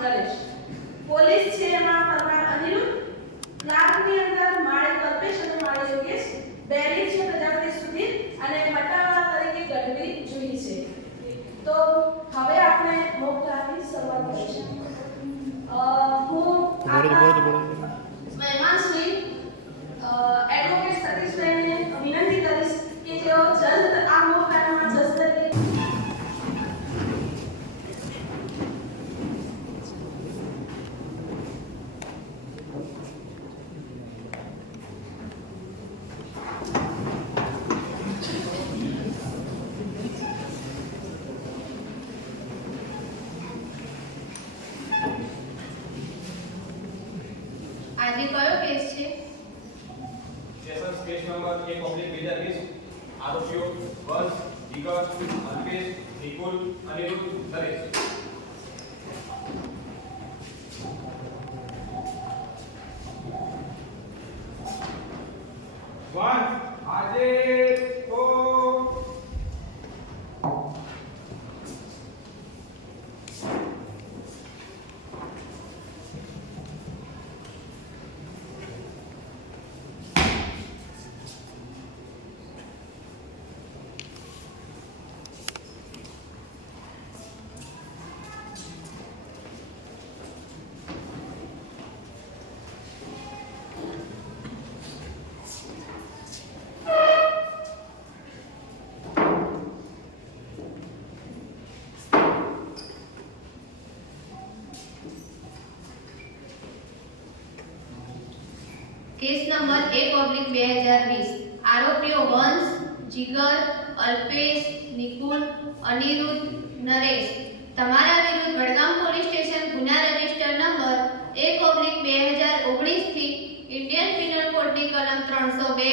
Naresh, police છે એમાં પરમાર અનિરુદ્ધ, ક્લાર્કની અંદર માળે કલ્પેશ અને માળે યોગેશ, બેરી છે પ્રજાપતિ સુધીર અને પટાવાળા તરીકે ગઢવી જુહી છે. તો હવે આપણે મોક ક્લાસની શરૂઆત કરીશું. હું મહેમાન શ્રી એડવોકેટ સતીશભાઈને વિનંતી કરીશ કે તેઓ જલ્દ આ મોક ક્લાસમાં જજ તરીકે આજે કયો કેસ છે? સેશન્સ કેસ નંબર 1/2020 આરોપીઓ વંશ, જીગર, અલ્પેશ, નિકુલ, અનિરુદ્ધ, નરેશ. વંશ આજે તો કેસ નંબર 1/2020 આરોપીઓ વંશ, જીગર, અલ્પેશ, નિકુલ, અનિરુદ્ધ, નરેશ તમારા વિરુદ્ધ વડગામ પોલીસ સ્ટેશન ગુના રજિસ્ટર નંબર 1/2019 થી ઇન્ડિયન પિનલ કોડની કલમ 302,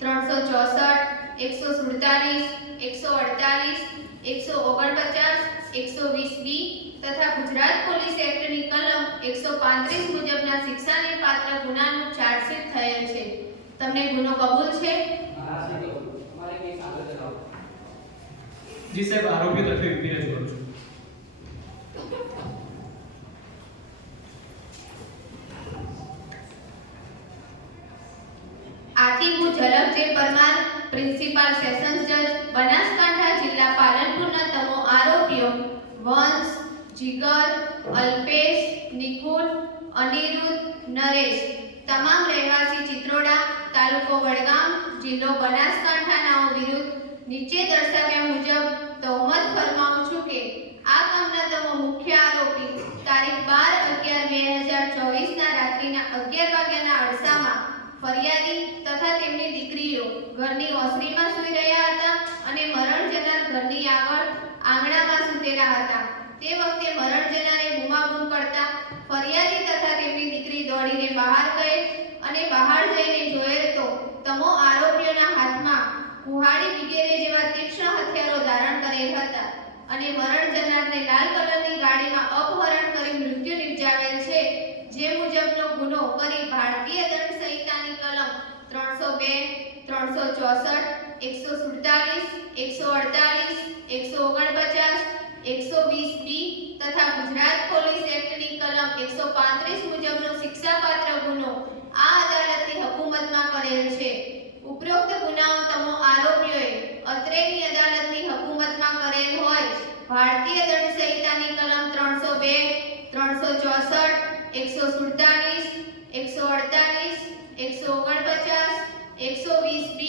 364, 147, 148, 149, 120B તથા ગુજરાત પોલીસ એક્ટની કલમ 135 મુજબના શિક્ષાને પાત્ર ગુનાનું ચાર્જશીટ થયેલ છે. તમને ગુનો કબૂલ છે? જી સાહેબ, આરોપી તરફે વિનંતી કરું છું. આથી હું ઝલકજે પરમાર, પ્રિન્સિપાલ સેશન્સ જજ, બનાસકાંઠા જિલ્લા પાલનપુરના તમામ આરોપીઓ વંશ, જીગર, અલ્પેશ, નિકુલ, અનિરુદ્ધ, નરેશ તમામ રહેવાસી ચિત્રોડા, તાલુકો વડગામ, જિલ્લો બનાસકાંઠાનાઓ વિરુદ્ધ નીચે દર્શાવ્યા મુજબ તહોમત ફરમાવું છું કે આ કામના તમામ મુખ્ય આરોપી તારીખ 12/11/2024 ના રાત્રિના 11 વાગ્યાના અરસામાં ફરિયાદી તથા તેમની દીકરીઓ ઘરની ઓસરીમાં સૂઈ રહ્યા હતા અને મરણ જનાર ઘરની આગળ આંગણામાં સૂતેલા હતા. તે વખતે મરણ જનારે બૂમાબૂમ કરતા ફરિયાદી તથા તેમની દીકરી દોડીને બહાર ગઈ અને બહાર જઈને જોયે તો તમામ આરોપીઓના હાથમાં કુહાડી વગેરે જેવા તીક્ષ્ણ હથિયારો ધારણ કરેલ હતા અને મરણ જનારને લાલ કલરની ગાડીમાં અપહરણ કરી મૃત્યુ નિપજાવેલ છે. જે મુજબનો ગુનો કરી ભારતીય દંડ સંહિતાની કલમ 302, 364, 147, 148, 149, 120B તથા ગુજરાત પોલીસ એક્ટની કલમ 135 મુજબનો શિક્ષાપાત્ર ગુનો આ અદાલતની હકુમતમાં કરેલ છે. ઉપરોક્ત ગુનાઓ તમામ આરોપીઓએ અત્રેની અદાલતની હકુમતમાં કરેલ હોય ભારતીય દંડ સંહિતાની કલમ 302, 364, 147, 148, 149, 120B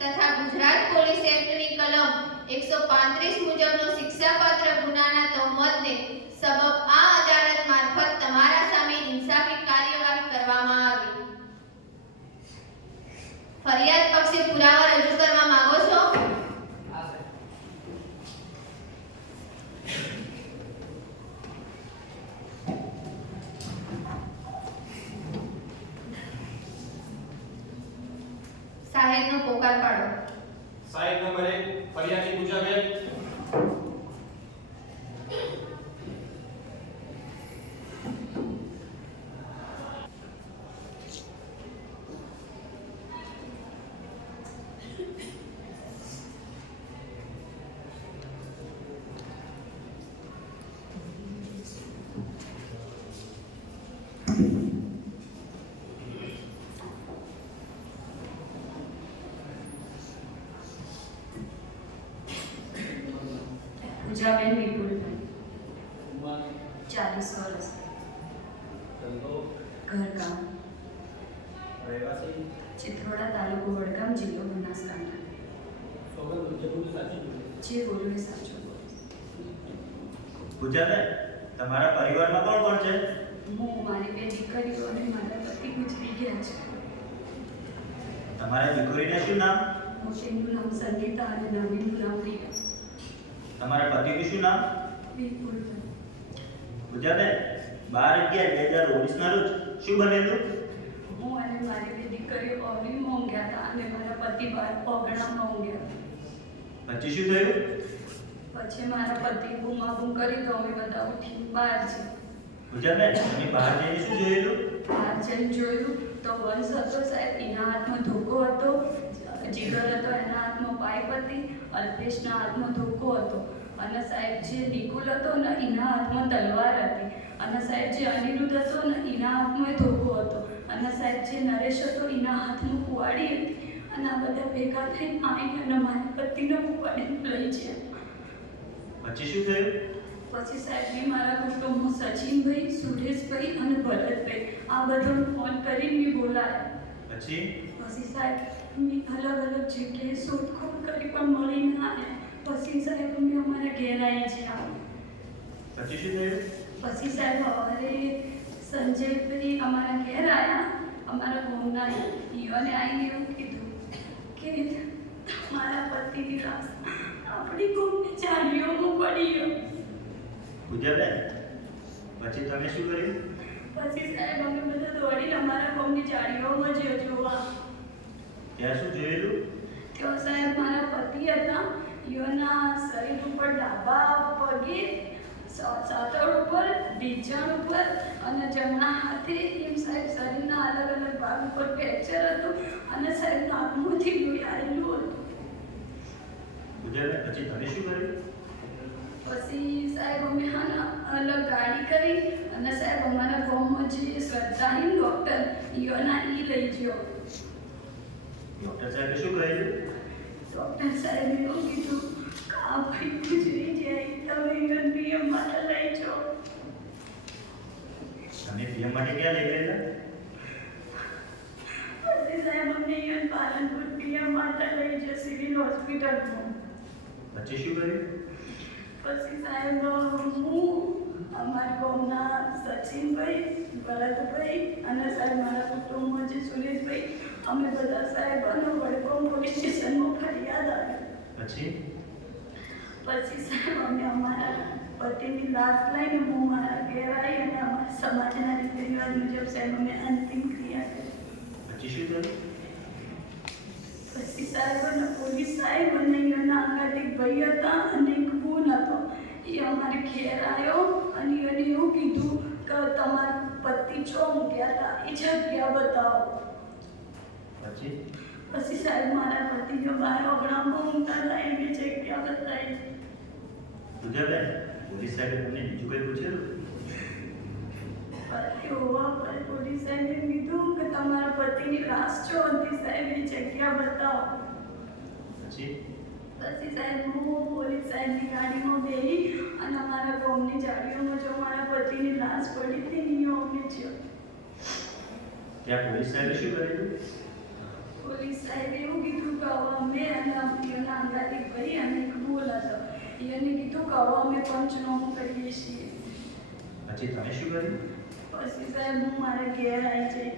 તથા ગુજરાત પોલીસ એક્ટની કલમ 135 મુજબનો શિક્ષાપાત્ર ગુનાના તહોમતને સબબ આ અદાલત મારફત તમારા સામે ઇન્સાફી કાર્યવાહી કરવામાં આવી. ફરિયાદ પક્ષે પુરાવા રજૂ કરવા માંગો છો? સાહેબનો પોકાર પાડો. સાહેબ નંબર 1 ફરિયાદી મુજબ 40 વર્ષ. ધંધો ઘરકામ. રહેવાસી ચિત્રોડા તાલુકો વડગામ જિલ્લો બનાસકાંઠા. સોગંદ જે બોલું સાચી બોલું. જે બોલું એ સાચું બોલું. પૂજાબેન, તમારા પરિવારમાં કોણ કોણ છે? હું, મારી 2 દીકરીઓ અને મારા પતિ ગુજરી ગયા છે. તમારા દીકરીને શું નામ? મોટીનું નામ સંગીતા અને નાનીનું નામ રિયા. તમારા પતિનું શું નામ? વિપુલભાઈ. પૂજાબેન, 12/11/2019 ના રોજ શું બનેલું? હું અને મારી 2 દીકરીઓ ઓવલીમાં ઊંઘ્યા હતા અને મારા પતિ બહાર પગડામાં ઊંઘ્યા. પછી શું થયું? પછી મારા પતિ બૂમાબૂમ કરી તો અમે બધા ઉઠીને બહાર છે. પૂજાબેન, તમે બહાર જઈને શું જોયેલું? બહાર જઈને જોયું તો વંશ હતો સાહેબ, એના હાથમાં ધોકો હતો. જીગર હતો, એના હાથમાં પાઇપ હતી. અલ્પેશના હાથમાં ધોકો હતો. અને સાહેબ જે નિકુલ હતો ને એના હાથમાં તલવાર હતી. અને સાહેબ જે અનિરુદ્ધ હતો ને એના હાથમાં ધોકો હતો. અને સાહેબ જે નરેશ હતો એના હાથમાં કુવાડી હતી. અને આ બધા ભેગા થઈને આવીને અને મારા પતિને કુવાડીને લઈ ગયા. પછી શું થયું? પછી સાહેબ મેં મારા કુટુંબમાં સચિનભાઈ, સુરેશભાઈ અને ભરતભાઈ આ બધાને ફોન કરીને મેં બોલાયા. પછી પછી સાહેબ મેં અલગ અલગ જગ્યાએ શોધખોળ કરી પણ મળી ના આવ્યા. પછી સાહેબ અમે અમારા ઘેર આવી ગયા. પછી શું થયું? પછી સાહેબ સવારે સંજયભાઈ અમારા ઘેર આવ્યા. અમારા ગામના ઈઓને આવીને એવું કીધું કે મારા પતિની લાશ આપણી ગામની ઝાડીઓમાં પડી ગયો. પૂજાબેન, પછી તમે શું કર્યું? પછી સાહેબ અમે બધા દોડીને અમારા ગામની ઝાડીઓમાં જ જોવા. ત્યાં શું જોયેલું? ત્યાં સાહેબ મારા પતિ હતા. ઈઓના શરીર ઉપર ડાબા પગે, સાતળ ઉપર, ઢીંચણ ઉપર અને જમણા હાથે એમ સાહેબ શરીરના અલગ અલગ ભાગ ઉપર ફ્રેક્ચર હતું. અને સાહેબ નાકમાંથી લોહી આવેલું હતું. પૂજાબેન, પછી તમે શું કર્યું? પછી સાહેબ અમે અલગ ગાડી કરી અને સાહેબ અમારા ગામમાં જે શ્રદ્ધાહીન ડૉક્ટર ઈઓના લઈ ગયો. ડૉક્ટર સાહેબે શું કહ્યું? ડૉક્ટર સાહેબે એવું કીધું કે આ ભાઈ ગુજરી જાય, તમે ઈવન પીએમ માટે લઈ જાઓ. તમે પીએમ માટે ક્યાં લઈ ગયેલા? પછી સાહેબ અમને ઈવન પાલનપુર પીએમ માટે લઈ જાય સિવિલ હોસ્પિટલમાં. પછી શું કર્યું? પછી સાહેબ હું, અમારા ગામના સચિનભાઈ, ભરતભાઈ અને સાહેબ મારા કુટુંબમાં જે સુરેશભાઈ અમે બધા સાહેબ અને વડગામ પોલીસ સ્ટેશનમાં ફરિયાદ આવી. પછી પછી સાહેબ અમે અમારા પતિની લાશ લઈને હું મારા ઘેર આવી અને અમારા સમાજના રીત રિવાજ મુજબ સાહેબ અમે અંતિમ ક્રિયા કરી. પછી શું થયું? પછી સાહેબ અને પોલીસ સાહેબ અને એના અંગાથી ભાઈ હતા અને એક બોન હતો. એ અમારે ઘેર આવ્યો અને એને એવું કીધું કે તમારા પતિ છો મૂક્યા હતા એ જગ્યા બતાવો. પછી પછી સાહેબ મારા પતિને બહાર ઓગણામાં ઊંઘતા હતા એની જગ્યા બતાવી. પૂજાબેન, પોલીસ સાહેબે તમને બીજું કંઈ પૂછેલું? પછી હોવા પર પોલીસ સાહેબે કીધું કે તમારા પતિની લાશ છો હતી સાહેબ એ જગ્યા બતાવો. પછી પછી સાહેબ હું પોલીસ સાહેબની ગાડીમાં બેસી અને અમારા ગામની ઝાડીઓમાં જો મારા પતિની લાશ પડી હતી ને અમને જો. ત્યાં પોલીસ સાહેબે શું કરેલું? પોલીસ સાહેબે એવું કીધું કે હવે અમે અને એના અંગાથી ભાઈ અને એક બોલ હતો એને કીધું કે હવે અમે પંચનામું કરીએ છીએ. પછી તમે શું કર્યું? પછી સાહેબ હું મારા ઘેર આવી જઈ.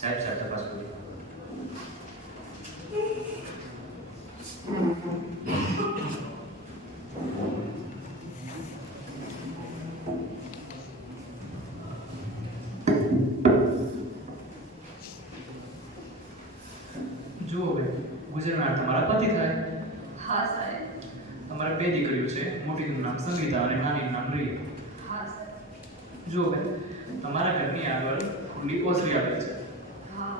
સાહેબ સાહેબ તપાસ કરી. જુઓ બેન, ગુજરનાર તમારા પતિ થાય. હા સાહેબ. તમારા 2 દીકરીઓ છે, મોટીનું નામ સંગીતા અને નાનીનું નામ રિયા. હા સાહેબ. જુઓ બેન, તમારા ઘરની આગળ ખુલ્લી ઓસરી આવેલી છે. હા.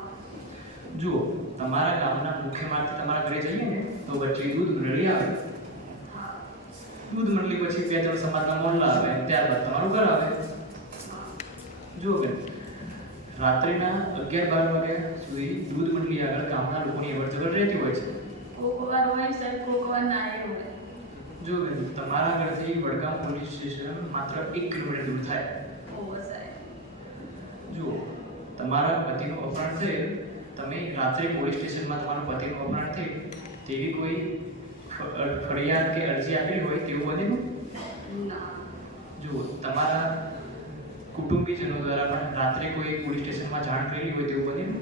જુઓ, તમારા ગામના મુખ્ય માર્ગથી તમારા ઘરે જઈએ ને તો વચ્ચે દૂધ મંડળી આવે. હા. દૂધ મંડળી પછી 2-3 સમાજના મોહલ્લા આવે, ત્યારબાદ તમારું ઘર આવે. જુઓ બેન, રાત્રિના 11-12 વાગ્યા સુધી દૂધ મંડળી આગળ ગામના લોકોની અવરજવર રહેતી હોય છે. કોક વાર હોય સાહેબ, કોક વાર ના હોય. જો બેન, તમારા ઘરથી વડગામ પોલીસ સ્ટેશન માત્ર 1 કિલોમીટર દૂર થાય. ઓહો સાહેબ. જુઓ, તમારા પતિનું અપહરણ થયેલ, તમે રાત્રે પોલીસ સ્ટેશનમાં તમારા પતિનું અપહરણ થયેલ તેવી કોઈ ફરિયાદ કે અરજી આપેલી હોય તેવું બનેલું? ના. જુઓ, તમારા કુટુંબીજનો દ્વારા પણ રાત્રે કોઈ પોલીસ સ્ટેશનમાં જાણ કરેલી હોય તેવું બનેલું?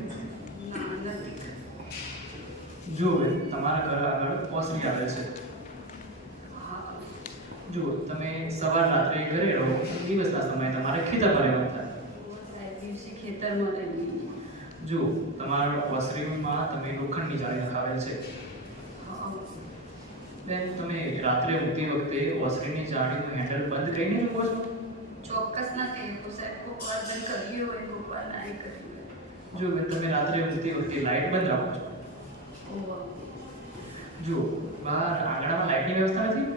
ના નથી. જુઓ બેન, તમારા ઘર આગળ ઓસરી આવેલ છે. હા. જુઓ, તમે સવાર રાત્રે ઘરે રહો, દિવસના સમયે તમારે ખેતરમાં રહેવાનું થાય. ઓહો સાહેબ, દિવસે ખેતરમાં રહેલી. જુઓ, તમારા ઓસરીમાં તમે લોખંડની જાળી નખાવેલ છે. હા. બેન, તમે રાત્રે ઊંઘતી વખતે ઓસરીની જાળીનું હેન્ડલ બંધ કરીને ઊંઘો છો? ચોક્કસ નથી એવું સાહેબ. કોઈક વાર બંધ કર્યું હોય, કોઈક વાર નહીં કર્યું હોય. જો બેન, તમે રાત્રે ઊંઘતી વખતે લાઇટ બંધ રાખો છો? ઓહો. જુઓ, બહાર આંગણામાં લાઇટની વ્યવસ્થા નથી?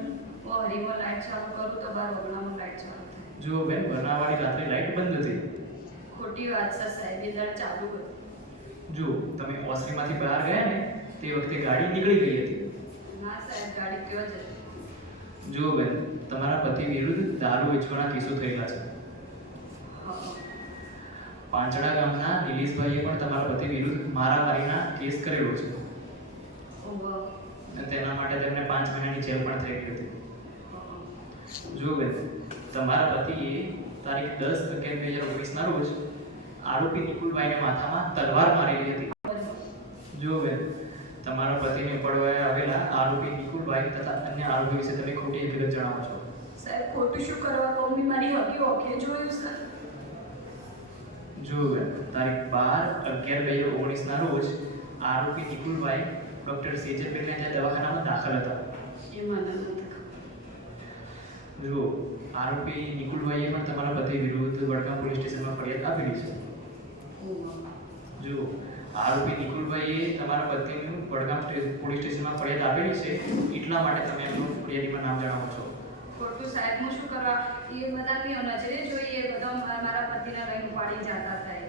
હરીમાં લાઈટ ચાલુ કરું તો બાર ઓગણામાં લાઈટ ચાલુ થાય. જુઓ બેન, બનાવવાળી રાત્રે લાઇટ બંધ હતી. ખોટી વાત છે સાહેબ, એ લાઈટ ચાલુ હતી. જુઓ, તમે ઓસરીમાંથી બહાર ગયા ને તે વખતે ગાડી નીકળી ગઈ હતી. ના સાહેબ, ગાડી કેવા જતી? જુઓ બેન, તમારા પતિ વિરુદ્ધ દારૂ વેચવાના કેસો થયેલા છે. હા. પાંચડા ગામના નિલેશભાઈએ પણ તમારા પતિ વિરુદ્ધ મારામારીના કેસ કરેલો છે ઓહો. અને તેના માટે તેમને 5 મહિનાની જેલ પણ થઈ હતી. હા. જો બેન, તમારા પતિએ તારીખ 10/11/2019 ના રોજ આરોપી નિકુલભાઈને માથામાં તલવાર મારેલી હતી. જો બેન, તમારા પતિને પડવાએ આવેલા આરોપી નિકુલભાઈ તથા અન્ય આરોપી વિશે તમે ખોટી વિગત જણાવો છો. સાહેબ, ખોટું શું કરવા કહું? મેં મારી હકી ઓકે જોયું સર. જો બેન, તારીખ 12/11/2019 ના રોજ આરોપી નિકુલભાઈ ડોક્ટર સેજલબેનના ત્યાં દવાખાનામાં દાખલ હતા. એ મને નથી ખબર. જો, આરોપી નિકુલભાઈએ પણ તમારા પતિ વિરુદ્ધ વડગામ પોલીસ સ્ટેશનમાં ફરિયાદ આપેલી છે. ઓહો. જો, આરોપી નિકુલભાઈએ તમારા પતિનું વડગામ પોલીસ સ્ટેશનમાં ફરિયાદ આપેલી છે એટલા માટે તમે એમનું ફરિયાદીમાં નામ જણાવો છો. ખોટું સાહેબ, હું શું કરવા? એ બધા ની નજરે જોઈએ, બધા મારા પતિને લઈને પાડી જતા થાય.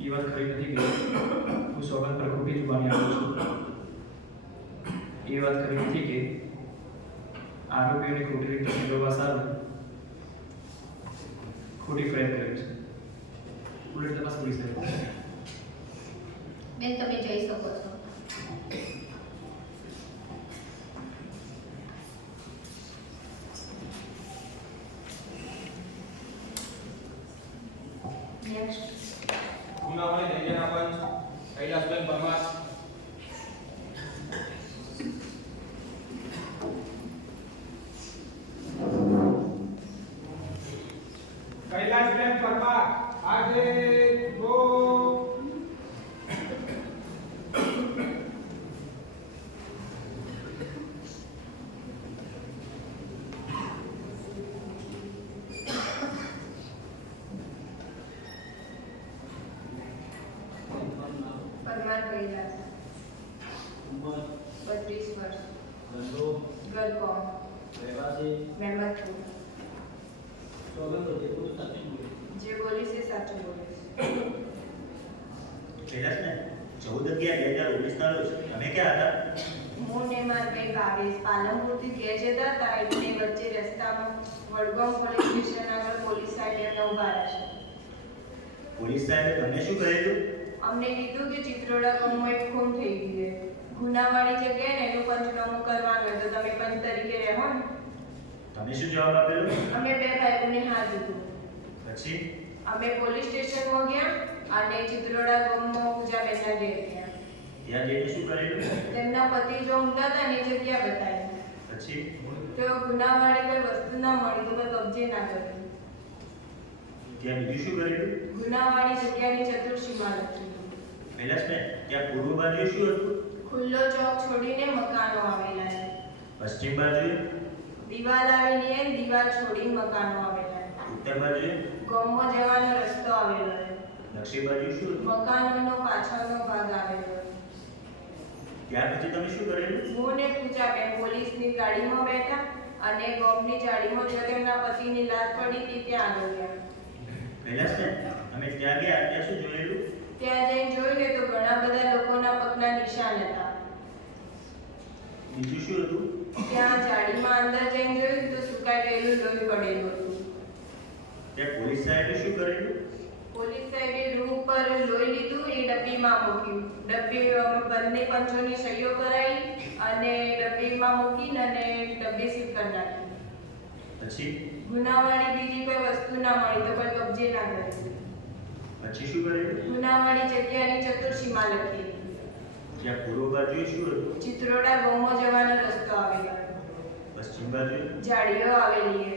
એ વાત ખરી નથી કે હું સોગંદ પર ખોટી જુબાની આપું છું. એ વાત ખરી નથી કે આરોપીઓને ખોટી રીતે સંડોવવા સારું ખોટી ફરિયાદ કરી છે. ઉલટ તપાસ પોલીસ કરે. બેન, તમે જઈ શકો છો. નેક્સ્ટ. ગુનાવાળી જગ્યાના પંચ કૈલાસબેન પરમાર. કૈલાસબેન પરમાર આજે તો પરમાર કૈલાસ, ઉંમર 32 વર્ષ, ધંધો ઘર કોણ? રહેવાસી મહેમદપુર. સોગંદ જે બધું સાચું બોલે. જે બોલીશ એ સાચું બોલીશ. કૈલાસબેન, 14/11/2019 ના રોજ તમે ક્યાં હતા? હું ને મારા ભાઈ ભાવેશ પાલનપુરથી ઘેર જતા હતા એટલે વચ્ચે રસ્તામાં વડગામ પોલીસ સ્ટેશન આગળ પોલીસ સાહેબ એમને ઊભા રહેશે. પોલીસ સાહેબે તમને શું કહેલું? અમને કીધું કે ચિત્રોડા ગામમાં એક ખૂન થઈ ગયું છે. ગુનાવાળી જગ્યાએ ને એનું પંચનામું કરવાનું હોય તો તમે પંચ તરીકે રહો ને. તમે શું જવાબ આપેલો? અમે બે ભાઈઓને હા દીધું. પછી અમે પોલીસ સ્ટેશનમાં ગયા અને ચિત્રોડા ગામમાં પૂજાબેનના ઘેર ગયા. ત્યાં જઈને શું કરેલું? તેમના પતિ જો ઊંઘતા હતા ને એ જગ્યા બતાવી. પછી તો ગુનાવાળી કોઈ વસ્તુ ના મળી તો કોઈ કબજે ના કર્યું. ત્યાં બીજું શું કરેલું? ગુનાવાળી જગ્યાની ચતુર્સીમા લખી. કૈલાસબેન, ત્યાં પૂર્વ બાજુ શું હતું? ખુલ્લો ચોક છોડીને મકાનો આવેલા છે. પશ્ચિમ બાજુએ? દિવાલ આવેલી છે, દિવાલ છોડીને મકાનો આવેલા છે. ઉત્તર બાજુએ? ગામમાં જવાનો રસ્તો આવેલો છે. દક્ષિણ બાજુ શું હતું? મકાનોનો પાછળનો ભાગ આવેલો છે. ત્યાર પછી તમે શું કરેલું? હું ને પૂજાબેન પોલીસની ગાડીમાં બેઠા અને ગામની જાળીમાં જો તેમના પતિની લાશ પડી હતી ત્યાં આગળ ગયા. કૈલાસબેન, અમે ત્યાં ગયા ત્યાં શું જોયેલું? ત્યાં જઈને જોયું ને તો ઘણા બધા લોકોના પગના નિશાન હતા. બીજું શું હતું? ત્યાં જાળીમાં અંદર જઈને જોયું તો સુકાઈ ગયેલું લોહી પડેલું હતું. ત્યાં પોલીસ સાહેબે શું કરેલું? પોલીસ સાહેબે રૂમ પર લોહી લીધું, એ ડબ્બીમાં મૂક્યું. ડબ્બી બંને પંચોની સહીઓ કરાઈ અને ડબ્બીમાં મૂકીને અને ડબ્બી સીલ કરી નાખી. પછી ગુનાવાળી બીજી કોઈ વસ્તુ ના મળી તો કોઈ કબજે ના કરી. પછી શું કરેલું? ગુનાવાળી જગ્યાની ચતુર્સીમાં લખી. ત્યાં પૂર્વ બાજુએ શું હતું? ચિત્રોડા ગોમો જવાનો રસ્તો આવેલો. પશ્ચિમ બાજુએ? જાળીઓ આવેલી છે.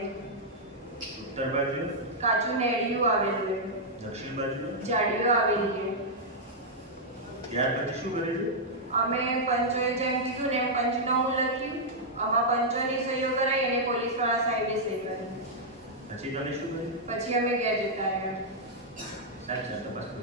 ઉત્તર બાજુએ? કાચું નેડિયું આવેલું છે. દક્ષિણ બાજુએ? જાળીઓ આવેલી છે. ત્યાર પછી શું કરેલું? અમે પંચોએ જેમ કીધું ને એમ પંચનામું લખ્યું. આમાં પંચોની સહીઓ કરાઈ અને પોલીસવાળા સાહેબે સહી કરી. પછી તમે શું કર્યું? પછી અમે ઘેર જતા રહ્યા. સાચી તપાસ કરો.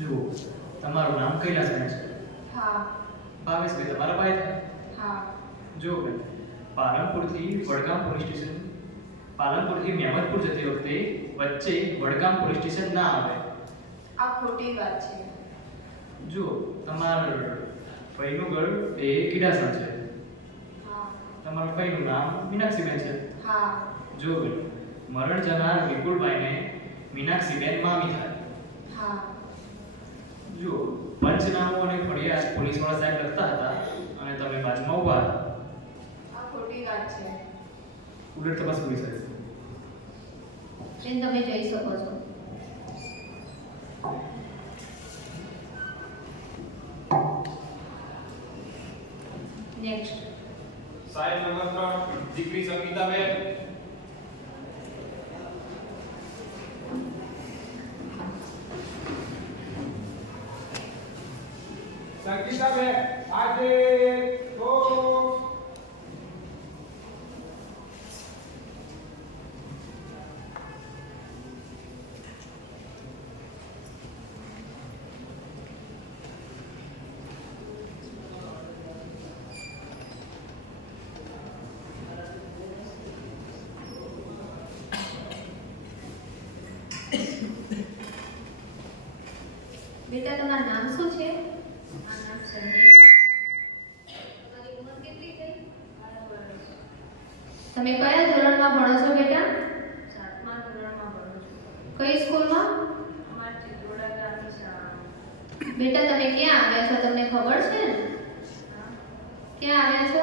જુઓ, તમારું નામ કૈલાસબેન છે. હા. ભાવેશભાઈ તમારા ભાઈ થાય? હા. જો બેન, પાલનપુરથી વડગામ પોલીસ સ્ટેશન, પાલનપુરથી મેમદપુર જતી વખતે વચ્ચે વડગામ પોલીસ સ્ટેશન ના આવે. આ ખોટી વાત છે. જો તમારું ફઈનું ઘર એ કીડાસણ છે. હા. તમારા ફઈનું નામ મીનાક્ષીબેન છે. હા. જો બેન, મરણ જનાર વિપુલભાઈને મીનાક્ષીબેન મામી થાય. હા. જો પંચનામું અને ફરિયાદ પોલીસવાળા સાહેબ લખતા હતા અને તમે બાજુમાં ઊભા હતા. આ ખોટી વાત છે. ઉલટ તપાસ પોલીસ સાહેબ. બેન તમે જઈ શકો છો. નેક્સ્ટ. સાહેબ નંબર 3 દીકરી સંગીતાબેન. સંગીતાબેન આજે તો બેટા તમારું નામ શું છે? મારું નામ સંદીપ. તમારી ઉંમર કેટલી થઈ? 12 વર્ષ. તમે કયા ધોરણમાં ભણો છો બેટા? 7મા ધોરણમાં ભણું છું. કઈ સ્કૂલમાં? અમારા ચિત્રોડા ગામની શાળામાં. બેટા તમે ક્યાં આવ્યા છો તમને ખબર છે ને? હા. ક્યાં આવ્યા છો?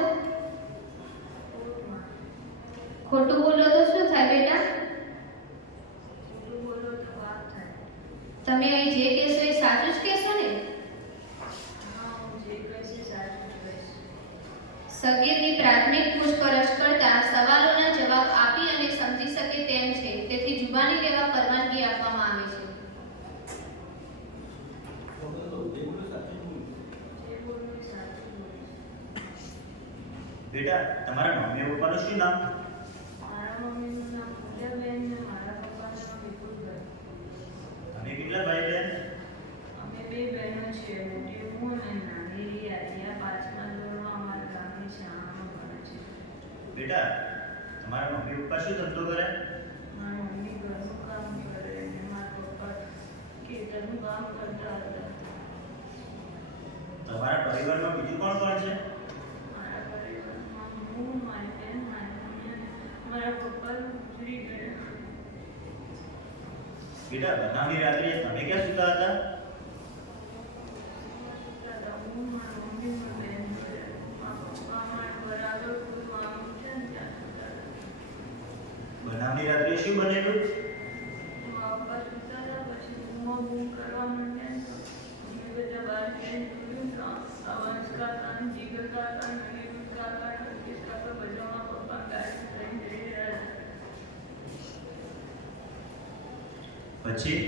કોર્ટમાં. ખોટું બોલો તો શું થાય બેટા? ખોટું બોલો તો વાત થાય. તમે અહીં જે કહેશો એ સાચું જ કહેશો ને? હા, હું જે કહીશ એ સાચું જ કહીશ. સગીરની પ્રાથમિક પૂછપરછ કરતા સવાલોના જવાબ આપી અને સમજી શકે તેમ છે, તેથી જુબાની લેવા પરવાનગી આપવામાં આવે છે. જે બોલું એ સાચું બોલીશ. બેટા તમારા મમ્મી પપ્પાનું શું નામ? મારા મમ્મીનું નામ પૂજાબેન ને મારા પપ્પાનું નામ વિપુલભાઈ. તમે કેટલા ભાઈ બહેન? અમે 2 બહેનો છીએ. મોટી હું અને નાની રિયા. રિયા 5મા ધોરણમાં અમારા ગામની શાળામાં ભણે છે. બેટા તમારા મમ્મી પપ્પા શું ધંધો કરે? મારી મમ્મી ઘરનું કામ કરે અને મારા પપ્પા ખેતરનું કામ કરતા હતા. તમારા પરિવારમાં બીજું કોણ કોણ છે? મારા પરિવારમાં હું, મારી બેન, મારી મમ્મી અને મારા પપ્પા ગુજરી ગયા. બેટા બનાવની રાત્રે તમે ક્યાં સૂતા હતા? દાદા, હું, મારી મમ્મી, મારી બેન જોડે. મારા પપ્પા મારા બરાબર પૂરવાનું છે ને ત્યાં સૂતા હતા. બનાવની રાત્રે શું બનેલું? મારા પપ્પા સૂતા હતા પછી બૂમ કરવા માંડ્યા ને તો અમે બધા બહાર જઈને જોયું તો અવાજ કાકા ને જીગર કાકા ને અનિરુદ્ધ કાકા ને અંકિત કાકા બધા મારા પપ્પા ગાડી લઈને જઈ રહ્યા હતા. પછી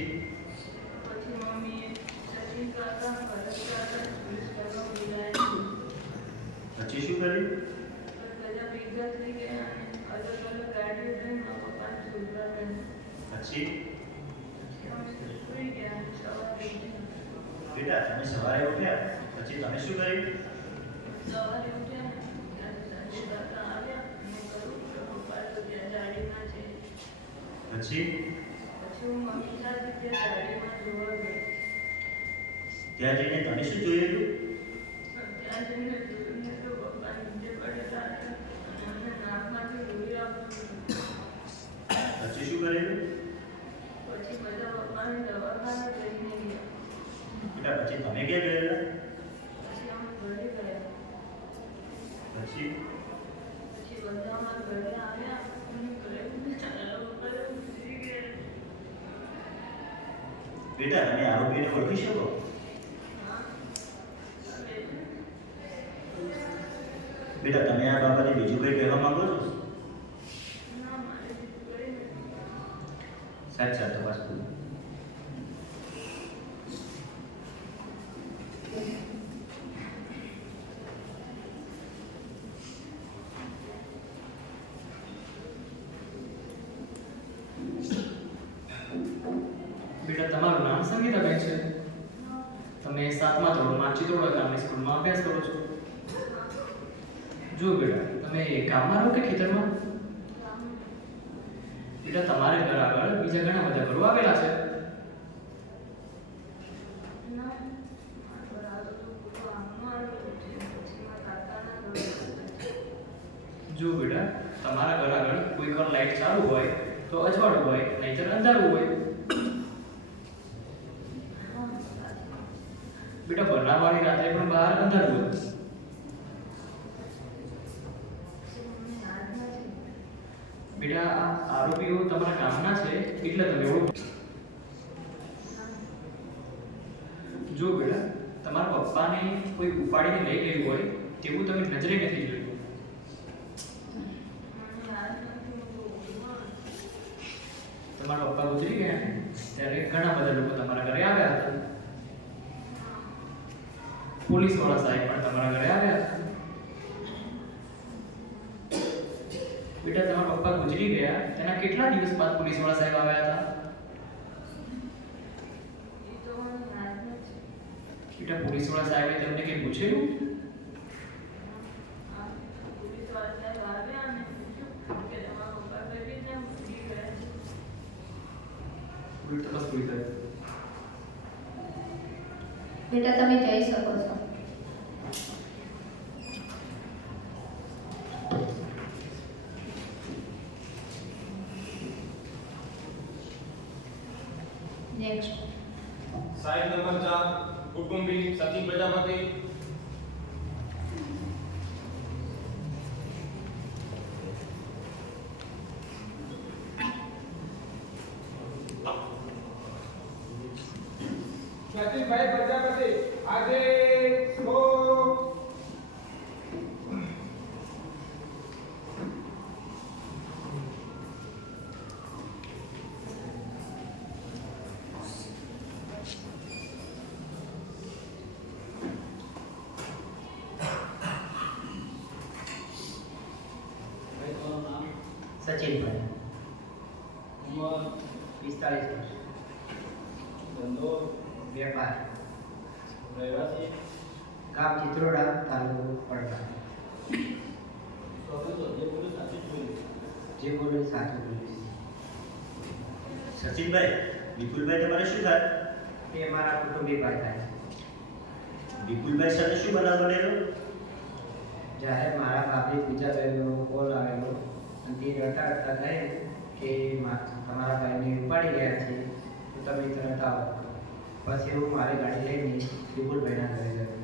પછી મમ્મીએ સચિન કાકા ભરત કાકા પોલીસ કાકા બોલાયા. પછી શું કર્યું? બધા ભેગા થઈ ગયા અને અલગ અલગ ગાડીઓ લઈને મારા પપ્પાને શોધવા ગયા. પછી અમે સુઈ ગયા અને સવારે ઉઠ્યા. બેટા તમે સવારે ઉઠ્યા પછી તમે શું કર્યું? સવારે ઉઠ્યા ત્યારે સંજય કાકા આવ્યા અને પછી પછી હું મમ્મી સાથે ત્યાં ગાડીમાં જોવા ગઈ. ત્યાં જઈને તમે શું જોયેલું? ત્યાં જઈને જોયું ને તો પપ્પા નીચે પડેલા હતા અને અમને નાકમાંથી લોહી આવતું હતું. પછી શું કરેલું? પછી બધા પપ્પાને દવાખાને લઈને ગયા. બેટા પછી તમે ક્યાં ગયેલા? પછી અમે ઘરે ગયા. પછી પછી બધા અમારા ઘરે આવ્યા અને ઘરે મારા પપ્પાને ઉતરી ગયા. બેટા તમે આરોપીને ઓળખી શકો? હા હવે બેટા તમે આ બાબતે બીજું કંઈ કહેવા માંગો છો? ના મારે બીજું કંઈ નથી. સાચા તપાસ કરો. બેટા તમારું નામ સંગીતાબેન છે. તમે 7મા ધોરણમાં ચિત્રોડા ગામની સ્કૂલમાં અભ્યાસ કરો છો. જો બેટા તમે ગામમાં રહો કે ખેતરમાં? બેટા તમારે ઘર આગળ બીજા ઘણા બધા ઘરો આવેલા છે. ના મારા તો પૂરો આમનો આવ્યો છે. પછી મારા કાકાના ઘરે ગયા. જો બેટા તમારા ઘર આગળ કોઈ વાર લાઈટ ચાલુ હોય તો અજવાળું હોય, નહીંતર અંધારું હોય. બેટા બનાવવાની રાત્રે પણ બહાર અંધારું હોય. બેટા આ આરોપીઓ તમારા ગામના છે એટલે તમે ઓળખો. જો બેટા તમારા પપ્પાને કોઈ ઉપાડીને લઈ ગયું હોય તેવું તમે નજરે નથી જોયું. તમારા પપ્પા ગુજરી ગયા ત્યારે ઘણા બધા લોકો તમારા ઘરે આવ્યા હતા. પોલીસ વાળા સાહેબ પણ તમારા ઘરે આવ્યા હતા. બેટા તમારા પપ્પા ગુજરી ગયા તેના કેટલા દિવસ બાદ પોલીસ વાળા સાહેબ આવ્યા હતા? એ તો મને યાદ નથી. બેટા પોલીસ વાળા સાહેબે તમને કંઈ પૂછેલું? પોલીસ વાળા સાહેબ આવ્યા અને પૂછ્યું કે તમારા પપ્પા કઈ રીતે ઉતરી ગયા છે. ઉલટ તપાસ પૂરી કરી. બેટા તમે જઈ શકો છો. નેક્સ્ટ સાહેબ નંબર 4 કુટુંબી સચિન પ્રજાપતિ. સચિનભાઈ પ્રજાપતિ આજે તો ભાઈ તમારું નામ? સચિનભાઈ ઉંમર? 45 વર્ષ. ધંધો? વેપાર. રહેવાસી? ગામ ચિત્રોડા, તાલુકો પડતા. સ્વતંત્ર જે પોલીસ સાથે જોયું. જે બોલે સાચું બોલીશ. સચિનભાઈ વિપુલભાઈ તમારે શું થાય? તે મારા કુટુંબી ભાઈ થાય. વિપુલભાઈ સાથે શું બનાવ બનેલો? જ્યારે મારા બાપી બીજા બહેનનો કોલ આવેલો અને તે રડતા રડતા કહે કે તમારા ભાઈને ઉપાડી ગયા છે તો તમે તરત આવો. પછી હું મારી ગાડી લઈને વિપુલભાઈના ઘરે ગયો.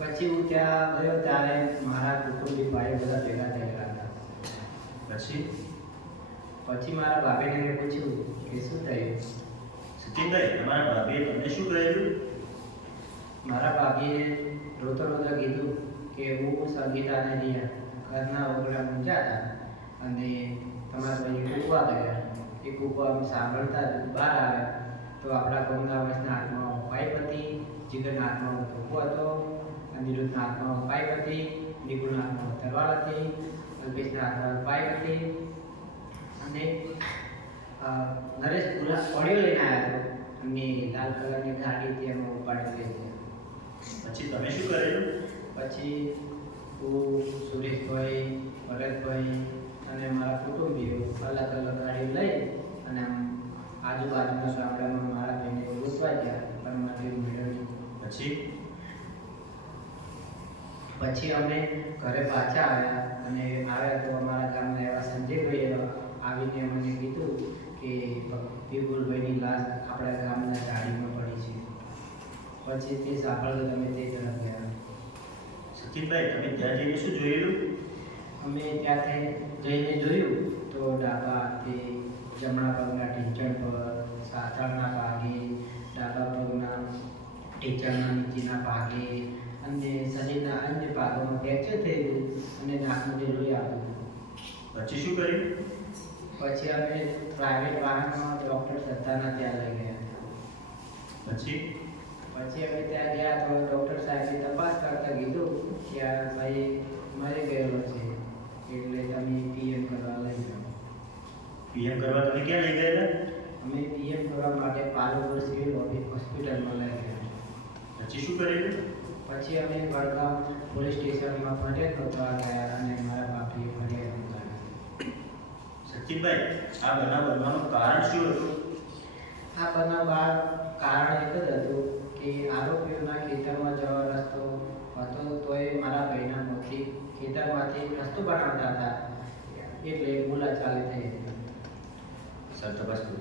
પછી હું ત્યાં ગયો ત્યારે મારા કુટુંબી ભાઈ બધા ભેગા થયેલા હતા. પછી મારા ભાભીને મેં પૂછ્યું કે શું થયું. સચિનભાઈ તમારા ભાભીએ તમને શું કહેલું? મારા ભાભીએ રોતો રોતો કીધું કે હું સંગીતાને રહ્યા ઘરના ઓગળા મૂંઝા હતા અને તમારા ભાઈ કૂકવા ગયા. એ કૂકવા અમે સાંભળતા જ બહાર આવ્યા તો આપણા ગમના વર્ષના હાથમાં પાઇપ હતી, જીગરના હાથમાં ધોકો હતો, અનિરુદ્ધના હાથમાં પાઇપ હતી, નિકુલના હાથમાં તલવાર હતી, અલ્પેશના હાથમાં પાઇપ હતી અને નરેશ પૂરા ઓડિયો લઈને આવ્યા હતો અને લાલ કલરની ગાડી તેમાં ઉપાડી લઈ ગયા. પછી તમે શું કરેલું? પછી હું સુરેશભાઈ, ભરતભાઈ અને મારા કુટુંબી આજુબાજુના ગામડામાં મારા ભાઈને ગોતવા ગયા પણ મારે મળ્યો નહીં. પછી અમે ઘરે પાછા આવ્યા અને આવ્યા તો અમારા ગામના એવા સંજયભાઈએ આવીને મને કીધું કે વિપુલભાઈની લાશ આપણા ગામના ગાડીમાં પડી છે. પછી તે સાંભળ્યું તમે તે તરફ ગયા. સચિનભાઈ તમે ત્યાં જઈને શું જોયેલું? અમે ત્યાંથી જઈને જોયું તો ડાબા હાથે જમણા પગના ઢીંચણ પર, સાથળના ભાગે, ડાબા પગના ઢીંચણના નીચેના ભાગે અને શરીરના અન્ય ભાગોમાં ફ્રેક્ચર થયેલું અને નાકનું લોહી આવ્યું. પછી શું કર્યું? પછી અમે પ્રાઇવેટ વાહનમાં ડૉક્ટર સત્તાના ત્યાં લઈ ગયા. પછી અમે ત્યાં ગયા તો ડૉક્ટર સાહેબે તપાસ કરતા કીધું કે આ ભાઈ મરી ગયેલો છે એટલે તમે પીએમ કરવા લઈ જાઓ. પીએમ કરવા તમે ક્યાં લઈ ગયેલા? અમે પીએમ કરવા માટે પાલનપુર સિવિલ હોસ્પિટલમાં લઈ ગયા. પછી શું કરેલું? પછી અમે વડગામ પોલીસ સ્ટેશનમાં ફરિયાદ નોંધવા ગયા અને મારા બાપીએ ફરિયાદ નોંધાવી. સચિનભાઈ આ બનાવ બનવાનું કારણ શું હતું? આ બનાવ કારણ એક જ હતું કે આરોપીઓના ખેતરમાં જવા રસ્તો હતો તોય મારા ભાઈના મોથી ખેતરમાંથી રસ્તો બનાવતા હતા એટલે બોલાચાલી થઈ હતી. સર તપાસ કરો.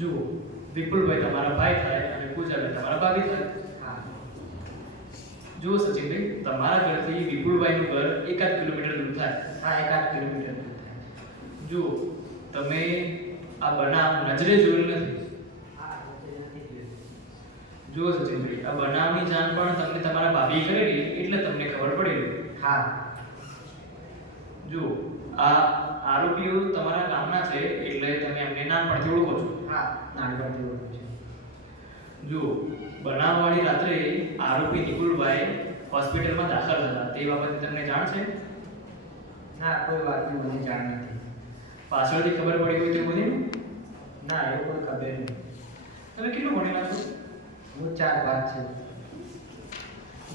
જુઓ, વિપુલભાઈ તમારા ભાઈ થાય અને પૂજાબેન તમારા ભાભી થાય. હા. જુઓ સચિનભાઈ, તમારા ઘરથી વિપુલભાઈનું ઘર 1 કિલોમીટર દૂર થાય. હા, 1 કિલોમીટર દૂર થાય. જુઓ, તમે આ બનાવ નજરે જોયું નથી. હા, નથી જોયું. જુઓ સચિનભાઈ, આ બનાવની જાણ પણ તમને તમારા ભાભીએ કરેલી એટલે તમને ખબર પડેલી. હા. જુઓ, આ આરોપીઓ તમારા ગામના છે એટલે તમે એમને નાનપણથી ઓળખો છો. હા, નાનપણથી ઓળખું છું. જુઓ, બનાવવાળી રાત્રે આરોપી નિકુલભાઈ હોસ્પિટલમાં દાખલ હતા તે બાબતે તમને જાણ છે? ના, કોઈ વાતની મને જાણ નથી. પાછળથી ખબર પડી હોય તે બધું? ના, એવું કોઈ ખબર નહીં. તમે કેટલું ભણેલા છો? હું 4 પાસ છું.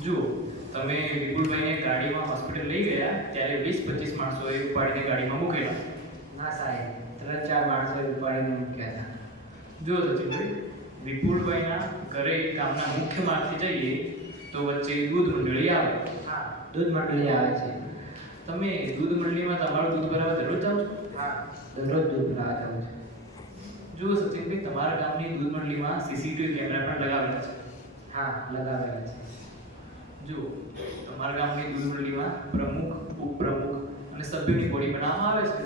જુઓ, તમે વિપુલભાઈને ગાડીમાં હોસ્પિટલ લઈ ગયા ત્યારે 20-25 માણસોએ ઉપાડીને ગાડીમાં મૂકેલા. ના સાહેબ, 3-4 માણસોએ ઉપાડીને મૂક્યા હતા. જુઓ સચિનભાઈ, વિપુલભાઈના ઘરે ગામના મુખ્ય માર્ગથી જઈએ તો વચ્ચે દૂધ મંડળી આવે. હા, દૂધ મંડળી આવે છે. તમે દૂધ મંડળીમાં તમારું દૂધ ભરાવા દરરોજ જાઓ છો? હા, દરરોજ દૂધ ભરાવા જાઉં છું. જુઓ સચિનભાઈ, તમારા ગામની દૂધ મંડળીમાં સીસીટીવી કેમેરા પણ લગાવેલા છે. હા, લગાવેલા છે. જુઓ, તમારા ગામની દૂધ મંડળીમાં પ્રમુખ, ઉપપ્રમુખ અને સભ્યોની બોડી બનાવવામાં આવે છે.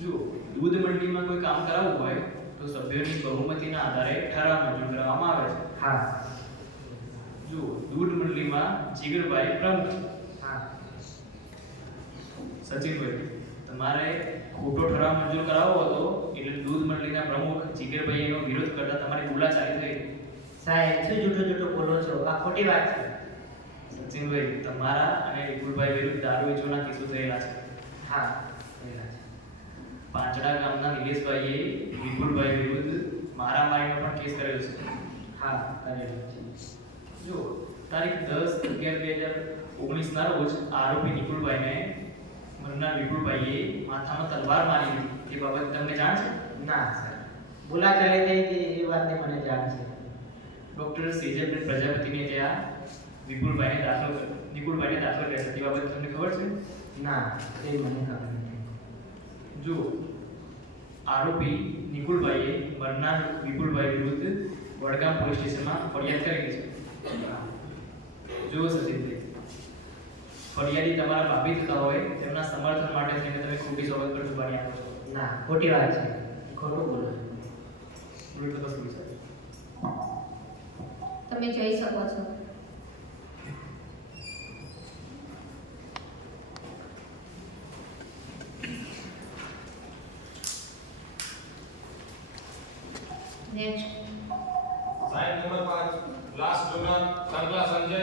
જુઓ, દૂધ મંડળીમાં કોઈ કામ કરાવવું હોય તો સભ્યોની બહુમતીના આધારે ઠરાવ મંજૂર કરવામાં આવે છે. હા. જુઓ, દૂધ મંડળીમાં જીગરભાઈ પ્રમુખ છે. હા. સચિનભાઈ, તમારે ખોટો ઠરાવ મંજૂર કરાવવો હતો એટલે દૂધ મંડળીના પ્રમુખ જીગરભાઈનો વિરોધ કરતા તમારી બોલાચાલી થઈ. સાહેબ, શું જૂઠો બોલો છો? આ ખોટી વાત છે. સચિનભાઈ, તમારા અને વિપુલભાઈ વિરુદ્ધ દારૂ વેચવાના કેસો થયેલા છે. હા, થયેલા છે. પાંચડા ગામના નિલેશભાઈએ વિપુલભાઈ વિરુદ્ધ મારામારીનો પણ કેસ કરેલો છે. હા, કરેલો છે. જો તારીખ 10/11/2019 ના રોજ આરોપી નિકુલભાઈને મરનાર વિપુલભાઈએ માથામાં તલવાર મારી હતી તે બાબતે તમને જાણ છે? ના સર, બોલાચાલી થઈ હતી એ વાતની મને જાણ છે. ડોક્ટર સેજલબેન પ્રજાપતિને ત્યાં નિકુલભાઈને દાખલ કર્યા તે બાબતે તમને ખબર છે? ના, એ મને ખબર નથી. જો આરોપી નિકુલભાઈએ મરનાર વિપુલભાઈ વિરુદ્ધ વડગામ પોલીસ સ્ટેશનમાં ફરિયાદ કરેલી છે. જો સચિનભાઈ, ફરિયાદી તમારા ભાભી થતા હોય તેમના સમર્થન માટે થઈને તમે ખોટી સોગંદ પર જુબાની આપો છો. ના, ખોટી વાત છે. ખોટું બોલો છો. બોલો તો બસ સાહેબ. તમે જઈ શકો છો. નેક્સ્ટ સાહેબ number 5 last donor Sangla Sanjay.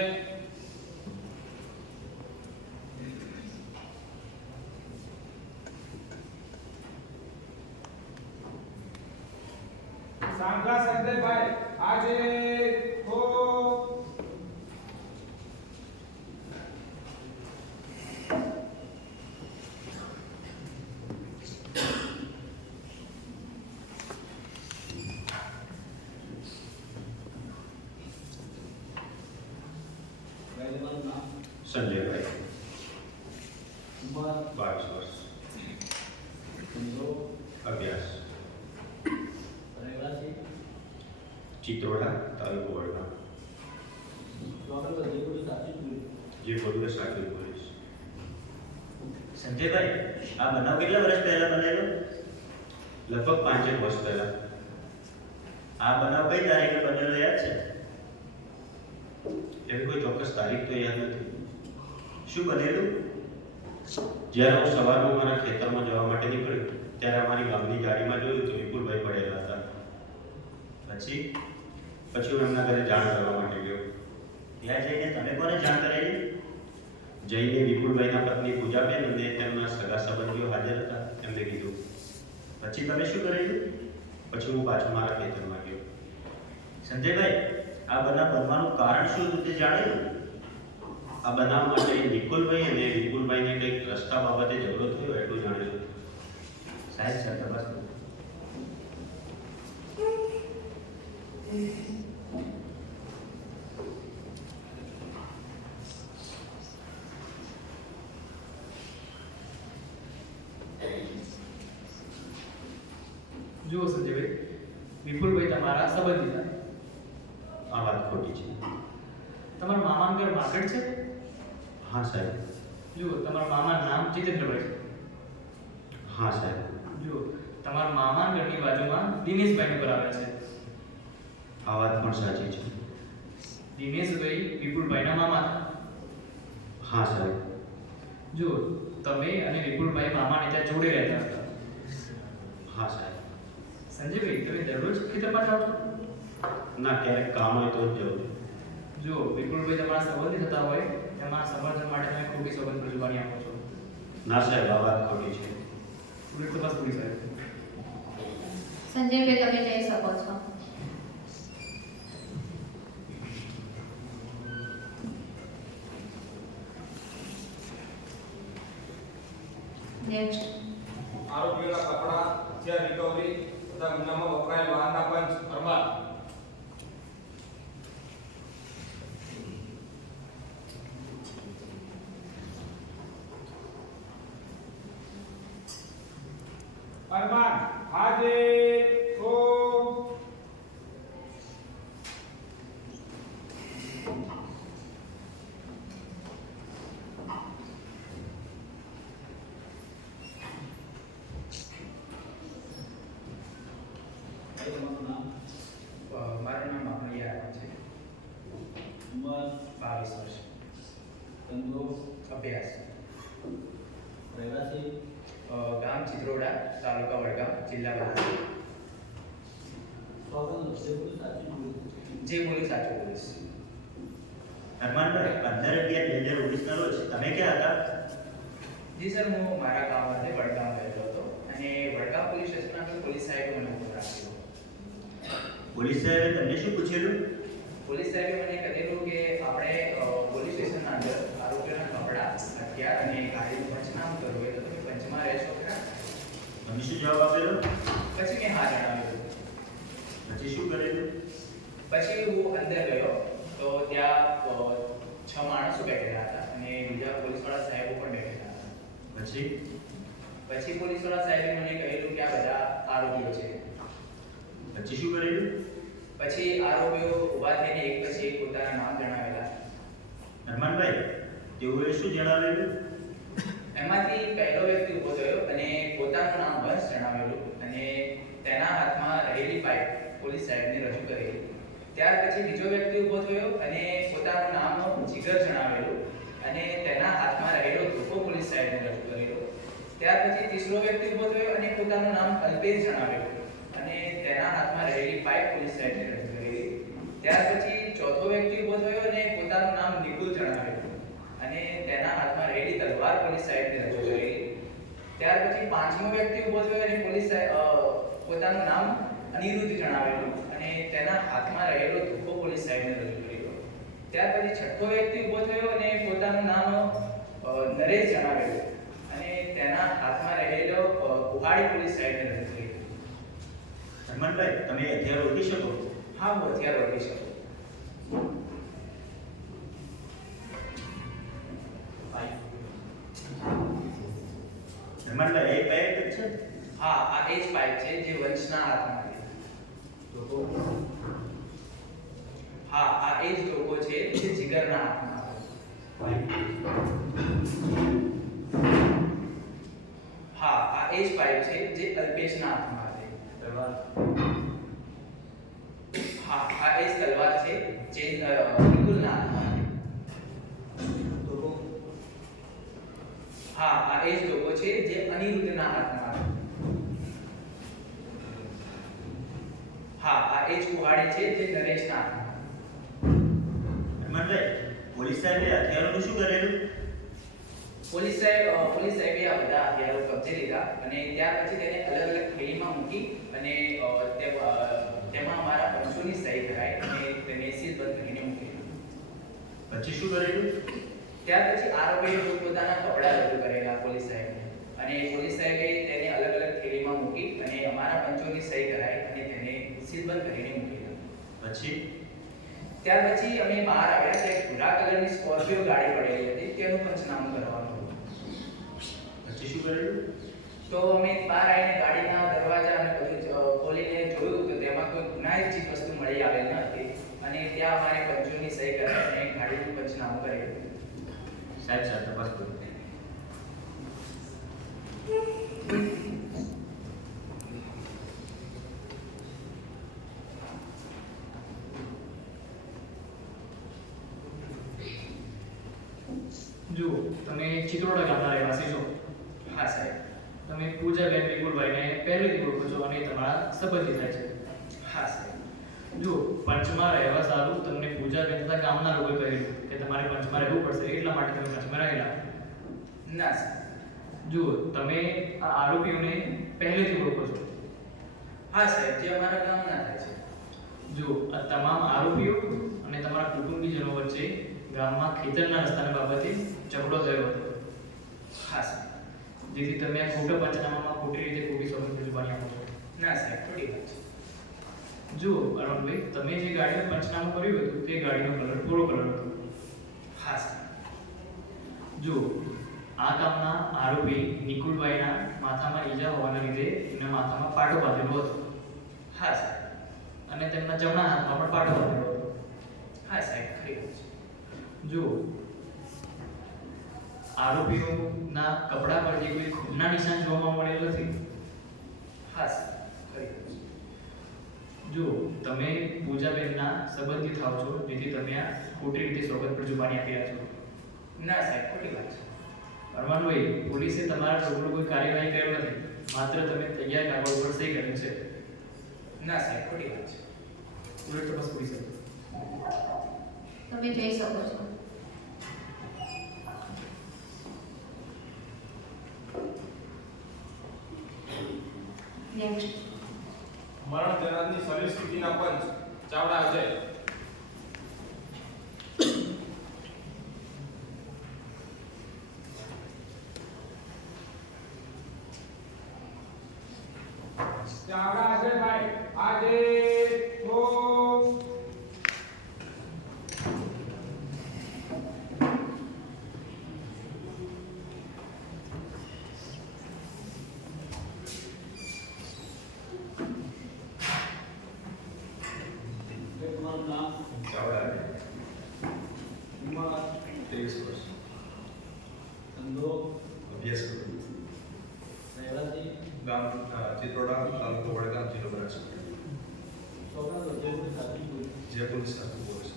સાંભળા સંજય સંજયભાઈ આજે તો ભાઈ તમારું નામ સંજયભાઈ ઉંમર 22 વર્ષ ધંધો અભ્યાસ રહેવાસી ચિત્રોડા તાલુકો વડગામ તો આપણે જે બધું સાચું જ જે બોલું એ સાચું જ બોલીશ સંજયભાઈ આ બનાવ કેટલા વર્ષ પહેલા બનેલો? લગભગ 5 વર્ષ પહેલા આ બનાવ કઈ તારીખે બનેલો યાદ છે? એવી કોઈ ચોક્કસ તારીખ તો યાદ નથી. શું બનેલું? જ્યારે હું સવારમાં મારા ખેતરમાં જવા માટે નીકળ્યો ત્યારે અમારી ગામની ગાડીમાં જોયું તો વિપુલભાઈ પડેલા હતા. પછી પછી હું એમના ઘરે જાણ કરવા માટે ગયો. ત્યાં જઈને તમે કોને જાણ કરેલી? જઈને વિપુલભાઈના પત્ની પૂજાબેન અને તેમના સગા સંબંધીઓ હાજર હતા એમને કીધું. પછી તમે શું કરેલું? પછી હું પાછો મારા ખેતરમાં ગયો. સંજયભાઈ આ બનાવ બનવાનું કારણ શું હતું તે જાણેલું? આ બનાવ માટે નિકુલભાઈ અને વિપુલભાઈને કંઈક રસ્તા બાબતે ઝઘડો થયો એટલું જાણેલું. સાહેબ સર તપાસ કરો. જુઓ સંજયભાઈ, વિપુલભાઈ તમારા સંબંધી હતા. આ વાત ખોટી છે. તમારા મામાનું ઘર માર્કેટ છે? હા સાહેબ. જુઓ, તમારા મામાનું નામ જીતેન્દ્રભાઈ છે. હા સાહેબ. જુઓ, તમારા મામાના ઘરની બાજુમાં દિનેશભાઈનું ઘર આવે છે. આ વાત પણ સાચી છે. દિનેશભાઈ વિપુલભાઈના મામા હતા. હા સાહેબ. જુઓ, તમે અને વિપુલભાઈ મામાને ત્યાં જોડે રહેતા હતા. હા સાહેબ. સંજયભાઈ, તમે દરરોજ ખેતરમાં જાઓ છો? ના, ક્યારેક કામ હોય તો જ જવું. જો વિપુલભાઈ તમારા સંબંધી થતા હોય તેમાં સમર્થન માટે તમે ખોટી સંબંધ રજૂઆત આપો છો. ના સાહેબ, આ વાત ખોટી છે. પોલીસ તપાસ પૂરી સાહેબ. સંજયભાઈ, તમે જઈ શકો છો. નેક્સ્ટ. આરોપીઓના કપડા, હથિયાર રિકવરી તથા ગુનામાં વપરાયેલ વાહનના પંચ અરમાન. અરમાન આજે તો ભાઈ તમારું નામ મારું નામ અમલિયા છે. ઉંમર 22 વર્ષ. ધંધો અભ્યાસ. રહેવાસી ગામ ચિત્રોડા તાલુકા વડગામ જિલ્લા બાલાસિનોર. તો આપણે જે બધું સાચું જ જે બોલું સાચું બોલીશ. અરમાનભાઈ 15/11/2019 ના રોજ તમે ક્યાં હતા? જી સર, હું મારા ગામ માટે વડગામ ગયેલો હતો અને વડગામ પોલીસ સ્ટેશનના પોલીસ સાહેબે મને ફોન આપ્યો. પોલીસ સાહેબે તમને શું પૂછેલું? પોલીસ સાહેબે મને કહેલું કે આપણે પોલીસ સ્ટેશનના અંદર આરોપીઓના કપડાં, હથિયાર અને ગાડીનું પંચનામ કરવું હોય તો તમે પંચમાં રહેશો ખરા? તમે શું જવાબ આપેલો? પછી મેં હા જણાવ્યું. પછી શું કરેલું? પછી હું અંદર ગયો તો ત્યાં 6 માણસો બેઠેલા હતા અને બીજા પોલીસવાળા સાહેબો પણ બેઠેલા હતા. પછી પોલીસવાળા સાહેબે મને કહેલું કે આ બધા આરોપીઓ છે. પછી શું કરેલું? પછી આરોપીઓ ઊભા થઈને એક પછી એક પોતાના નામ જણાવેલા. અરમાનભાઈ, તેઓએ શું જણાવેલું? એમાંથી પહેલો વ્યક્તિ ઊભો થયો અને પોતાનું નામ વંશ જણાવેલું અને તેના હાથમાં રહેલી પાઇપ પોલીસ સાહેબને રજૂ કરેલી. ત્યાર પછી બીજો વ્યક્તિ ઊભો થયો અને પોતાનું નામ જીગર જણાવેલું અને તેના હાથમાં રહેલો ધોકો પોલીસ સાહેબને રજૂ કરેલો. ત્યાર પછી ત્રીજો વ્યક્તિ ઊભો થયો અને પોતાનું નામ અલ્પેશ જણાવેલું અને તેના હાથમાં રહેલી પાઇપ પોલીસ સાહેબને રજૂ કરેલી. ત્યાર પછી ચોથો વ્યક્તિ ઊભો થયો અને પોતાનું નામ નિકુલ જણાવેલું અને તેના હાથમાં રહેલી તલવાર પોલીસ સાહેબને રજૂ કરેલી. ત્યાર પછી પાંચમો વ્યક્તિ ઊભો થયો અને પોતાનું નામ અનિરુદ્ધ જણાવેલું અને અને તેના હાથમાં રહેલો ધોકો પોલીસ સાહેબને રજૂ કર્યો. ત્યાર પછી છઠ્ઠો વ્યક્તિ ઊભો થયો અને પોતાનું નામ નરેશ જણાવેલું અને તેના હાથમાં રહેલો કુહાડી પોલીસ સાહેબને રજૂ કર્યો. હનુમાનભાઈ, તમે હથિયાર ઓળખી શકો? હા, હું હથિયાર ઓળખી શકું. હનુમાનભાઈ, એ પાઇપ જ છે? હા, આ એ જ પાઇપ છે જે વંશના હાથમાં હતી. હા, આ એ જ ધોકો છે જે જીગરના હાથમાં હતો. હા, આ એ જ પાઇપ છે જે અલ્પેશના હાથમાં હતી. હા, આ એ જ તલવાર છે જે નિકુલના હાથમાં હતી. હા, આ એ જ ધોકો છે જે અનિરુદ્ધના હાથમાં હતો. હા, આ એ જ કુહાડી છે જે નરેશના હાથમાં. હનુમાનભાઈ, પોલીસ સાહેબે હથિયારોનું શું કરેલું? પોલીસ સાહેબે આ બધા હથિયારો કબજે લીધા અને ત્યાર પછી તેને અલગ અલગ થેલીમાં મૂકી અને તેમાં અમારા પંચોની સહી કરાઈ અને તેને સીલબંધ કરીને મૂકી. પછી શું કરેલું? ત્યાર પછી આરોપીએ પોતાના કપડાં રજૂ કરેલા પોલીસ સાહેબને અને પોલીસ સાહેબે તેને અલગ અલગ થેલીમાં મૂકી અને અમારા પંચોની સહી કરાઈ અને તેને સીલબંધ કરીને મૂકેલા. પછી ત્યાર પછી અમે બહાર આવ્યા તો એક ભૂરા કલરની સ્કોર્પિયો ગાડી પડેલી હતી તેનું પંચનામું કરવાનું હતું. પછી શું કરેલું? તો અમે બહાર આવીને ગાડીના દરવાજા અને બધું ખોલીને જોયું તો તેમાં કોઈ ગુનાહિત ચીજ વસ્તુ મળી આવેલ ન હતી અને ત્યાં અમારે પંચોની સહી કરાઈ અને ગાડીનું પંચનામું કરેલું. સાહેબ, તપાસ કરો. જુઓ, તમે ચિત્રોડા ગામના રહેવાસી છો. હા સાહેબ. તમે પૂજાબેન વિપુલભાઈને પહેલેથી ઓળખો છો અને તમારા સંબંધી થાય છે. હા સાહેબ. જુઓ, પંચમાં રહેવા સારું તમને પૂજાબેન તથા ગામના લોકોએ કહ્યું કે તમારે પંચમાં રહેવું પડશે એટલા માટે તમે પંચમાં રહેલા. ના સાહેબ. જુઓ, તમે આ આરોપીઓને પહેલેથી ઓળખો છો. હા સાહેબ, જે અમારા ગામના થાય છે. જુઓ, આ તમામ આરોપીઓ અને તમારા કુટુંબીજનો વચ્ચે ગામમાં ખેતરના રસ્તાની બાબતે ઝઘડો થયો હતો. હા સાહેબ. જેથી તમે આ ખોટા પંચનામામાં ખોટી રીતે ખોટી સોગંદ જુબાની આપો છો. ના સાહેબ, ખોટી વાત છે. જુઓ અરુણભાઈ, તમે જે ગાડીનું પંચનામું કર્યું હતું તે ગાડીનો કલર ભૂરો કલર હતો. હા સાહેબ. જુઓ, આ કામના આરોપી નિકુલભાઈના માથામાં ઈજા હોવાના લીધે એના માથામાં પાટો બાંધેલો હતો. હા સાહેબ. અને તેમના જમણા હાથમાં પણ પાટો બાંધેલો હતો. હા સાહેબ, ખરી વાત છે. જુઓ, આરોપીઓના કપડા પર જે કોઈ ખૂનના નિશાન જોવા મળેલ નથી. હા સાહેબ, ખરી વાત છે. જુઓ, તમે પૂજાબેનના સંબંધી થાવ છો જેથી તમે આ ખોટી રીતે સોગંદ પર જુબાની આપી રહ્યા છો. ના સાહેબ, ખોટી વાત છે. અરમાનભાઈ, પોલીસે તમારા છોકરો કોઈ કાર્યવાહી કરેલ નથી, માત્ર તમે તૈયાર કાગળ ઉપર સહી કરી છે. ના સાહેબ, ખોટી વાત છે. ઉલટ તપાસ કરી શકો. તમે જઈ શકો છો. નેક્સ્ટ. મરણ જનારની શરીર સ્થિતિના પંચ ચાવડા અજય. ચાવડા અજયભાઈ, આજે તો તમારું નામ? ચાવડા ઉંમર 23 વર્ષ. ધંધો? અભ્યાસ કરું. રહેવાસી? ગામ ચિત્રોડા, તાલુકો વડગામ, જિલ્લો બનાસકાંઠા. છોકરા જયપુર સાચી બોલી. જયપુર સાચું બોલે છે.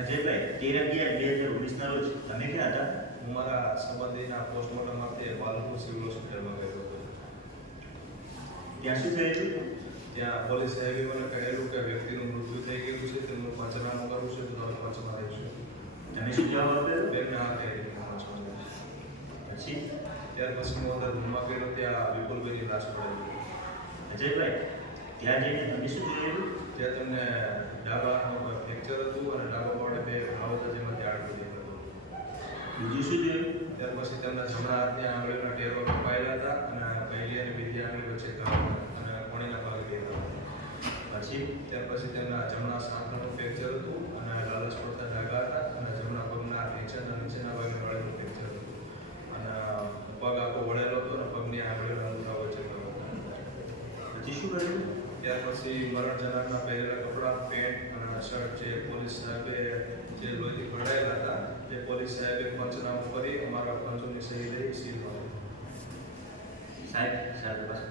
અજયભાઈ, 13/11/2019 ના રોજ તમે ક્યાં હતા? હું મારા સંબંધીના પોસ્ટમોર્ટમ માટે પાલનપુર સિવિલ હોસ્પિટલમાં ગયો હતો. ત્યાં શું થયેલું? ત્યાં પોલીસ સાહેબે મને કહેલું કે વ્યક્તિનું મૃત્યુ થઈ ગયું છે, તેમનું પંચનામું કરવું છે, તો તમે પંચમાં રહેશો. તમે શું જવાબ આપ્યો? બેનને હા કહી પંચમાં. પછી ત્યાર પછી હું અંદર રૂમમાં ગયો, ત્યાં વિપુલભાઈની લાશ પડેલી. અજયભાઈ, ત્યાં જઈને તમે શું જોયું? ત્યાં તેમને ડાબા હાથમાં ફ્રેક્ચર હતું અને ડાબા પાડે બે ઘાવ હતા જેમાંથી આડકું હતો. બીજું શું જોયું? ત્યાર પછી તેમના જમણા હાથની આંગળીના ટેરો કપાયેલા હતા અને પહેલી અને બીજી આંગળી વચ્ચે ઘાવ હતા અને કોણીના ભાગે બે હતા. પછી ત્યાર પછી તેમના જમણા સાંધાનું ફ્રેક્ચર હતું અને લાલચ પડતા ડાઘા હતા અને જમણા પગના નીચેના ભાગને વળેલું ફ્રેક્ચર હતું અને પગ આખો વળેલો હતો અને પગની આંગળીના અંગૂઠા વચ્ચે ઘાવ હતા. પછી શું કર્યું? ત્યાર પછી મરણ જનારના પહેરેલા કપડાં, પેન્ટ અને શર્ટ જે પોલીસ સાહેબે જે લોહીથી પડાયેલા હતા તે પોલીસ સાહેબે પંચનામું કરી અમારા પંચોની સહી લઈ સીલ મારી. સાહેબ પાસે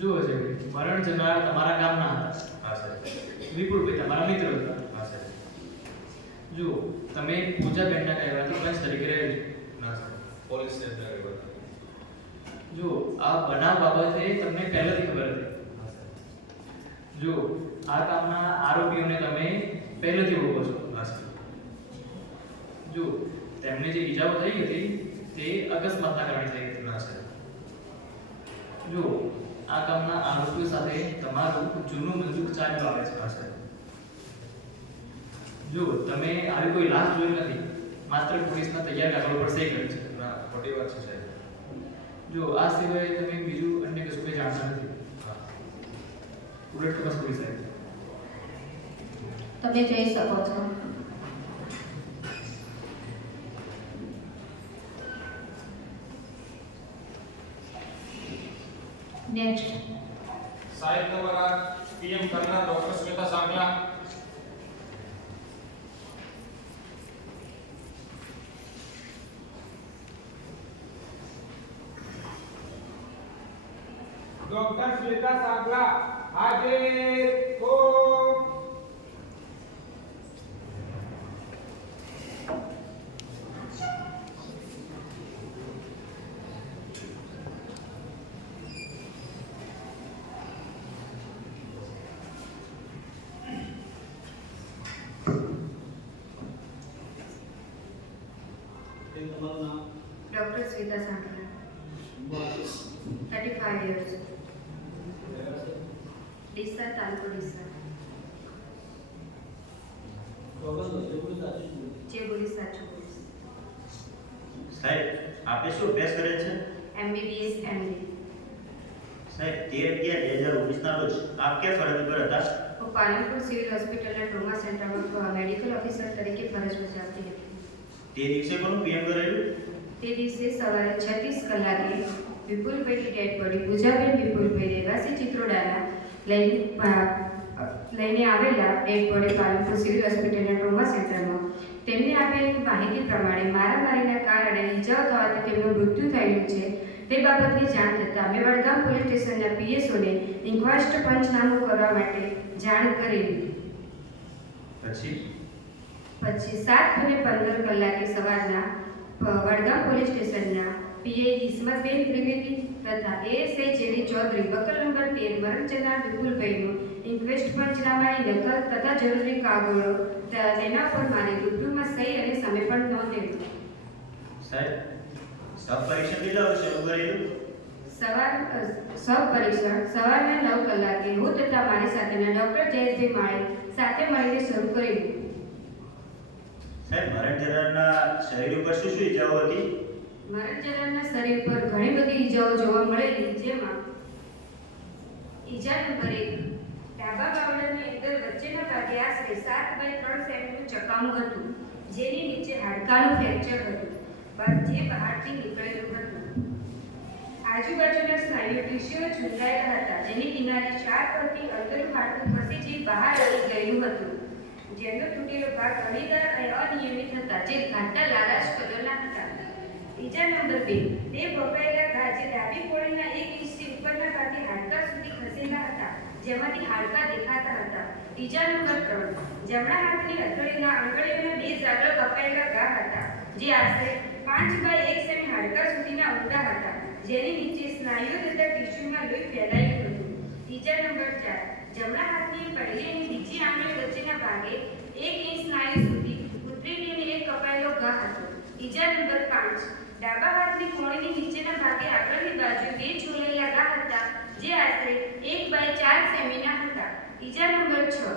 જુઓ છે મરણ જનાર તમારા ગામના હતા. હા સાહેબ. વિપુલભાઈ તમારા મિત્ર હતા. હા સાહેબ. જુઓ તમે પૂજાબેનના કહેવાથી પંચ તરીકે રહેલ છો. ના સાહેબ. પોલીસ સાહેબના કહેવાથી. જુઓ આ બનાવ બાબતે તમને પહેલેથી ખબર હતી. હા સાહેબ. જુઓ આ કામના આરોપીઓને તમે પહેલેથી ઓળખો છો. હા સાહેબ. જુઓ તેમને જે ઈજાઓ થઈ હતી તે અકસ્માતના કારણે થઈ હતી. ના સાહેબ. જુઓ આ કામના આરોપીઓ સાથે તમારું જૂનું મંજૂર ચાલ્યું આવે છે. હા સાહેબ. જુઓ તમે આવી કોઈ લાશ જોઈ નથી, માત્ર પોલીસના તૈયાર કાગળો પર સહી કરી છે. ના ખોટી વાત છે સાહેબ. જુઓ આ સિવાય તમે બીજું અન્ય કશું કંઈ જાણતા નથી. હા. ઉલટ તપાસ કરી સાહેબ. તમે જઈ શકો છો. નેક્સ્ટ સાહેબ તમારા પીએમ કરનાર ડોક્ટર શ્વેતા સાંગલા. ડોક્ટર શ્વેતા સાંગલા હાજર. તો તમારું નામ? ડોક્ટર શ્વેતા સાંગલા, 35 years, ડીસા તાલુકો ડીસા. જે બોલી સાચું બોલીશ. સાહેબ આપે શું અભ્યાસ કરેલ છે? MBBS MD. સાહેબ 13/11/2019 ના રોજ આપ ક્યાં ફરજ પર હતા? હું પાલનપુર સિવિલ હોસ્પિટલના ટ્રોમા સેન્ટરમાં મેડિકલ ઓફિસર તરીકે ફરજ બજાવતી હતી. તે દિવસે કોનું પીએમ કરેલું? તે દિવસે સવારે 36 કલાકે વિપુલભાઈની ડેડ બોડી પૂજાબેન વિપુલભાઈ રહેવાસી ચિત્રોડાના લઈને આવેલા ડેડ બોડી પાલનપુર સિવિલ હોસ્પિટલના ટ્રોમા સેન્ટરમાં તેમને આપેલી માહિતી પ્રમાણે મારામારીના કારણે ઈજાઓ થવાથી તેમનું મૃત્યુ થયેલું છે તે બાબતની જાણ થતાં અમે વડગામ પોલીસ સ્ટેશનના પીએસઓને ઇન્ક્વાસ્ટ પંચનામું કરવા માટે જાણ કરેલી. પછી 7:15 કલાકે સવારના વડગામ પોલીસ સ્ટેશનના પીઆઈ કિસ્મતબેન ત્રિવેદી તથા ASI JD Chaudhary buckle number 13 મરણ જનાર વિપુલભાઈનું ઇન્ક્વેસ્ટ પંચનામાની નકલ તથા જરૂરી કાગળો તેના પર મારી રૂબરૂમાં સહી અને સમય પણ નોંધેલું. સાહેબ સબ પરીક્ષણ કેટલા વાગે શરૂ કરેલું? સબ પરીક્ષણ સવારના 9 કલાકે હું તથા મારી સાથેના ડોક્ટર જયેશભાઈ માળે સાથે મળીને શરૂ કરેલું. સાહેબ મરણ જનારના શરીર ઉપર શું શું ઈજાઓ હતી? મરણ જનારના શરીર પર ઘણી બધી ઈજાઓ જોવા મળેલી, જેમાં ઈજા નંબર 1 ડાબા બાવડાની અંદર વચ્ચેના ભાગે આશરે 7/3 સેન્ટીનું ચકામું હતું, જેની નીચે હાડકાનું ફ્રેક્ચર હતું, જે બહારથી નીકળેલું હતું. આજુબાજુના સ્નાયુ ટીસ્યુઓ ચૂંટાયેલા હતા, જેની કિનારે 4 પરથી અંદરનું હાડકું ખસી જઈ બહાર આવી ગયેલું હતું, જેનો તૂટેલો ભાગ ઘણીવાર અને અનિયમિત હતા, જે ઘાટા લાલાશ કલરના હતા. ઈજા નંબર 2 તે બફાયેલા ઘા જે ડાબી કોણીના 1 ઇંચથી ઉપરના ભાગે હાડકા સુધી ખસેલા હતા, જેમાંથી હાડકા દેખાતા હતા. ઈજા નંબર 3 જમણા હાથની હથેળીના આંગળીઓના 2 જાગળ કપાયેલા ઘા હતા, જે આશરે 5/1 સેમી હાડકા સુધીના ઊંડા હતા, જેની નીચે સ્નાયુઓ તથા ટીસ્યુમાં લોહી ફેલાયેલું હતું. ઈજા નંબર 4 જમણા હાથની પહેલી અને બીજી આંગળી વચ્ચેના ભાગે 1 ઇંચ સ્નાયુ સુધી ઉતરીને એક કપાયેલો ઘા હતો. ઈજા નંબર 5. ડાબા હાથની કોણીની નીચેના ભાગે આગળની બાજુ 2 છોલેલા ઘા હતા જે આશરે 1/4 સેમીના હતા. ઈજા નંબર 6.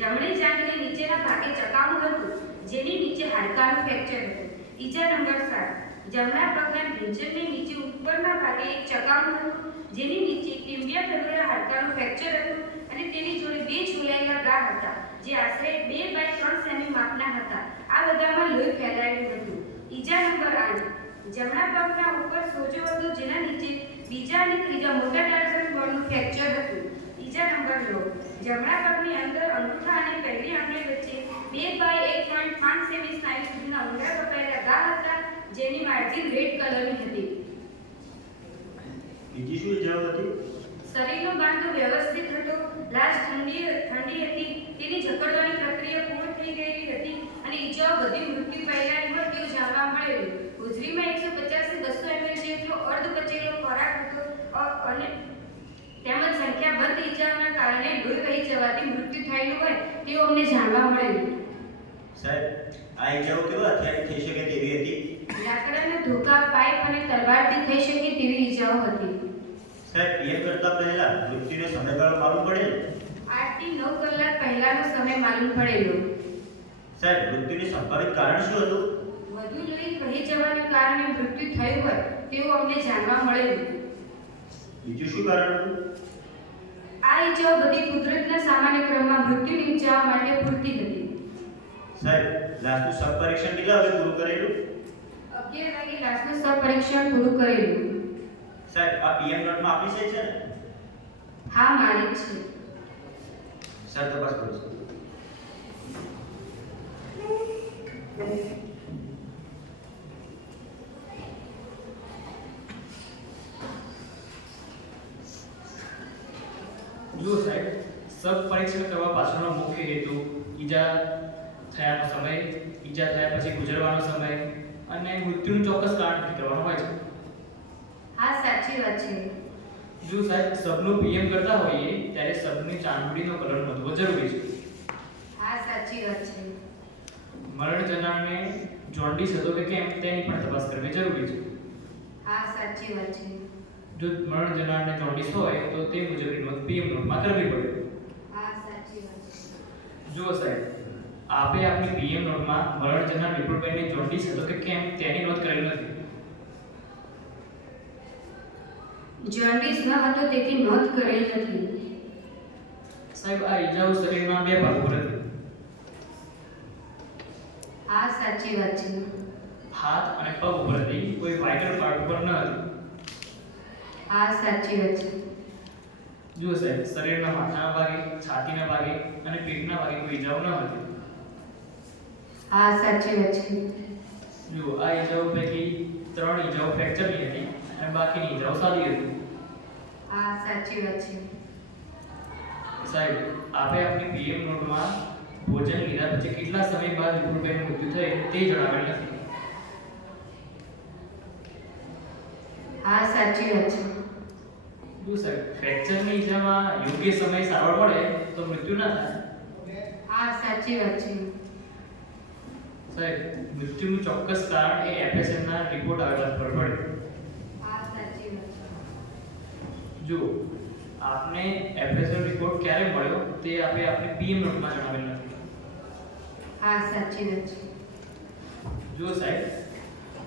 જમણી જાંઘની નીચેના ભાગે ચકામું હતું જેની નીચે હાડકાનું ફ્રેક્ચર હતું. ઈજા નંબર 7. જમણા પગના ઢીંચણની નીચે ઉપરના ભાગે એક ચકામું હતું જેની નીચે ટિમ્બિયા ફેબ્યુલર હાડકાનું ફ્રેક્ચર હતું અને તેની જોડે 2 છોલાયેલા ઘા હતા જે આશરે 2/3 સેમી માપના હતા. આ બધામાં લોહી ફેલાયેલું હતું. ઈજા નંબર 8. જમણા પગના ઉપર સોજો હતો જેના નીચે બીજા અને ત્રીજા મોટા ટાર્સલ બોર્ડનું ફ્રેક્ચર હતું. ઈજા નંબર 9. જમણા પગની અંદર અંગૂઠા અને પહેલી આંગળી વચ્ચે 2/1.5 સેમી સ્નાયુ સુધીના ઊંડા કપાયેલા ઘા હતા જેની માર્જિન રેડ કલરની હતી. બીજી શું ઇજાઓ હતી? શરીરનો બાંધો વ્યવસ્થિત હતો, લાશ ઠંડી હતી, તેની જકડવાની પ્રક્રિયા પૂર્ણ થઈ ગયેલી હતી અને ઈજાઓ બધી મૃત્યુ પહેલાની હોય તેવું જાણવા મળેલું. હોજરીમાં 150 થી 200 ml જેટલો અર્ધ પચેલો ખોરાક હતો અને તેમજ સંખ્યાબંધ ઈજાઓના કારણે લોહી વહી જવાથી મૃત્યુ થયેલું હોય તેવું અમને જાણવા મળેલું. સાહેબ, આ ઇજાઓ કેવા હથિયારથી થઈ શકે તેવી હતી? લાકડાના ધોકા, પાઇપ અને તલવારથી થઈ શકે તેવી ઈજાઓ હતી. સાહેબ, પીએમ કરતા પહેલા મૃત્યુનો સમયગાળો માલુમ પડેલ? 8 થી 9 કલાક પહેલાનો સમય માલુમ પડેલો. સાહેબ, મૃત્યુનું સંભવિત કારણ શું હતું? વધુ લોહી વહી જવાના કારણે મૃત્યુ થયું હોય તેવું અમને જાણવા મળેલું. બીજું શું કારણ હતું? આ ઈજાઓ બધી કુદરતના સામાન્ય ક્રમમાં મૃત્યુ નિપજાવવા માટે પૂરતી હતી. સાહેબ, લાશનું શવ પરીક્ષણ કેટલા વાગે પૂરું કરેલું? 11 વાગે લાશનું શવ પરીક્ષણ પૂરું કરેલું. સાહેબ, આ પીએમ નોટમાં આપી છે ને? હા, મારી છે. સર, તપાસ કરો. જુઓ સાહેબ, શવ પરીક્ષણ કરવા પાછળનો મુખ્ય હેતુ ઈજા થયાનો સમય, ઈજા થયા પછી ગુજરવાનો સમય અને મૃત્યુનું ચોક્કસ કારણ નક્કી કરવાનો હોય છે. હા, સાચી વાત છે. જો સાહેબ શબનું પીએમ કરતા હોઈએ ત્યારે શબની ચામડીનો કલર નોંધવો જરૂરી છે. હા, સાચી વાત છે. મરણ જનારને જોન્ડિસ હતો કે કેમ તેની પણ તપાસ કરવી જરૂરી છે. હા, સાચી વાત છે. જો મરણ જનારને જોન્ડિસ હોય તો તે મુજબની નોંધ પીએમ નોટમાં કરવી પડે. હા, સાચી વાત છે. જુઓ સાહેબ, આપે આપની પીએમ નોટમાં મરણ જનાર વિપુલભાઈને જોન્ડિસ હતો કે કેમ તેની નોંધ કરેલી નથી. જોન્ડિસ ન હતો તેથી નોંધ કરેલ નથી. સાહેબ, આ ઈજાઓ શરીરના 2 ભાગો પર હતી. હા, સાચી વાત છે. હાથ અને પગ ઉપર હતી, કોઈ વાઇટલ પાર્ટ ઉપર ન હતી. હા, સાચી વાત છે. જુઓ સાહેબ, શરીરના માથાના ભાગે, છાતીના ભાગે અને પેટના ભાગે કોઈ ઈજાઓ ન હતી. હા, સાચી વાત છે. જુઓ, આ ઈજાઓ પૈકી 3 ઈજાઓ ફ્રેક્ચરની હતી અને બાકીની ઈજાઓ સાદી હતી. હા, સાચી વાત છે. સાહેબ, આપે આપની પીએમ નોટમાં ભોજન લીધા પછી કેટલા સમય બાદ વિપુલભાઈનું મૃત્યુ થયું તે જણાવેલ નથી. હા, સાચી વાત છે. જો સાહેબ, ફ્રેક્ચરની ઈજામાં યોગ્ય સમય સારવાર મળે તો મૃત્યુ ના થાય. હા, સાચી વાત છે. સાહેબ, મૃત્યુનું ચોક્કસ કારણ એ એફએસએલના રિપોર્ટ આવેલા પર પડે. હા, સાચી વાત છે. જો આપને એફએસએલ રિપોર્ટ ક્યારે મળ્યો તે આપે આપની પીએમ નોટમાં જણાવેલ નથી. હા, સાચી વાત છે. જો સાહેબ,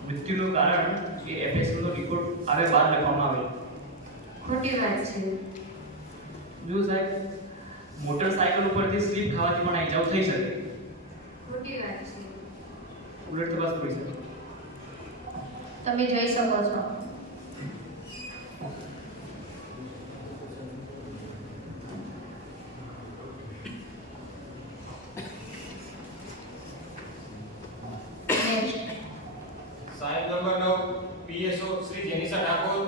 મૃત્યુનું કારણ એ એફએસએલ નો રિપોર્ટ આવે બાદ લખવામાં આવેલો. ખોટી વાત છે. જો સાહેબ, મોટરસાયકલ ઉપરથી સ્લીપ ખાવાથી પણ ઈજાઓ થઈ શકે. ખોટી વાત છે. ઉલટ તપાસ કરી શકે. તમે જોઈ શકો છો. સાહેબ નંબર 9 પીએસઓ શ્રી જેનિસા ઠાકોર.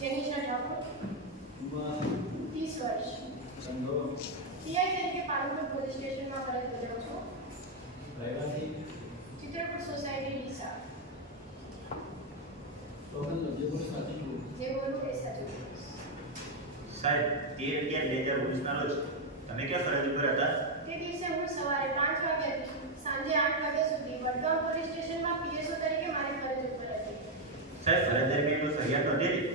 જેનિસા ઠાકોર, 30 વર્ષ. પીઆઈ તરીકે પાલનપુર પોલીસ સ્ટેશનમાં ફરજ બજાવું છું. સાહેબ 13/11/2019 ના રોજ તમે ક્યાં ફરજ ઉપર હતા? તે દિવસે હું સવારે 5 વાગ્યાથી સાંજે 8 વાગ્યા સુધી વડગામ પોલીસ સ્ટેશનમાં પીએસઓ તરીકે મારી ફરજ ઉપર હતી. સાહેબ ફરજ દરમિયાન ફરિયાદ નોંધેલી?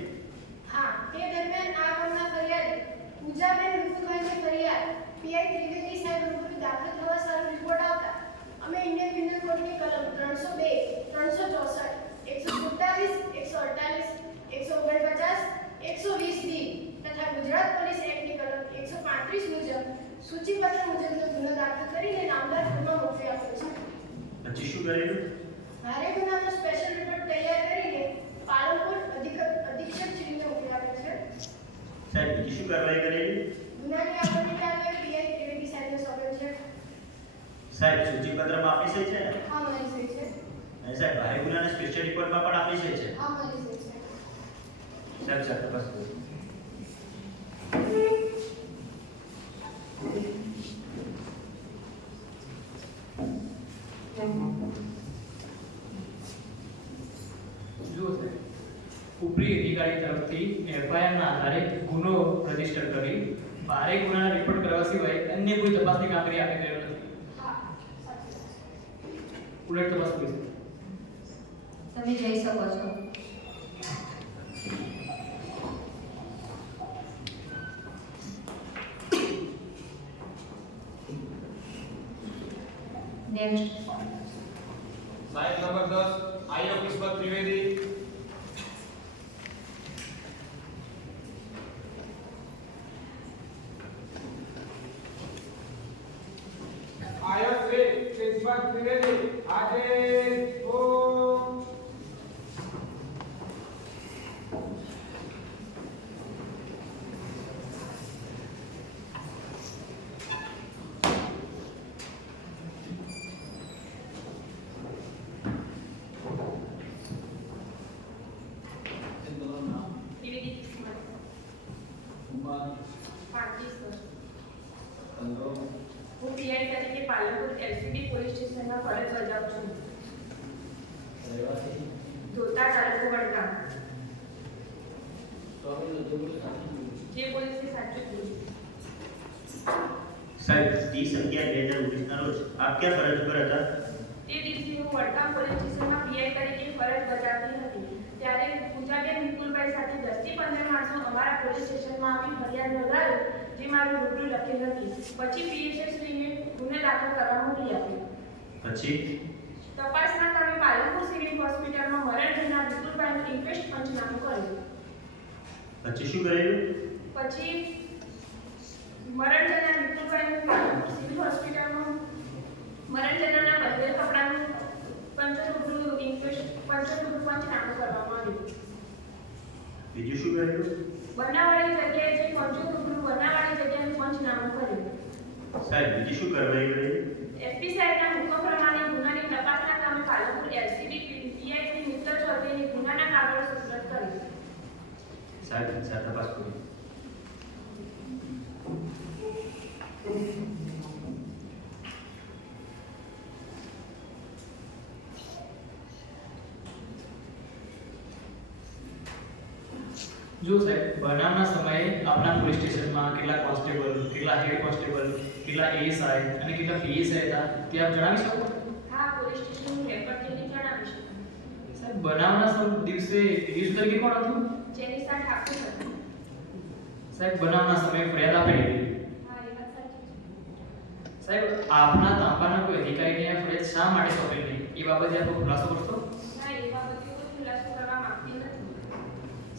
હા, તે દરમિયાન આ ગામના ફરિયાદી પૂજાબેન વિપુલભાઈની ફરિયાદ પીઆઈ ત્રિવેદી સાહેબ રૂબરૂ દાખલ થવા સારું રિપોર્ટ આવતા અમે ઇન્ડિયન પિનલ કોડની કલમ 302, 364, 147, 148, 149, 120 તથા ગુજરાત પોલીસ એક્ટની કલમ 135 મુજબ સૂચિપત્ર મુજબનો ગુનો દાખલ કરીને નામદાર કોર્ટમાં મોકલી આપ્યો છે. પછી શું કરેલું? ભારે ગુનાનો સ્પેશિયલ રિપોર્ટ તૈયાર કરીને પાલનપુર અધિક્ષકશ્રીને મોકલી આપ્યો છે. સાહેબ બીજી શું કાર્યવાહી કરેલી? ગુનાની આગળની કાર્યવાહી પીઆઈ ત્રિવેદી સાહેબને સોંપેલ છે. સાહેબ સૂચિપત્રમાં આપણી સહી છે? હા, મારી સહી છે. અને સાહેબ ભારે ગુનાના સ્પેશિયલ રિપોર્ટમાં પણ આપણી સહી છે? હા, મારી સહી છે. સાહેબ તપાસ કરો. જુઓ સાહેબ, ઉપરી અધિકારી તરફથી એફઆઈઆરના આધારે ગુનો રજીસ્ટર કરી ભારે ગુનાના રિપોર્ટ કરવા સિવાય અન્ય કોઈ તપાસની કામગીરી આપી ગયો નથી. હા, સાચી વાત છે. ઉલટ તપાસ કરી છે. તમે જઈ શકો છો. નેક્સ્ટ સાહેબ નંબર 10 આઈઓ કિસ્મત ત્રિવેદી. આઈઓ શ્રી કિસ્મત ત્રિવેદી આજે ત્રિવેદી કિસ્મત ઉમર 35 વર્ષ. 15 હું પીઆઈ તરીકે પાલનપુર એલસીબી પોલીસ સ્ટેશનમાં ફરજ બજાવું છું. રહેવાસી ધોતા તાલુકો વડગામ. જે જે બોલું સાચું પોલીસે સાચું કીધું. સાહેબ 30/11/2019 ના રોજ આપ ક્યાં ફરજ ઉપર હતા? તે દિવસે હું વડગામ પોલીસ સ્ટેશનમાં પીઆઈ તરીકે ફરજ બજાવતી હતી. ત્યારે પૂજાબેન વિપુલભાઈ સાથે 10 થી 15 માણસો અમારા પોલીસ સ્ટેશનમાં આવી ફરિયાદ નોંધાવી જે મારું રૂબરૂ લખેલ હતી. પછી પીએસએસશ્રીને ગુનો દાખલ કરવા મોકલી આપ્યો. પછી તપાસના કામે પાલનપુર સિવિલ હોસ્પિટલમાં મરણ જનાર વિપુલભાઈનું ઇન્ક્વેસ્ટ પંચનામું કર્યું. પછી શું કરેલું? પછી મરણ જનાર વિપુલભાઈનું પાલનપુર સિવિલ હોસ્પિટલમાં મરણ જનારના બંને કપડાનું પંચરૂબરૂ ઇન્ક્વેસ્ટ પંચરૂબરૂ પંચનામું કરવામાં આવ્યું. બીજું શું કરેલું? બનાવવાળી જગ્યાએ જે પંચરૂબરૂ બનાવવાળી જગ્યાનું પંચનામું કર્યું. સાહેબ બીજી શું કાર્યવાહી કરેલી? એસપી સાહેબના હુકમ પ્રમાણે ગુનાની તપાસના કામે પાલનપુર એલસીબી પીઆઈ મિત્ર ચૌધરીને ગુનાના કાગળો સુપ્રત કરી. સાહેબ તપાસ કરો. જો સાહેબ, બનાવના સમયે આપણા પોલીસ સ્ટેશનમાં કેટલા કોન્સ્ટેબલ, કેટલા હેડ કોન્સ્ટેબલ, કેટલા એએસઆઈ અને કેટલા પીએસઆઈ હતા તે આપ જણાવી શકો? હા, પોલીસ સ્ટેશનનું રેકોર્ડ જોઈને જણાવી શકું. સાહેબ, બનાવના દિવસે પીએસ તરીકે કોણ હતું? જેની સાથે ઠાકુર હતું. સાહેબ, બનાવના સમયે ફરિયાદ આપેલી. હા, એ વાત સાચી છે. સાહેબ, આપના તાંબાના કોઈ અધિકારીને આ ફરિયાદ શા માટે સોંપેલી એ બાબતે આપ ખુલાસો કરશો? ના, એ બાબતે કોઈ ખુલાસો કરવા માંગતી નથી.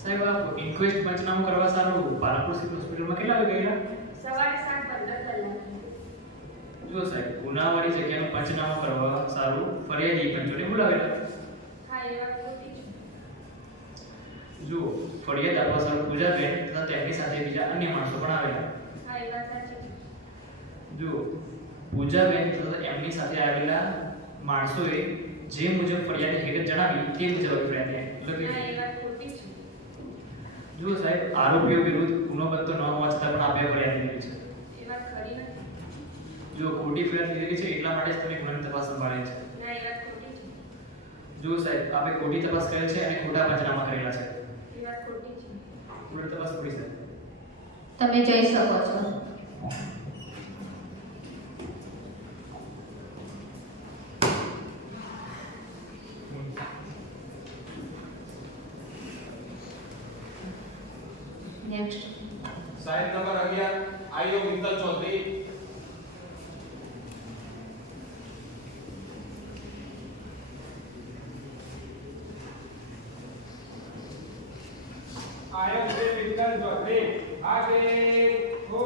સાહેબ, આપ ઇન્ક્વેસ્ટ પંચનામું કરવા સારું પાલનપુર સિવિલ હોસ્પિટલમાં કેટલા વાગે ગયેલા? સવારે 7:15 કલાકે. જો સાહેબ, ગુનાવાળી જગ્યાનું પંચનામું કરવા સારું ફરિયાદી પંચોને બોલાવેલા. હા, એ વાત ખોટી છે. જો ફરિયાદ આપવા સારું પૂજાબેન તથા તેમની સાથે બીજા અન્ય માણસો પણ આવેલા. હા, એ વાત સાચી છે. જો પૂજાબેન તથા એમની સાથે આવેલા માણસોએ જે મુજબ ફરિયાદની હકીકત જણાવી તે મુજબ ફરિયાદ હા, લખી. એ વાત ખોટી છે. જો સાહેબ, આરોપીઓ વિરુદ્ધ ગુનો બનતો ન હોવા છતાં પણ આપે ફરિયાદ લીધી છે. એ વાત ખરી નથી. જો ખોટી ફરિયાદ લીધી છે એટલા માટે જ તમે ગુનાની તપાસ સંભાળે છે. ના, એ વાત ખોટી છે. જો સાહેબ, આપે ખોટી તપાસ કરેલ છે અને ખોટા પંચનામા કરેલા છે. એ વાત ખોટી છે. ઉલટ તપાસ કરી છે. તમે જઈ શકો છો. નેક્સ્ટ સાહેબ નંબર 11 આયો મિત્તલ ચૌધરી. આયો મિત્તલ ચૌધરી આગે હો.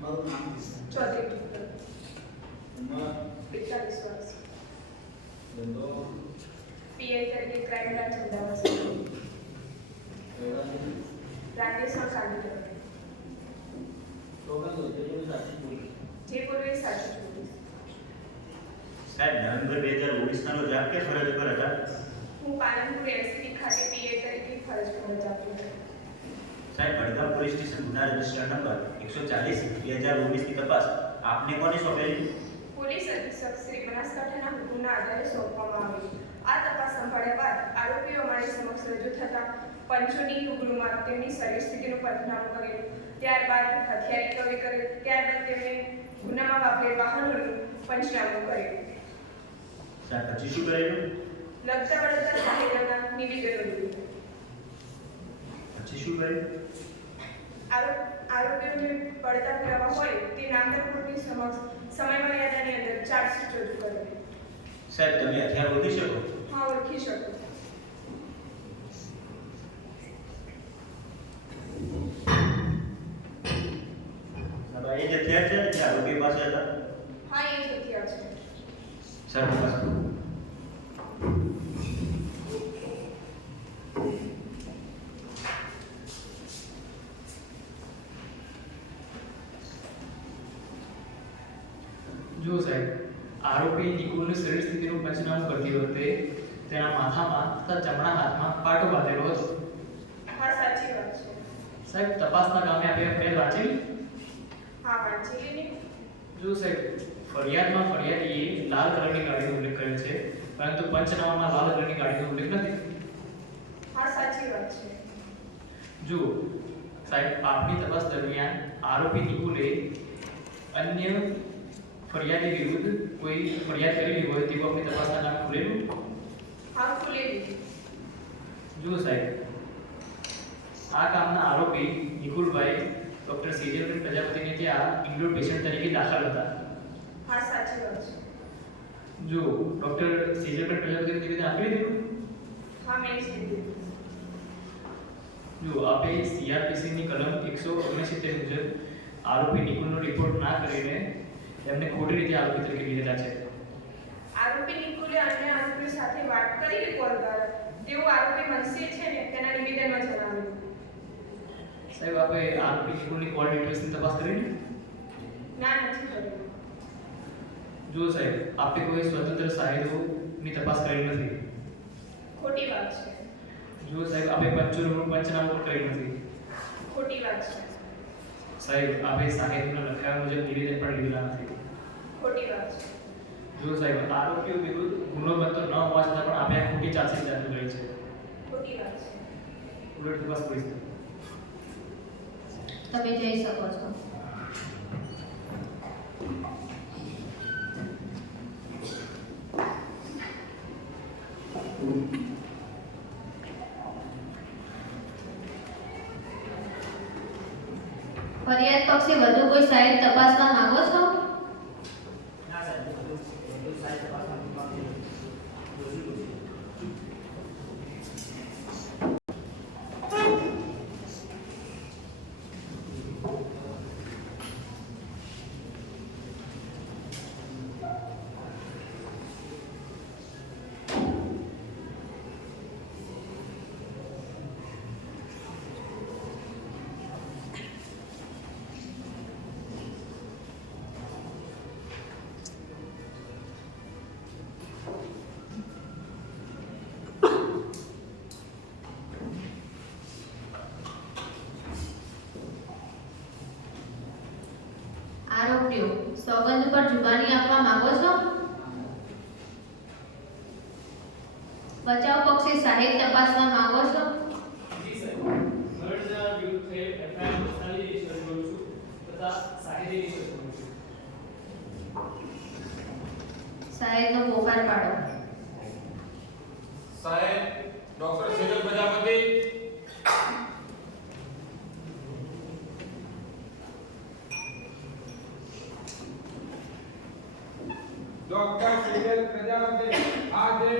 મારું નામ ચૌધરી ઉંમર 41 વર્ષ. ધંધો પીઆઈ તરીકે ક્રાઇમ બ્રાન્ચ અમદાવાદ. રહેવાનું રાકેશ સાગર. સોગંદ જેવું સાચી બોલી. જે બોલવે સાચું બોલીશ. સાહેબ નવેમ્બર 2019 ના રોજ આપ કે ફરજ પર હતા? હું પાલનપુર એસપી ખાતે પીઆઈ તરીકે ફરજ બજાવતી હતી. સાહેબ વડગામ પોલીસ સ્ટેશન ગુના રજિસ્ટર નંબર 140 2019 ની તપાસ આપને કોને સોંપેલી? પોલીસ અધિક્ષક શ્રી બનાસકાંઠાના હુકમના આધારે સોંપવામાં આવી. આ તપાસ સંભાળ્યા બાદ આરોપીઓ અમારી સમક્ષ રજૂ થતા પંચોની રૂબરૂમાં તેમની શરીર સ્થિતિનું પંચનામું કરેલું. ત્યારબાદ હથિયાર રિકવરી કરેલ. ત્યારબાદ તેમણે ગુનામાં વાપરેલ વાહનોનું પંચનામું કરેલું. સાહેબ પછી શું કરેલું? લગતા વળગતા સાહિત્યના નિવેદનો લીધું. પછી શું કર્યું? આરોપીઓને પડતા પુરાવા હોય તે નામદાર કોર્ટની સમક્ષ સમય મર્યાદાની અંદર ચાર્જશીટ રજૂ કરેલી. સાહેબ તમે હથિયાર ઓળખી શકો? હા, ઓળખી શકું. સાહેબ આ એ જ હથિયાર છે જે આરોપી પાસે હતા? હા, એ જ હથિયાર છે. સાહેબ બસ જો સાહેબ, આરોપી નિકુલની શરીર સ્થિતિનું પંચનામું કરતી વખતે તેના માથામાં તથા જમણા હાથમાં પાટો બાંધેલો હતો. હા, સાચી વાત છે. સાહેબ તપાસના કામે આપણે ફરિયાદ વાંચેલી? હા, વાંચેલી ને. જો સાહેબ, ફરિયાદમાં ફરિયાદીએ લાલ કલરની ગાડીનો ઉલ્લેખ કર્યો છે, પરંતુ પંચનામામાં લાલ કલરની ગાડીનો ઉલ્લેખ નથી. હા, સાચી વાત છે. જો સાહેબ, આપની તપાસ દરમિયાન આરોપી નિકુલે અન્ય ફરિયાદી વિરુદ્ધ કોઈ ફરિયાદ કરેલી હોય તેવું આપની તપાસના કામ ખુલેલું? હા, ખુલેલી. જો સાહેબ, આ કામના આરોપી નિકુલભાઈ ડોક્ટર સીજેલ પ્રજાપતિને ત્યાં ઇન્ડોર પેશન્ટ તરીકે દાખલ હતા. હા, સાચી વાત છે. જો ડોક્ટર સીજેલ પ્રજાપતિને નિવેદન આપી દીધું? હા, મેં જ કીધું. જો આપે સીઆરપીસીની કલમ 169 મુજબ આરોપી નિકુલનો રિપોર્ટ ના કરીને એમને ખોટી રીતે આરોપી તરીકે લીધેલા છે. આરોપી નિકુલે અન્ય આરોપી સાથે વાત કરી કોલ દ્વારા તેવું આરોપી મનસી છે ને તેના નિવેદનમાં જણાવ્યું. સાહેબ, આપે આરોપી નિકુલની કોલ ડિટેલ્સની તપાસ કરી? ના, નથી કર્યું. જો સાહેબ, આપે કોઈ સ્વતંત્ર સાહિત્યોની તપાસ કરી નથી. ખોટી વાત છે. જો સાહેબ, આપે પંચનામું પણ કરી નથી. ખોટી વાત છે. સાહેબ, આપે સાહિત્યના લખાયા મુજબ નિવેદન પણ લીધેલા નથી. ખોટી વાત છે. જો સાહેબ, આરોપીઓ વિરુદ્ધ ગુનો બનતો ન હોવા છતાં પણ આપણે આ ખોટી ચાર્જશીટ ચાલુ કરી છે. ખોટી વાત છે. ઉલટ તપાસ પોલીસ. તમે જઈ શકો છો. ફરિયાદ પક્ષે વધુ કોઈ સાહેબ તપાસવા માંગો છો? ના સાહેબ બધું સાહેબ તપાસવાનું બાકી છે. આરોપીઓ સોગંદ પર જુબાની આપવા માંગો છો? બચાવ પક્ષે સાહેબ તપાસવા માંગો છો? જી સાહેબ. મરણ જનાર વિરુદ્ધ એફઆઈઆર નોંધાવી શરૂ કરું છું તથા સાહેબની શરૂ કરું છું. સાહેબનો પોકાર પાડો. સાહેબ ડોક્ટર સેજલ પ્રજાપતિ, ડોક્ટર સેજલ પ્રજાપતિ આજે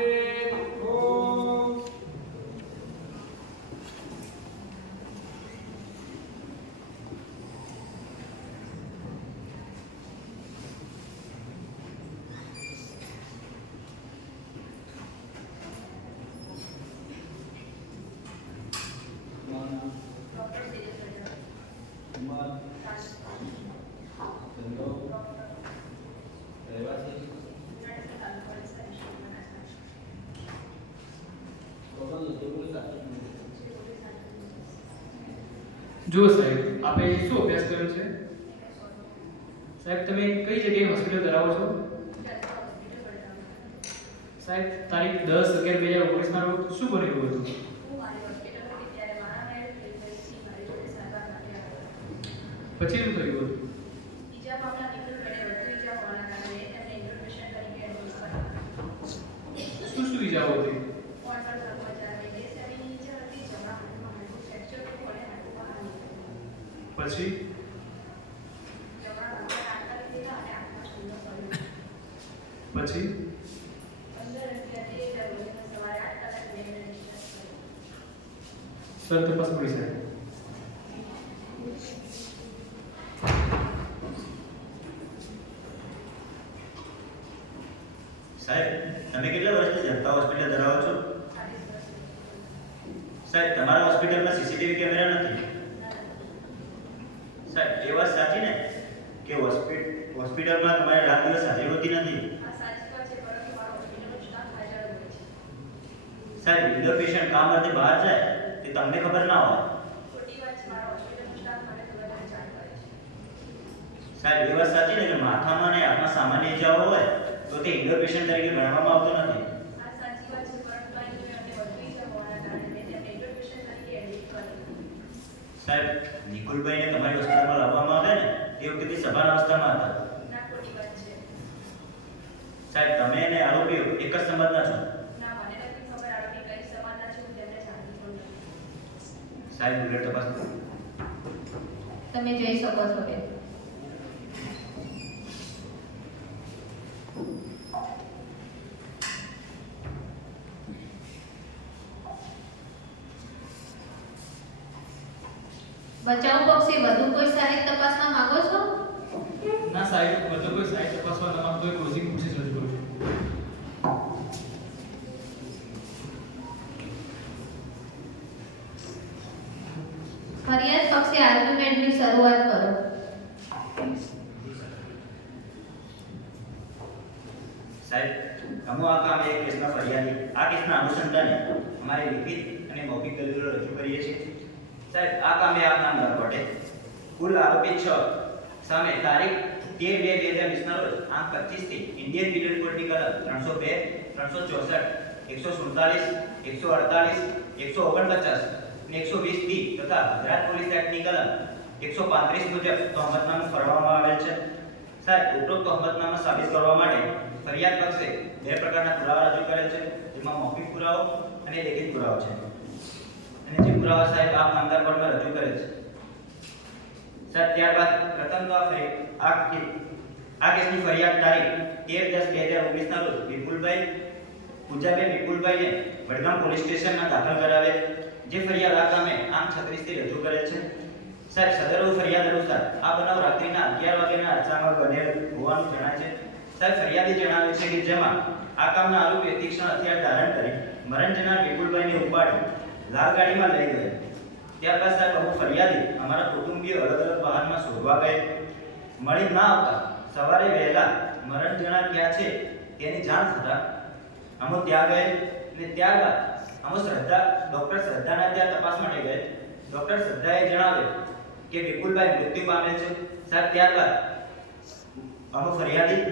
જો સાહેબ, આપે શું અભ્યાસ કર્યો છે? સાહેબ, તમે કઈ જગ્યાએ હોસ્પિટલ ધરાવો છો? સાહેબ, તારીખ 10/11/2019 ના રોજ શું બનેલું હતું? પછી શું થયું હતું? શું શું ઈજાઓ હતી? પછી પછી સર તપાસ કરી સાહેબ. સાહેબ, તમે કેટલા વર્ષથી જનતા હોસ્પિટલ ધરાવો છો? સાહેબ, તમારા હોસ્પિટલમાં સીસીટીવી કેમેરા નથી. સાહેબ, એ વાત સાચી ને કે હોસ્પિટલમાં તમારે રાત દિવસ હાજરી હોતી નથી? સાહેબ, ઇન્ડોર પેશન્ટ કામ અર્થે બહાર જાય તે તમને ખબર ના હોય. સાહેબ, એ વાત સાચી ને કે માથામાં અને આંખમાં સામાન્ય ઈજાઓ હોય તો તે ઇન્ડોર પેશન્ટ તરીકે ગણવામાં આવતો નથી. સાહેબ, નિકુલભાઈને તમારી હોસ્પિટલમાં લાવવામાં આવે ને તે વખતે સભાન અવસ્થામાં હતા. સાહેબ, તમે અને આરોપીઓ એક જ સમાજના છો? સાહેબ, બુલેટ તપાસ કરો. તમે જઈ શકો છો બેન. બચાવ પક્ષે વધુ કોઈ સાહેબ તપાસવા માંગો છો? ના સાહેબ, વધુ કોઈ સાહેબ તપાસવા ન માંગતો હોય ક્લોઝિંગ પ્રોસેસ રજૂ કરું છું. ફરિયાદ પક્ષે આર્ગ્યુમેન્ટની શરૂઆત કરો. સાહેબ, અમો આ કામ એક કેસમાં ફરિયાદી આ કેસના અનુસંધાને અમારે લિખિત અને મૌખિક દલીલો રજૂ કરીએ છીએ. સાહેબ, આ કામે આપના નામ વટે કુલ આરોપી 6 સામે તારીખ 13/2/2020 ના રોજ આંક 25 થી ઇન્ડિયન પીનલ કોડની કલમ 302, 364, 147, 148, 149 અને 120 બી તથા ગુજરાત પોલીસ એક્ટની કલમ 135 મુજબ તહોમતનામું ફરવામાં આવેલ છે. સાહેબ, ઉપરોક્ત તહોમતનામા સાબિત કરવા માટે ફરિયાદ પક્ષે બે પ્રકારના પુરાવા રજૂ કરેલ છે, જેમાં મૌખિક પુરાવો અને લેખિત પુરાવો છે. અને જે પુરાવા સાહેબ આપ નામદાર કોર્ટમાં રજૂ કરેલ છે. સાહેબ, ત્યારબાદ પ્રથમ તો આ કેસની ફરિયાદ તારીખ 13/10/2019 ના રોજ પૂજાબેન વિપુલભાઈને વડગામ પોલીસ સ્ટેશનમાં દાખલ કરાવેલ, જે ફરિયાદ આ કામે આંક 36 થી રજૂ કરેલ છે. સાહેબ, સદર ફરિયાદ અનુસાર આ બનાવ રાત્રિના 11 વાગ્યાના અરસામાં બનેલ હોવાનું જણાય છે. સાહેબ, ફરિયાદી જણાવે છે કે જેમાં આ કામના આરોપીએ તીક્ષ્ણ હથિયાર ધારણ કરી મરણ જનાર વિપુલભાઈને ઉપાડી લાલ ગાડીમાં લઈ ગયા. ત્યારબાદ સાહેબ, અમુક ફરિયાદી અમારા કુટુંબીઓ અલગ અલગ વાહનમાં શોધવા ગયે. મળી ના આવતા સવારે વહેલા મરણ જનાર ક્યાં છે તેની જાણ થતા અમો ત્યાં ગયે અને ત્યારબાદ અમો ડોક્ટર શ્રદ્ધાના ત્યાં તપાસ માટે ગયે. ડોક્ટર શ્રદ્ધાએ જણાવ્યું કે વિપુલભાઈ મૃત્યુ પામેલ છે. સાહેબ, ત્યારબાદ અમે ફરિયાદી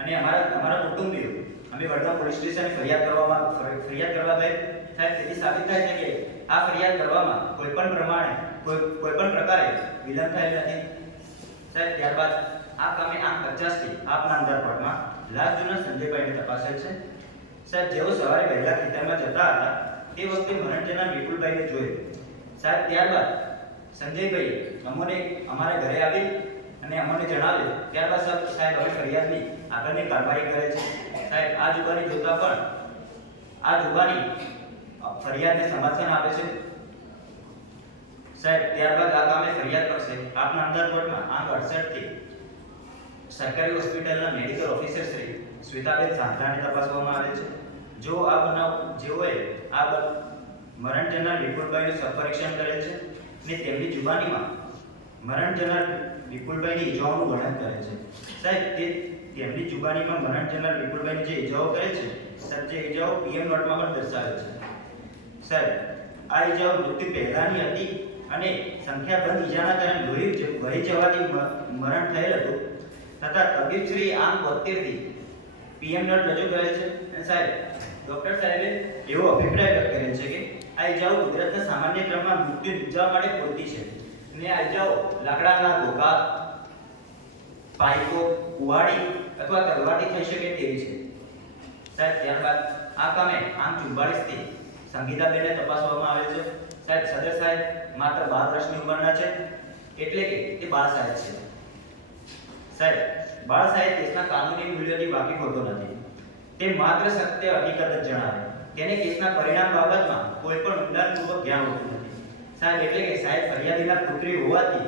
અને અમારા કુટુંબીઓ અમે વડગામ પોલીસ સ્ટેશને ફરિયાદ કરવા ગઈ સાહેબ તેથી સાબિત થાય છે કે આ ફરિયાદ કરવામાં કોઈ પણ પ્રકારે વિલંબ થયેલ નથી સાહેબ ત્યારબાદ આ કામે 8:50 થી આપના અંદરપટમાં લાસ્ટ જૂના સંજયભાઈને તપાસેલ છે સાહેબ જેઓ સવારે વહેલા ખેતરમાં જતા હતા તે વખતે મરણ જનાર વિપુલભાઈને જોયું સાહેબ ત્યારબાદ સંજયભાઈએ અમને અમારા ઘરે આવી અને અમને જણાવ્યું ત્યારબાદ સાહેબ અમે ફરિયાદની આગળની કાર્યવાહી કરે છે સાહેબ આ જુબાની જોતા પણ આ જુબાની ફરિયાદને સમર્થન આપે છે સાહેબ ત્યારબાદ આ કામે ફરિયાદ પક્ષે આપના અંદરકોટમાં 8:68 થી સરકારી હોસ્પિટલના મેડિકલ ઓફિસર શ્રી શ્વેતાબેન સાંતરાને તપાસવામાં આવે છે જો આ બનાવ જેઓએ આ મરણ જનાર વિપુલભાઈનું સપરીક્ષણ કરેલ છે ને તેમની જુબાનીમાં મરણ જનાર વિપુલભાઈની ઇજાઓનું વર્ણન કરે છે સાહેબ તેમની જુબાનીમાં મરણ જનાર વિપુલભાઈની જે ઇજાઓ કરે છે સાહેબ જે ઇજાઓ પીએમ નોટમાં પણ દર્શાવે છે સાહેબ આ ઇજાઓ મૃત્યુ પહેલાની હતી અને સંખ્યાબંધ ઇજાના કારણે લોહી વહી જવાથી મરણ થયેલ હતું તથા તબીબ શ્રી 8:72 થી પીએમ નોટ રજૂ કરેલ છે અને સાહેબ ડોક્ટર સાહેબે એવો અભિપ્રાય વ્યક્ત કરેલ છે કે આ ઇજાઓ કુદરતના સામાન્ય ક્રમમાં મૃત્યુ નિપજાવવા માટે પૂરતી છે અને આ ઇજાઓ લાકડાના ધોકા પાઇપો કુવાડી અથવા તલવારથી થઈ શકે તેવી છે સાહેબ ત્યારબાદ આ કામે 8:44 થી સંગીતાબેનને તપાસવામાં આવે છે સાહેબ સદર સાહેબ માત્ર 12 વર્ષની ઉંમરના છે એટલે કે તે બાળ સાહેબ છે સાહેબ બાળ સાહેબ દેશના કાનૂની મૂલ્યોથી વાકેફ હોતો નથી તે માત્ર સત્ય હકીકત જ જણાવે તેને કેસના પરિણામ બાબતમાં કોઈ પણ ઊંડાણપૂર્વક જ્ઞાન હોતું નથી સાહેબ એટલે કે સાહેબ ફરિયાદીના પુત્રી હોવાથી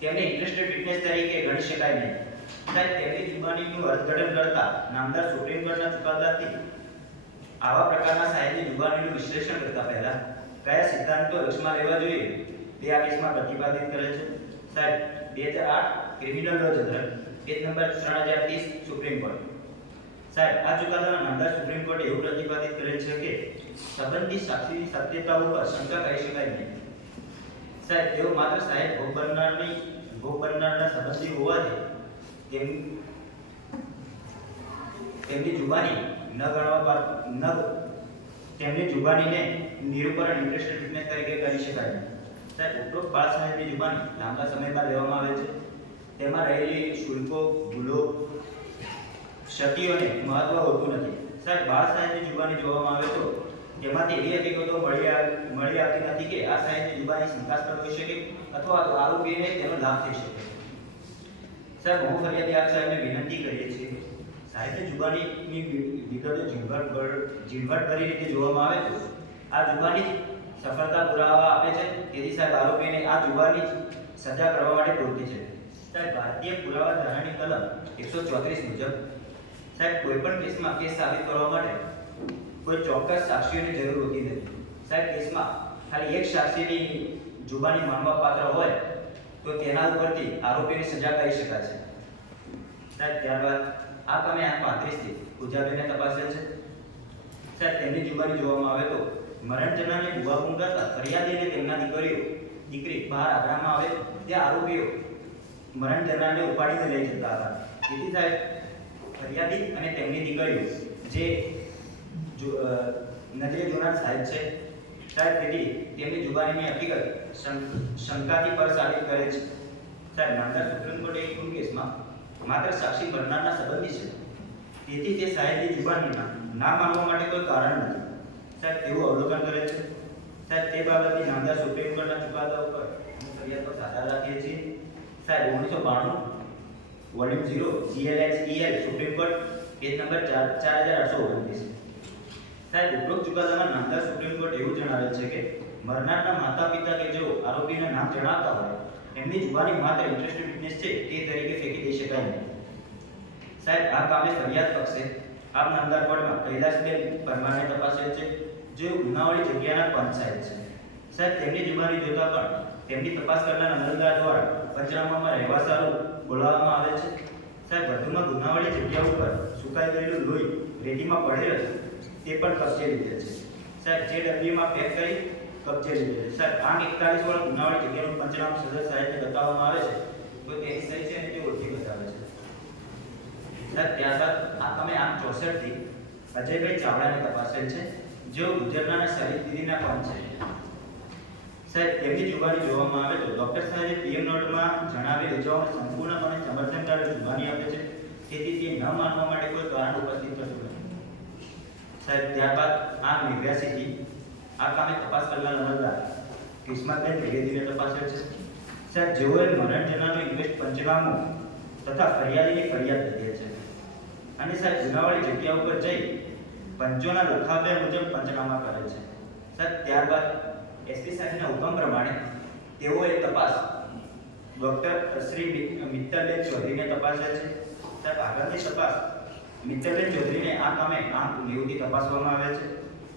તેમને ઇન્ટરેસ્ટેડ વિટનેસ તરીકે ગણી શકાય નહીં સાહેબ તેમની જુબાનીનું અર્થઘટન કરતા નામદાર સુપ્રીમ કોર્ટના ચુકાદાથી આવા પ્રકારના સાહેબની જુબાનીનું વિશ્લેષણ કરતા પહેલા કયા સિદ્ધાંતો લક્ષમાં લેવા જોઈએ તે આ કેસમાં પ્રતિપાદિત કરે છે સાહેબ 2008 criminal law journal case number 3030 supreme court સાહેબ આ ચુકાદામાં નામદાર સુપ્રીમ કોર્ટે એવું પ્રતિપાદિત કરેલ છે કે સંબંધિત સાક્ષીની સત્યતા ઉપર શંકા કરી શકાય નહીં સાહેબ તેઓ માત્ર સાહેબ ભોગ બનનારના સંબંધી હોવાથી તેમની જુબાની તેમની જુબાનીને નિરૂપણ ઇન્ટરેસ્ટેડ વિટનેસ તરીકે કરી શકાય નહીં સાહેબ ઉપરોક્ત બાળ સાહેબની જુબાની લાંબા સમય બાદ લેવામાં આવે છે તેમાં રહેલી શુલ્કો ભૂલો ક્ષતિઓને મહત્વ હોતું નથી સાહેબ બાળ સાહેબની જુબાની જોવામાં આવે તો તેમાંથી એવી હકીકતો મળી આવતી નથી કે આ સાહેબની જુબાની શંકાસ્પદ હોઈ શકે અથવા તો આરોપીને તેનો લાભ થઈ શકે સાહેબ હું ફરિયાદી આપ સાહેબને વિનંતી કરીએ છીએ સાહેબની જુબાનીની વિગતો ઝીણવટભરી રીતે જોવામાં આવે તો આ જુબાની સફળતા પુરાવા આપે છે તેથી સાહેબ આરોપીને આ જુબાની સજા કરવા માટે પૂરતી છે સાહેબ ભારતીય પુરાવા ધારાની કલમ 134 મુજબ સાહેબ કોઈપણ કેસમાં કેસ સાબિત કરવા માટે કોઈ ચોક્કસ સાક્ષીઓની જરૂર હોતી નથી સાહેબ કેસમાં ખાલી એક સાક્ષીની જુબાની માનવાપાત્ર હોય તો તેના ઉપરથી આરોપીની સજા કરી શકાય છે સાહેબ ત્યારબાદ આ કામે 8:35 થી પૂજાબેનને તપાસેલ છે સાહેબ તેમની જુબાની જોવામાં આવે તો મરણ જનારને ભુવા ગુંગાતા ફરિયાદીને તેમના દીકરી બહાર આગ્રામાં આવે ત્યાં આરોપીઓ મરણ જનારને ઉપાડીને લઈ જતા હતા તેથી સાહેબ ફરિયાદી અને તેમની દીકરીઓ જે નજરે જોનાર સાહેબ છે સાહેબ તેથી તેમની જુબાનીની હકીકત શંકાથી પર સાબિત કરે છે સાહેબ નામદાર સુપ્રીમ કોર્ટે એક કેસમાં માત્ર સાક્ષી બનનારના સંબંધી છે તેથી તે સાહેબની જુબાનીના ના માનવા માટે કોઈ કારણ નથી સાહેબ તેવું અવલોકન કરે છે સાહેબ તે બાબતની નામદાર સુપ્રીમ કોર્ટના ચુકાદા ઉપર ફરિયાદ પર આધાર રાખીએ છીએ સાહેબ 1992 volume 0 GLHEL supreme court page number 4829 સાહેબ ઉપરોક્ત ચુકાદામાં નામદાર સુપ્રીમ કોર્ટ એવું જણાવે છે કે મરનારના માતા-પિતા કે જેઓ આરોપીના નામ જણાવતા હોય એમની જુબાની માત્ર ઇન્ટરેસ્ટેડ વિટનેસ છે તે તરીકે ફેંકી દઈ શકાય નહીં સાહેબ આ કામે ફરિયાદ પક્ષે આપ નામદાર કોર્ટમાં કૈલાસબેન પરમારને તપાસેલ છે જેઓ ગુનાવાળી જગ્યાના પંચ સાહેબ છે સાહેબ તેમની જુબાની જોતા પણ તેમની તપાસ કરનાર અમલદાર દ્વારા પંચનામામાં રહેવા સારું બોલાવવામાં આવે છે સાહેબ વધુમાં ગુનાવાળી જગ્યા ઉપર સુકાઈ ગયેલું લોહી રેતીમાં પડેલ હતું તે પણ કબજે લીધેલ છે સાહેબ જે ડબ્બીમાં પેક કરી કબજે લીધેલ છે સાહેબ 8:41 વાળા ગુનાવાળી જગ્યાનું પંચનામું સદર સાહેબને બતાવવામાં આવે છે તો તેની સહી છે અને તે ઓળખી બતાવે છે સાહેબ ત્યારબાદ આ કામે 864 થી અજયભાઈ ચાવડાને તપાસેલ છે, જેઓ ગુજરનાના શરીર દીદીના પણ છે. સાહેબ તેમની જુબાની જોવામાં આવે તો ડોક્ટર સાહેબે પીએમ નોટમાં જણાવેલ રજાઓને સંપૂર્ણપણે સમર્થનકારક જુબાની આપે છે, તેથી તે ન માનવા માટે કોઈ કારણ ઉપસ્થિત થતું નથી. સાહેબ ત્યારબાદ 889 થી આ કામે તપાસ કરનાર અમલદાર કિસ્મતબેન ત્રિવેદીને તપાસેલ છે. સાહેબ જેઓએ મરણ જનારનું ઇન્વેસ્ટ પંચનામું તથા ફરિયાદીની ફરિયાદ લીધી છે, અને સાહેબ ગુનાવાળી જગ્યા ઉપર જઈ પંચોના લખાવ્યા મુજબ પંચનામા કરે છે. સાહેબ ત્યારબાદ એસપી સાહેબના હુકમ પ્રમાણે તેઓએ તપાસ ડોક્ટર શ્રી મિત્તલબેન ચૌધરીને તપાસે છે. સાહેબ આગળની તપાસ મિત્તલબેન ચૌધરીને આ કામે 890 થી તપાસવામાં આવે છે.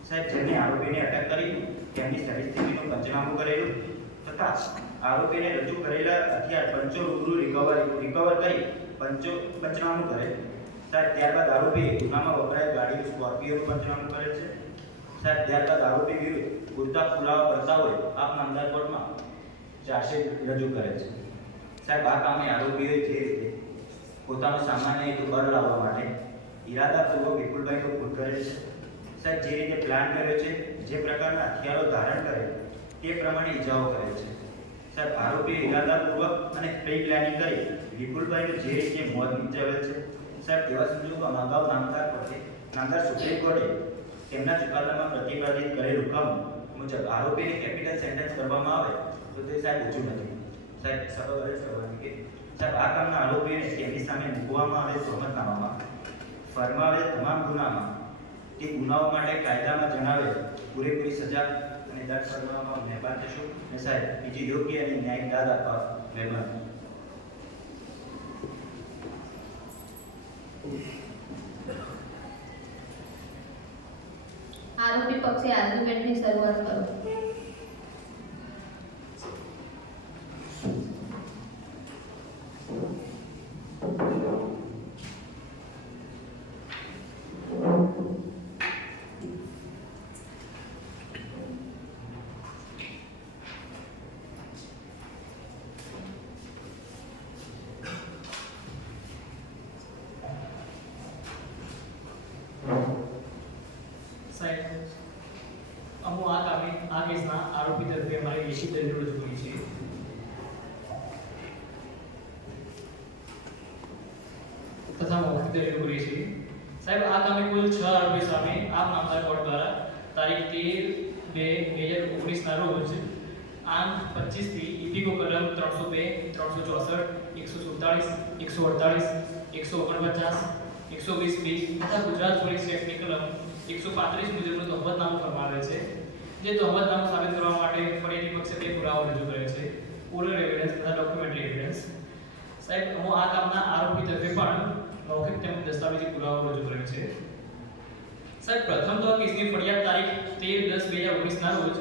સાહેબ જેમને આરોપીને અટક કરી તેમની શરીર સ્થિતિનું પંચનામું કરેલું તથા આરોપીને રજૂ કરેલા હથિયાર પંચો રૂબરૂ રિકવર કરી પંચનામું કરે. સાહેબ ત્યારબાદ આરોપીએ ગુનામાં વપરાયેલ ગાડી સ્કોર્પિયોનું પંચનામું કરે છે. સાહેબ ત્યારબાદ આરોપી વિરુદ્ધ પૂરતા પુરાવા કરતા હોય આપ નામદાર કોર્ટમાં ચાર્જશીટ રજૂ કરે છે. સાહેબ આ કામે આરોપીઓએ જે રીતે પોતાનો સામાન્ય હેતુ પર લાવવા માટે ઇરાદાપૂર્વક વિપુલભાઈનો ખૂન કરે છે. સાહેબ જે રીતે પ્લાન કર્યો છે, જે પ્રકારના હથિયારો ધારણ કરે તે પ્રમાણે ઈજાઓ કરે છે. સાહેબ આરોપીએ ઇરાદાપૂર્વક અને પ્રી પ્લાનિંગ કરી વિપુલભાઈનું જે રીતે મોત નીપજાવેલ છે. સાહેબ તેવા સંજોગોમાં અગાઉ નામદાર સુપ્રીમ કોર્ટે તેમના ચુકાદામાં પ્રતિપાદિત કરેલ હુકમ મુજબ આરોપીને કેપિટલ સેન્ટેન્સ કરવામાં આવે તો તે સાહેબ ઓછું નથી. સાહેબ સબબ અરજ કરવાની કે સાહેબ આ કામના આરોપીને તેમની સામે મૂકવામાં આવેલ તહોમતનામામાં ફરમાવેલ તમામ ગુનામાં તે ગુનાઓ માટે કાયદામાં જણાવેલ પૂરેપૂરી સજા અને દંડ ફરમાવવામાં મહેરબાન થશો, અને સાહેબ બીજી યોગ્ય અને ન્યાયિક દાદ આપવા મહેરબાન. આરોપી પક્ષે આર્ગ્યુમેન્ટની શરૂઆત કરો. અમુ આ કામે આ કેસના આરોપી તરફે અમારી લેખિત દલીલો રજૂ કરી છે. તથા મૌખિક દલીલો કરી છે. સાહેબ આ કામે કુલ 6 આરોપી સામે આપ નામદાર કોર્ટ દ્વારા તારીખ 13/2/2019 ના રોજ આમ 25 થી ઇપીકો કલમ 302, 364, 147, 148, 149, 120B તથા ગુજરાત પોલીસ એક્ટની કલમ 135 મુજબનું તહોમતનામું ફરમાવેલ છે, જે તહોમતનામું સાબિત કરવા માટે ફરિયાદી પક્ષે બે પુરાવા રજૂ કરે છે, ઓરલ એવિડન્સ તથા ડોક્યુમેન્ટરી એવિડન્સ. સાહેબ હું આ કામના આરોપી તરફે પણ મૌખિક તેમજ દસ્તાવેજી પુરાવા રજૂ કરે છે. સાહેબ પ્રથમ તો આ કેસની ફરિયાદ તારીખ 13/10/2019 ના રોજ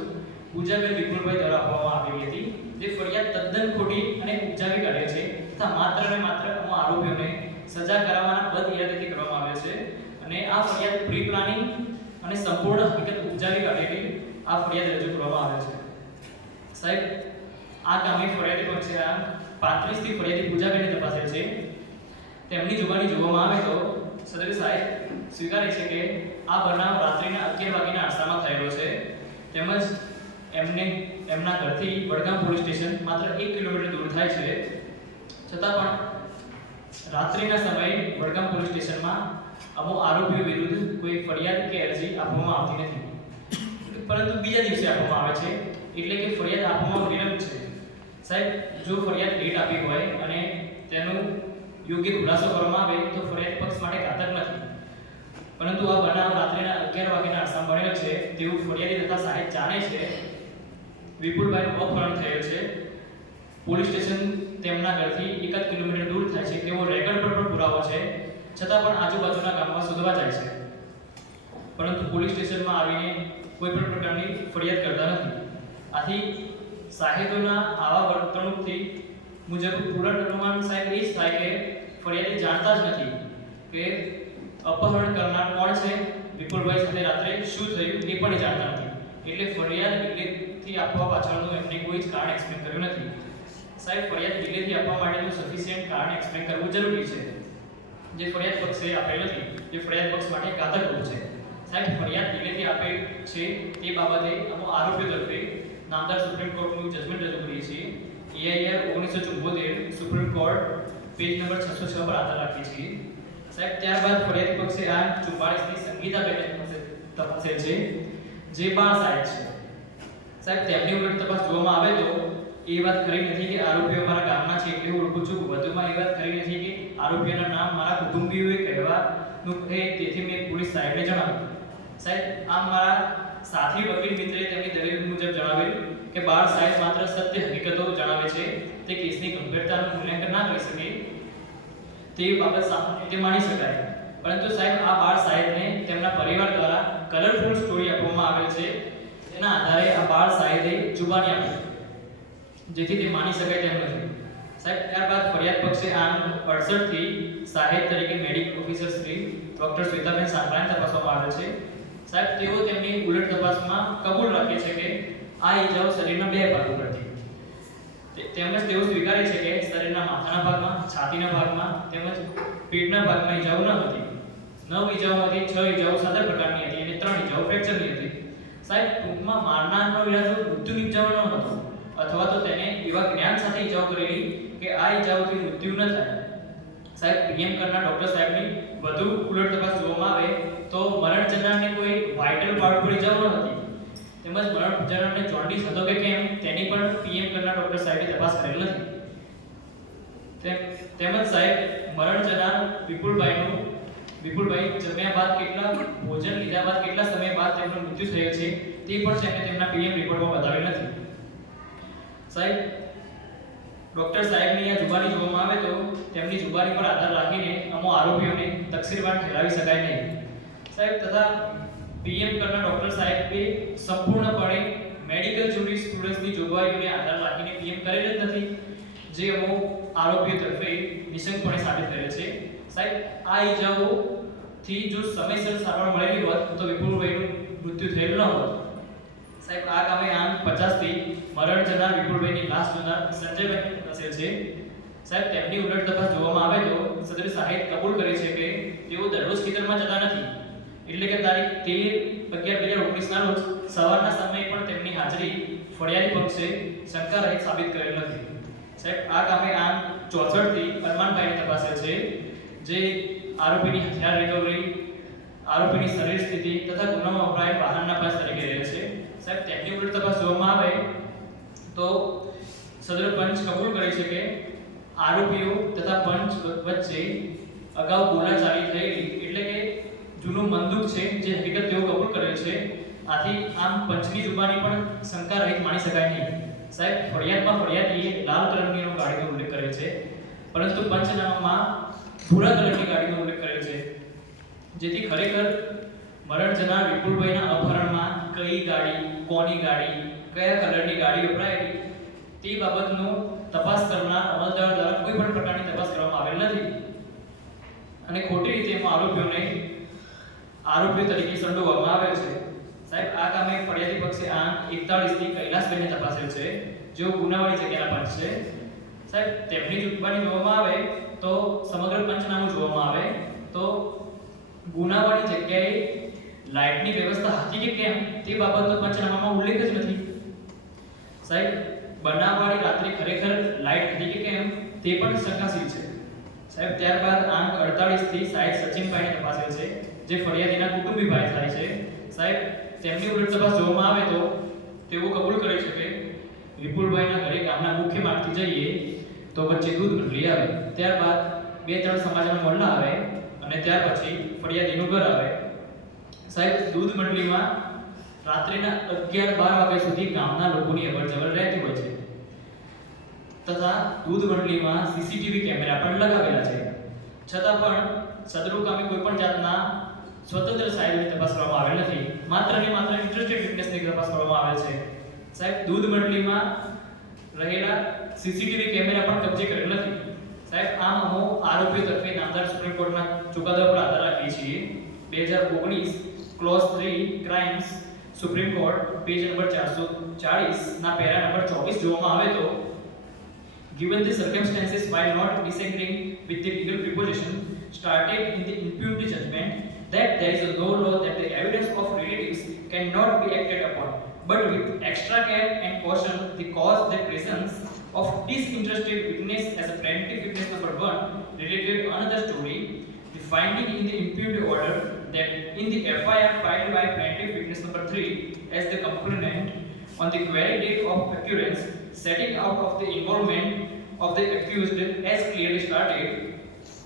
પૂજાબેન વિપુલભાઈ દ્વારા આપવામાં આવેલી હતી, જે ફરિયાદ તદ્દન ખોટી અને ઉપજાવી કાઢે છે તથા માત્ર ને માત્ર આરોપીઓને સજા કરાવવાના બદ ઇરાદાથી કરવામાં આવે છે, અને આ ફરિયાદ પ્રી પ્લાનિંગ અને સંપૂર્ણ હકીકત ઉપજાવી કાઢેલી આ ફરિયાદ રજૂ કરવામાં આવે છે. સાહેબ આ કામે ફરિયાદી પક્ષે 35 થી ફરિયાદી પૂજાબેનને તપાસેલ છે. તેમની જુબાની જોવામાં આવે તો સદરી સાહેબ સ્વીકારે છે કે આ બનાવ રાત્રિના 11 વાગ્યાના આરસામાં થયેલો છે, તેમજ એમના ઘરથી વડગામ પોલીસ સ્ટેશન માત્ર 1 કિલોમીટર દૂર થાય છે, છતાં પણ રાત્રિના સમયે વડગામ પોલીસ સ્ટેશનમાં અમુક આરોપીઓ વિરુદ્ધ કોઈ ફરિયાદ કે અરજી આપવામાં આવતી નથી, પરંતુ બીજા દિવસે આપવામાં આવે છે, એટલે કે ફરિયાદ આપવામાં વિલંબ છે. સાહેબ જો ફરિયાદ લેટ આપી હોય અને તેનું યોગ્ય ખુલાસો કરવામાં આવે તો ફરિયાદ પક્ષ માટે ઘાતક નથી, પરંતુ આ બનાવ રાત્રિના 11 વાગ્યાના આરસામાં બનેલો છે તેવું ફરિયાદી તથા સાહેબ જાણે છે. વિપુલભાઈનું અપહરણ થયેલ છે, પોલીસ સ્ટેશન તેમના ઘરથી 1 કિલોમીટર દૂર થાય છે તેવો રેકર્ડ પર પણ પુરાવો છે, છતાં પણ આજુબાજુના ગામમાં શોધવા જાય છે, પરંતુ પોલીસ સ્ટેશનમાં આવીને કોઈ પણ પ્રકારની ફરિયાદ કરતા નથી. આથી સાહેબોના આવા વર્તણૂકથી મુજબ પૂર્ણ અનુમાન સાહેબ એ જ થાય કે ફરિયાદી જાણતા જ નથી કે અપહરણ કરનાર કોણ છે, વિપુલભાઈ સાથે રાત્રે શું થયું એ પણ જાણતા નથી, એટલે ફરિયાદ વિલેથી આપવા પાછળનું એમને કોઈ જ કારણ એક્સપ્લેન કર્યું નથી. સાહેબ ફરિયાદ વિલેથી આપવા માટેનું સફિશિયન્ટ કારણ એક્સપ્લેન કરવું જરૂરી છે. જે ફરિયાદ પક્ષે આપેલ નથી, જે ફરિયાદ પક્ષ માટે ઘાતક રૂપ છે. સાહેબ, ફરિયાદ દિલ્હીથી આપેલ છે તે બાબતે અમો આરોપીઓ તરફે નામદાર સુપ્રીમ કોર્ટનું જજમેન્ટ રજૂ કરીએ છીએ. EIR 1974 supreme court page number 606 પર આધાર રાખીએ છીએ. સાહેબ, ત્યારબાદ ફરિયાદી પક્ષે આ 44 ની સંગીતાબેન તપાસેલ છે, જે બાળ સહાયક છે. સાહેબ, તેમની ઉલટ તપાસ જોવામાં આવે તો એ વાત ખરી નથી કે આરોપીઓ મારા ગામના છે એટલે હું ઓળખું છું. વધુમાં એ વાત ખરી નથી કે આરોપીઓના નામ મારા કુટુંબીઓએ કહેવાનું કહે તેથી મેં પોલીસ સાહેબને જણાવ્યું. સાહેબ, આમ મારા સાથી વકીલ મિત્રે તેમની દલીલ મુજબ જણાવેલ કે બાળ સાહેબ માત્ર સત્ય હકીકતો જણાવે છે, તે કેસની ગંભીરતાનું મૂલ્યાંકન ના કરી શકે તે બાબત સામાન્ય રીતે માની શકાય. પરંતુ સાહેબ, આ બાળ સાહેબને તેમના પરિવાર દ્વારા કલરફુલ સ્ટોરી આપવામાં આવેલ છે, જેના આધારે આ બાળ સાહેબે જુબાની આપી, જેથી તે માની શકાય તેમ નથી. સાહેબ, ત્યારબાદ ફરિયાદ પક્ષે આમ 68 થી સાહેબ તરીકે મેડિકલ ઓફિસર શ્રી ડોક્ટર શ્વેતાબેન સાંભળાને તપાસવામાં આવે છે. સાહેબ, તેઓ તેમની ઉલટ તપાસમાં કબૂલ રાખે છે કે આ ઈજાઓ શરીરના બે ભાગો પર હતી. તેમજ તેઓ સ્વીકારે છે કે શરીરના માથાના ભાગમાં, છાતીના ભાગમાં તેમજ પેટના ભાગમાં ઈજાઓ ન હતી. 9 ઈજાઓમાંથી 6 ઈજાઓ સાદા પ્રકારની હતી અને 3 ઈજાઓ ફ્રેક્ચરની હતી. સાહેબ, ટૂંકમાં મારનારનો ઈરાદો મૃત્યુ નિપજાવવાનો ન હતો, અથવા તો તેને એવા જ્ઞાન સાથે ઈજાઓ કરેલી કે આ ઈજાઓથી મૃત્યુ ન થાય. સાહેબ, પીએમ કરનાર ડોક્ટર સાહેબની વધુ ઉલટ તપાસ જોવામાં આવે તો મરણ જનારને કોઈ વાઇટલ પાર્ટ પર ઈજાઓ ન હતી, તેમજ મરણ જનારને જોન્ડિસ હતો કે કેમ તેની પણ પીએમ કરનાર ડોક્ટર સાહેબે તપાસ કરેલ નથી. તેમજ સાહેબ, મરણ જનાર વિપુલભાઈ જમ્યા બાદ કેટલા ભોજન લીધા બાદ કેટલા સમય બાદ તેમનું મૃત્યુ થયું છે તે પણ તેમણે તેમના પીએમ રિપોર્ટમાં બતાવેલ નથી. સાહેબ, ડોક્ટર સાહેબની આ જુબાની જોવામાં આવે તો તેમની જુબાની પર આધાર રાખીને અમો આરોપીઓને તકસીરવાન ઠેરાવી શકાય નહીં. સાહેબ, તથા પીએમ કરનાર ડોક્ટર સાહેબે સંપૂર્ણપણે મેડિકલ જ્યુરિસ્પ્રુડન્સની જોગવાઈઓને આધાર રાખીને પીએમ કરેલ જ નથી, જે અમો આરોપીઓ તરફે નિશંકપણે સાબિત થયેલ છે. સાહેબ, આ ઈજાઓથી જો સમયસર સારવાર મળેલી હોત તો વિપુલભાઈનું મૃત્યુ થયેલ ન હોત. સાહેબ, આ કામે આમ 50 થી મરણ જનાર વિપુલભાઈની લાશ જોનાર સંજયભાઈ તપાસેલ છે. સાહેબ, તેમની ઉલટ તપાસ જોવામાં આવે તો સદર સાહેબ કબૂલ કરે છે કે તેઓ દરરોજ ખેતરમાં જતા નથી, એટલે કે તારીખ 13/11/2019 ના રોજ સવારના સમયે પણ તેમની હાજરી ફરિયાદી પક્ષે શંકા રહિત સાબિત કરેલ નથી. સાહેબ, આ કામે આમ 64 થી અરમાનભાઈને તપાસેલ છે, જે આરોપીની હથિયાર રિકવરી, આરોપીની શરીર સ્થિતિ તથા ગુનામાં વપરાયેલ વાહનના પાસ તરીકે રહે છે. સાહેબ, તેમની ઉલટ તપાસ જોવામાં આવે તો સદર પંચ કબૂલ કરે છે કે આરોપીઓ તથા પંચ વચ્ચે અગાઉ બોલાચાલી થયેલી, એટલે કે જૂનું બંદૂક છે, જે હકીકત તેઓ કબૂલ કરે છે. આથી આમ પંચની જુબાની પણ શંકા રહિત માની શકાય નહીં. સાહેબ, ફરિયાદમાં ફરિયાદીએ લાલ કલરની ગાડીનો ઉલ્લેખ કર્યો છે, પરંતુ પંચનામામાં ભૂરા કલરની ગાડીનો ઉલ્લેખ કરેલ છે, જેથી ખરેખર મરણ જનાર વિપુલભાઈના અપહરણમાં કઈ ગાડી, કોની ગાડી, કયા કલરની ગાડી વપરાયેલી તે બાબતનો તપાસ કરનાર અમલદાર દ્વારા કોઈ પણ પ્રકારની તપાસ કરવામાં આવેલ નથી અને ખોટી રીતે એમાં આરોપીઓ તરીકે સંડોવવામાં આવેલ છે. સાહેબ, આ કામે ફરિયાદી પક્ષે આંક 41 થી કૈલાસબેનને તપાસેલ છે, જેઓ ગુનાવાળી જગ્યાના પંચ છે. સાહેબ, તેમની જુબાની જોવામાં આવે તો સમગ્ર પંચનામું જોવામાં આવે તો ગુનાવાળી જગ્યાએ લાઇટની વ્યવસ્થા હતી કે કેમ તે બાબતનો પંચનામામાં ઉલ્લેખ જ નથી. સાહેબ, બનાવવાળી રાત્રે ખરેખર લાઇટ હતી કે કેમ તે પણ શંકાશીલ છે. સાહેબ, ત્યારબાદ આંક 48 થી સાહેબ સચિનભાઈને તપાસેલ છે, જે ફરિયાદીના કુટુંબી ભાઈ થાય છે. સાહેબ, તેમની ઉલટ તપાસ જોવામાં આવે તો તેઓ કબૂલ કરે છે કે વિપુલભાઈના ઘરે ગામના મુખ્ય માર્ગથી જઈએ તો વચ્ચે દૂધ મંડળી આવે, ત્યારબાદ 2-3 સમાજના મોહલ્લા આવે અને ત્યાર પછી ફરિયાદીનું ઘર આવે. સાહેબ, દૂધ મંડળીમાં રાત્રિના 11-12 વાગ્યા સુધી ગામના લોકોની અવરજવર રહેતી હોય છે તથા દૂધ મંડળીમાં સીસીટીવી કેમેરા પણ લગાવેલા છે. છતાં પણ સદરૂ કામે કોઈ પણ જાતના સ્વતંત્ર સાહેબની તપાસ કરવામાં આવેલ નથી, માત્ર ને માત્ર ઇન્ટરેસ્ટેડ વિટનેસની તપાસ કરવામાં આવેલ છે. સાહેબ, દૂધ મંડળીમાં રહેલા સીસીટીવી કેમેરા પણ કબજે કરેલ નથી. સાહેબ, આમ અમો આરોપીઓ તરફે નામદાર સુપ્રીમ કોર્ટના ચુકાદા પર આધાર રાખીએ છીએ. 2019 clause 3 crimes supreme court page number 440 ના પેરા નંબર 24 જોવામાં આવે તો given the circumstances while not disagreeing with the legal proposition started in the impunity judgment that there is a no law that the evidence of relatives cannot be acted upon, but with extra care and caution, the cause that presence of disinterested witness as a plaintiff witness number 1 related another story, the finding in the impunity order that in the FIR filed by plaintiff witness number 3 as the complainant on the query date of occurrence, setting out of the involvement of the accused as clearly started,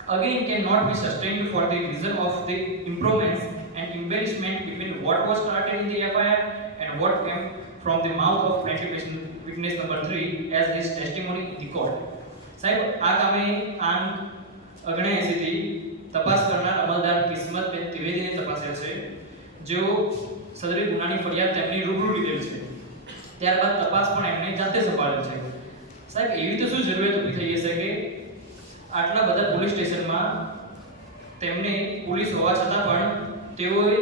again cannot be sustained for the reason of the improvements and embellishment between what was started in the FIR and what came from the mouth of plaintiff witness number 3 as his testimony in the court. સાહેબ આ કામે આંક 79 થી તપાસ કરનાર અમલદાર કિસ્મતબેન ત્રિવેદીને તપાસેલ છે, જેઓ સદરી ગુનાની ફરિયાદ તેમની રૂબરૂ લીધેલ છે. ત્યારબાદ તપાસ પણ એમણે જાતે સંભાળેલ છે. સાહેબ એવી તો શું જરૂરિયાત ઊભી થઈ હશે કે આટલા બધા પોલીસ સ્ટેશનમાં તેમને પોલીસ હોવા છતાં પણ તેઓએ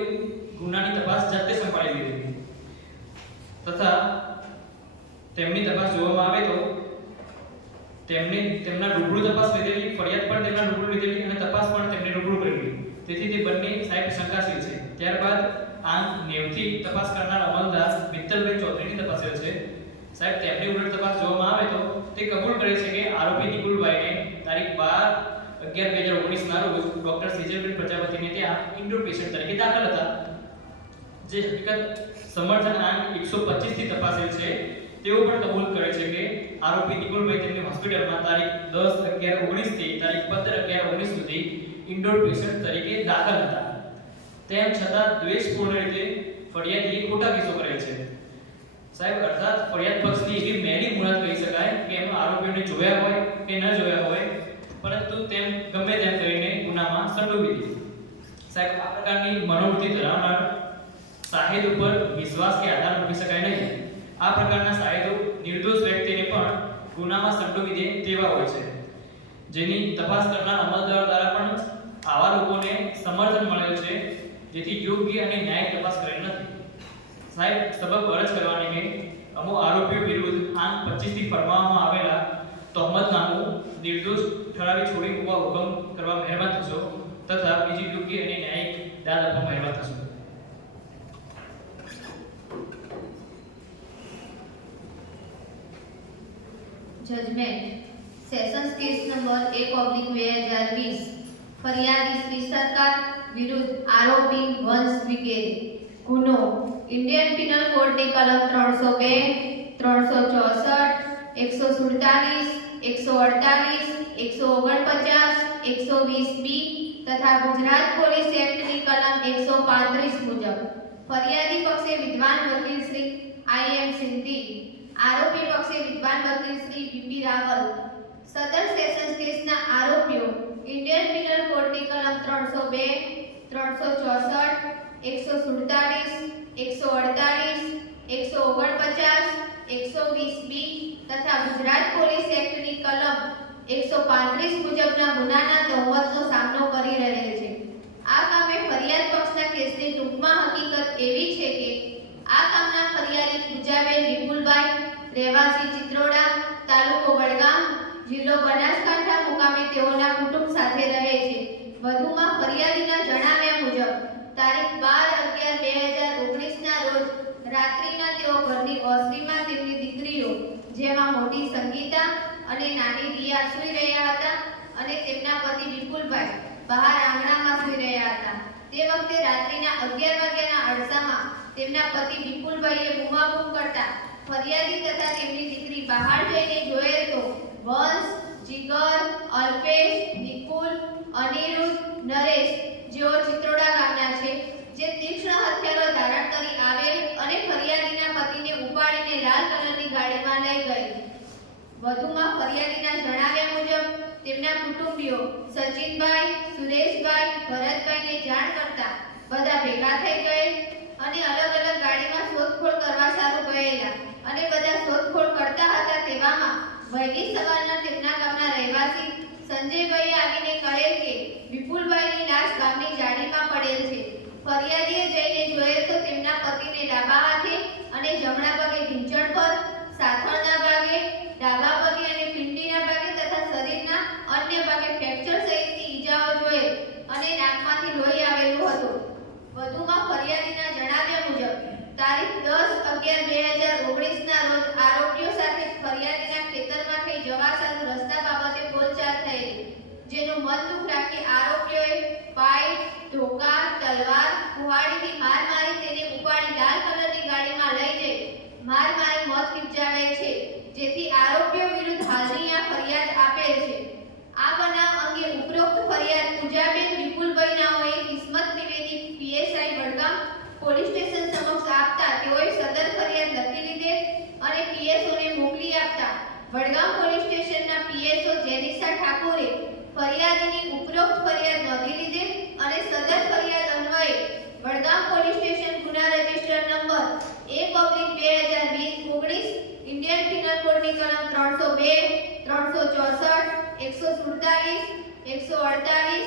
ગુનાની તપાસ જાતે સંભાળી લીધી તથા તેમની તપાસ જોવામાં આવે તો તેમને તેમના રૂબરૂ તપાસ લીધેલી, ફરિયાદ પણ તેમના રૂબરૂ લીધેલી અને તપાસ પણ તેમણે રૂબરૂ કરેલી. તેથી તે બંને સાહેબ શંકાશીલ છે. ત્યારબાદ આંક 90 થી તપાસ કરનાર અમલદાર મિત્તલબેન ચૌધરીની તપાસેલ છે. સાહેબ તેમની ઉલટ તપાસ જોવામાં આવે તો તે કબૂલ કરે છે કે આરોપી નિકુલભાઈને તારીખ 12/11/2019 ના રોજ ડોક્ટર સિજલબેન પ્રજાપતિને ત્યાં ઇન્ડોર પેશન્ટ તરીકે દાખલ હતા. જે હકીકત સમર્થન આંક 125 થી તપાસેલ છે. તેઓ પણ કબૂલ કરે છે કે આરોપી નિકુલભાઈ તેમની હોસ્પિટલમાં તારીખ 10/11/19 થી તારીખ 15/11/19 સુધી ઇન્ડોર પેશન્ટ તરીકે દાખલ હતા. તેમ છતાં દ્વેષપૂર્ણ રીતે ફરિયાદીએ ખોટા કેસો કરે છે. સાહેબ અર્થાત ફરિયાદ પક્ષની એવી મેલી મુરાદ કહી શકાય કે એમાં આરોપીઓને જોયા હોય કે ન જોયા હોય, પરંતુ તેમ ગમે તેમ કરીને ગુનામાં સંડોવી દીધી. સાહેબ આ પ્રકારની મનોવૃત્તિ ધરાવનાર સાહિદ ઉપર વિશ્વાસ કે આધાર મૂકી શકાય નહીં. આ પ્રકારના સાહિદો નિર્દોષ વ્યક્તિને પણ ગુનામાં સંડોવી દે તેવા હોય છે, જેની તપાસ કરનાર અમલદાર દ્વારા પણ આવા લોકોને સમર્થન મળેલ છે, જેથી યોગ્ય અને ન્યાયિક તપાસ કરેલ નથી. સાહેબ સબબ અરજ કરવાની કે અમુક આરોપીઓ વિરુદ્ધ આંક 25 થી ફરમાવવામાં આવેલા તહોમતનામું નિર્દોષ ઠરાવી છોડી મૂકવા હુકમ કરવા મહેરબાન થશો તથા બીજી યોગ્ય અને ન્યાયિક દાદ આપવા મહેરબાન થશો. જજમેન્ટ સેશન્સ કેસ નંબર 1/2020 ફરિયાદી શ્રી સરકાર વિરુદ્ધ આરોપી વંશ વિગેરે. ગુનો इंडियन पिनल कोड ની કલમ 302, 364, 147, 148, 149, 120B તથા ગુજરાત પોલીસ એક્ટની કલમ 135 મુજબ ફરિયાદી પક્ષે વિદ્વાન વકીલ શ્રી IM સિંધી, આરોપી પક્ષે વિદ્વાન વકીલ શ્રી BP રાવલ. સદર સેશન્સ કેસના આરોપીઓ इंडियन पिनल कोड ની કલમ 302, 364, 147, 148, 149, 120B તથા ગુજરાત પોલીસ એક્ટની કલમ 135 મુજબના ગુનાના તહોમતનો સામનો કરી રહેલ છે. આ કામે ફરિયાદ પક્ષના કેસની ટૂંકમાં હકીકત એવી છે કે આ કામના ફરિયાદી પૂજાબેન વિપુલભાઈ, રહેવાસી ચિત્રોડા, તાલુકો વડગામ, જિલ્લો બનાસકાંઠા મુકામે તેઓના કુટુંબ સાથે રહે છે. વધુમાં ફરિયાદીના જણાવ્યા મુજબ તારીખ 12/11/2019 ના રોજ રાત્રિના તેઓ ઘરની ઓસરીમાં તેમની દીકરીઓ જેમાં મોટી સંગીતા અને નાની રિયા સૂઈ રહ્યા હતા અને તેમના પતિ વિપુલભાઈ બહાર આંગણામાં સૂઈ રહ્યા હતા. તે વખતે રાત્રિના 11 વાગ્યાના અરસામાં તેમના પતિ વિપુલભાઈએ બૂમાબૂમ કરતા ફરિયાદી તથા તેમની દીકરી બહાર જઈને જોયે તો વંશ, જીગર, અલ્પેશ, નિકુલ, અનિરુદ્ધ, નરેશ જેઓ ચિત્રોડા ગામના છે, જે તીક્ષ્ણ હથિયારો ધારણ કરી આવેલ અને ફરિયાદીના પતિને ઉપાડીને લાલ કલરની ગાડીમાં લઈ ગઈ. વધુમાં ફરિયાદીના જણાવ્યા મુજબ તેમના કુટુંબીઓ સચિનભાઈ, સુરેશભાઈ, ભરતભાઈને જાણ કરતા બધા ભેગા થઈ ગયેલ અને અલગ અલગ ગાડીમાં શોધખોળ કરવા સારું ગયેલા અને બધા શોધખોળ કરતા હતા. તેવામાં વહેલી સવારના તેમના ગામના રહેવાસી સંજયભાઈએ આવીને કહેલ કે વિપુલભાઈની લાશ ગામની જાડીમાં પડેલ છે. ફરિયાદીએ જઈને જોયે તો તેમના પતિને ડાબા હાથે અને જમણા પગે ઢીંચણ પર, સાથળના ભાગે, ડાબા પગે અને પીંડીના ભાગે તથા શરીરના અન્ય ભાગે ફ્રેક્ચર સહિતની ઈજાઓ જોયે તારીખ 10/11/2019 ના રોજ આરોપીઓ સાથે ફરિયાદીના ખેતરમાંથી જવા સારું રસ્તા બાબતે બોલચાલ થયેલી, જેનું મન દુઃખ રાખી આરોપીઓએ પાઇપ, ધોકા, તલવાર, કુહાડીથી માર મારી તેને ઉપાડી લાલ કલરની ગાડીમાં લઈ જઈ માર મારી મોત નિપજાવેલ છે, જેથી આરોપીઓ વિરુદ્ધ હાલની આ ફરિયાદ આપેલ છે. આ બનાવ અંગે ઉપરોક્ત ફરિયાદ પૂજાબેન વિપુલભાઈ નાઓએ Kismat Trivedi PSI Vadgam police station સમક્ષ આપતા તેઓએ સદર ફરિયાદ લખી લીધેલ અને પીએસઓને મોકલી આપતા વડગામ પોલીસ સ્ટેશનના પીએસઓ જેનિસા ઠાકોરે ફરિયાદીની ઉપરોક્ત ફરિયાદ નોંધી લીધેલ અને સદર ફરિયાદ અન્વયે વડગામ પોલીસ સ્ટેશન ગુના રજિસ્ટર નંબર 1/2019 ઇન્ડિયન પિનલ કોડની કલમ 302, 364, 147, 148,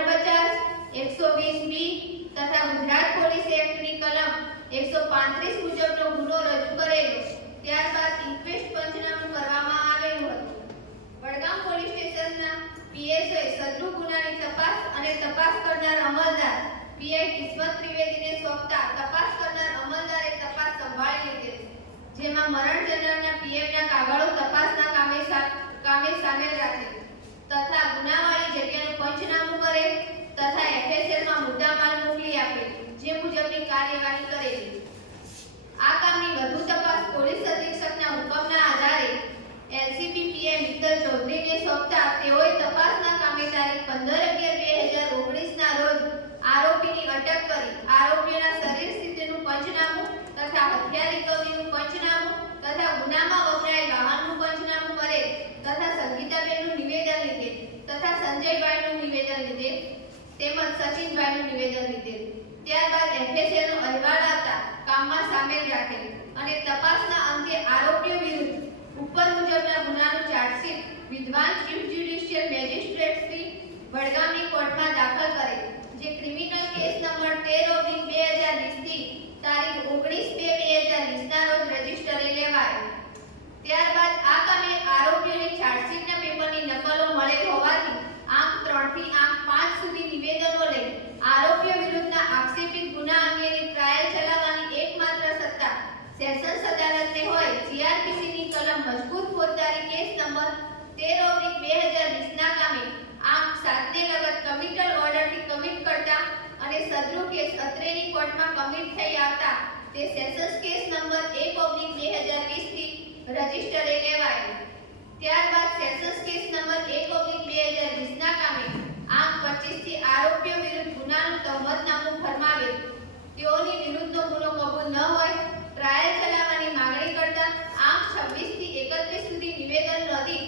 149, 120B તથા ગુજરાત પોલીસ એક્ટની કલમ 135 મુજબનો ગુનો રજૂ કરેલો. ત્યારબાદ ઇન્ક્વેસ્ટ પંચનામું કરવામાં આવેલું હતું. વડગામ પોલીસ સ્ટેશનના પીએસઆઈ સદરૂપ ગુનાની તપાસ અને તપાસ કરનાર અમલદાર પીઆઈ કિસ્મત ત્રિવેદીને સોંપતા તપાસ કરનાર અમલદારે તપાસ સંભાળી લીધેલ, જેમાં મરણ જનારના પીએમના કાગળો તપાસના કામે સામેલ રાખેલ તથા ગુનાવાળી જગ્યાનું પંચનામું કરેલ તથા એફએસએલમાં મુદ્દામાલ મોકલી આપેલ, જે મુજબની કાર્યવાહી કરેલી. આ કામની વધુ તપાસ પોલીસ અધિક્ષકના હુકમના આધારે એલસીબી પીઆઈ મિત્તલ ચૌધરીને સોંપતા તેઓએ તપાસના કામે તારીખ 15/11/2019 ના રોજ આરોપીની અટક કરી આરોપીઓના શરીર સ્થિતિનું પંચનામું તથા હથિયાર રિકવરીનું પંચનામું તથા ગુનામાં વપરાયેલ વાહનનું પંચનામું કરેલ તથા સંગીતાબેનનું નિવેદન લીધેલ તથા સંજયભાઈનું નિવેદન લીધેલ તેમજ સચિનભાઈનું નિવેદન લીધેલ. ત્યારબાદ એફએસએલનો અહેવાલ આવતા કામમાં સામેલ રાખેલ અને તપાસના અંતે આરોપીઓ વિરુદ્ધ ઉપર મુજબના ગુનાનું ચાર્જશીટ વિદ્વાન ચીફ જ્યુડિશિયલ મેજિસ્ટ્રેટ શ્રી વડગામની કોર્ટમાં દાખલ કરેલ, જે ક્રિમિનલ કેસ નંબર 13/2020 થી તારીખ 19/2/2020 ના રોજ રજીસ્ટરે લેવાયો. ત્યારબાદ આ કામે આરોપીઓની ચાર્જશીટના પેપરની નકલો મળેલ હોવાથી આંક 3 થી આંક 5 સુધી નિવેદનો લઈ આરોપીઓ વિરુદ્ધના આક્ષેપિત ગુના અંગેની ટ્રાયલ ચલાવવાની એકમાત્ર સત્તા સેશન્સ અદાલતને હોય જીઆરપીસીની કલમ મજબૂત ફોજદારી કેસ નંબર 13/2020 ના કામે આંક 7 ને લગત કમિટલ ઓર્ડરથી કમિટ કરતા અને સદરૂપ કેસ અત્રેની કોર્ટમાં કમિટ થઈ આવતા તે સેશન્સ કેસ નંબર 1/2020 થી રજીસ્ટરે લેવાયો. ત્યારબાદ સેશન્સ કેસ નંબર 1/2020 ના કામે આંક 25 થી આરોપીઓ વિરુદ્ધ ગુનાનું તહમતનામું ફરમાવેલ. તેઓની વિરુદ્ધનો ગુનો કબૂલ ન હોય ટ્રાયલ ચલાવવાની માંગણી કરતા આંક 26 થી 31 સુધી નિવેદન નોંધી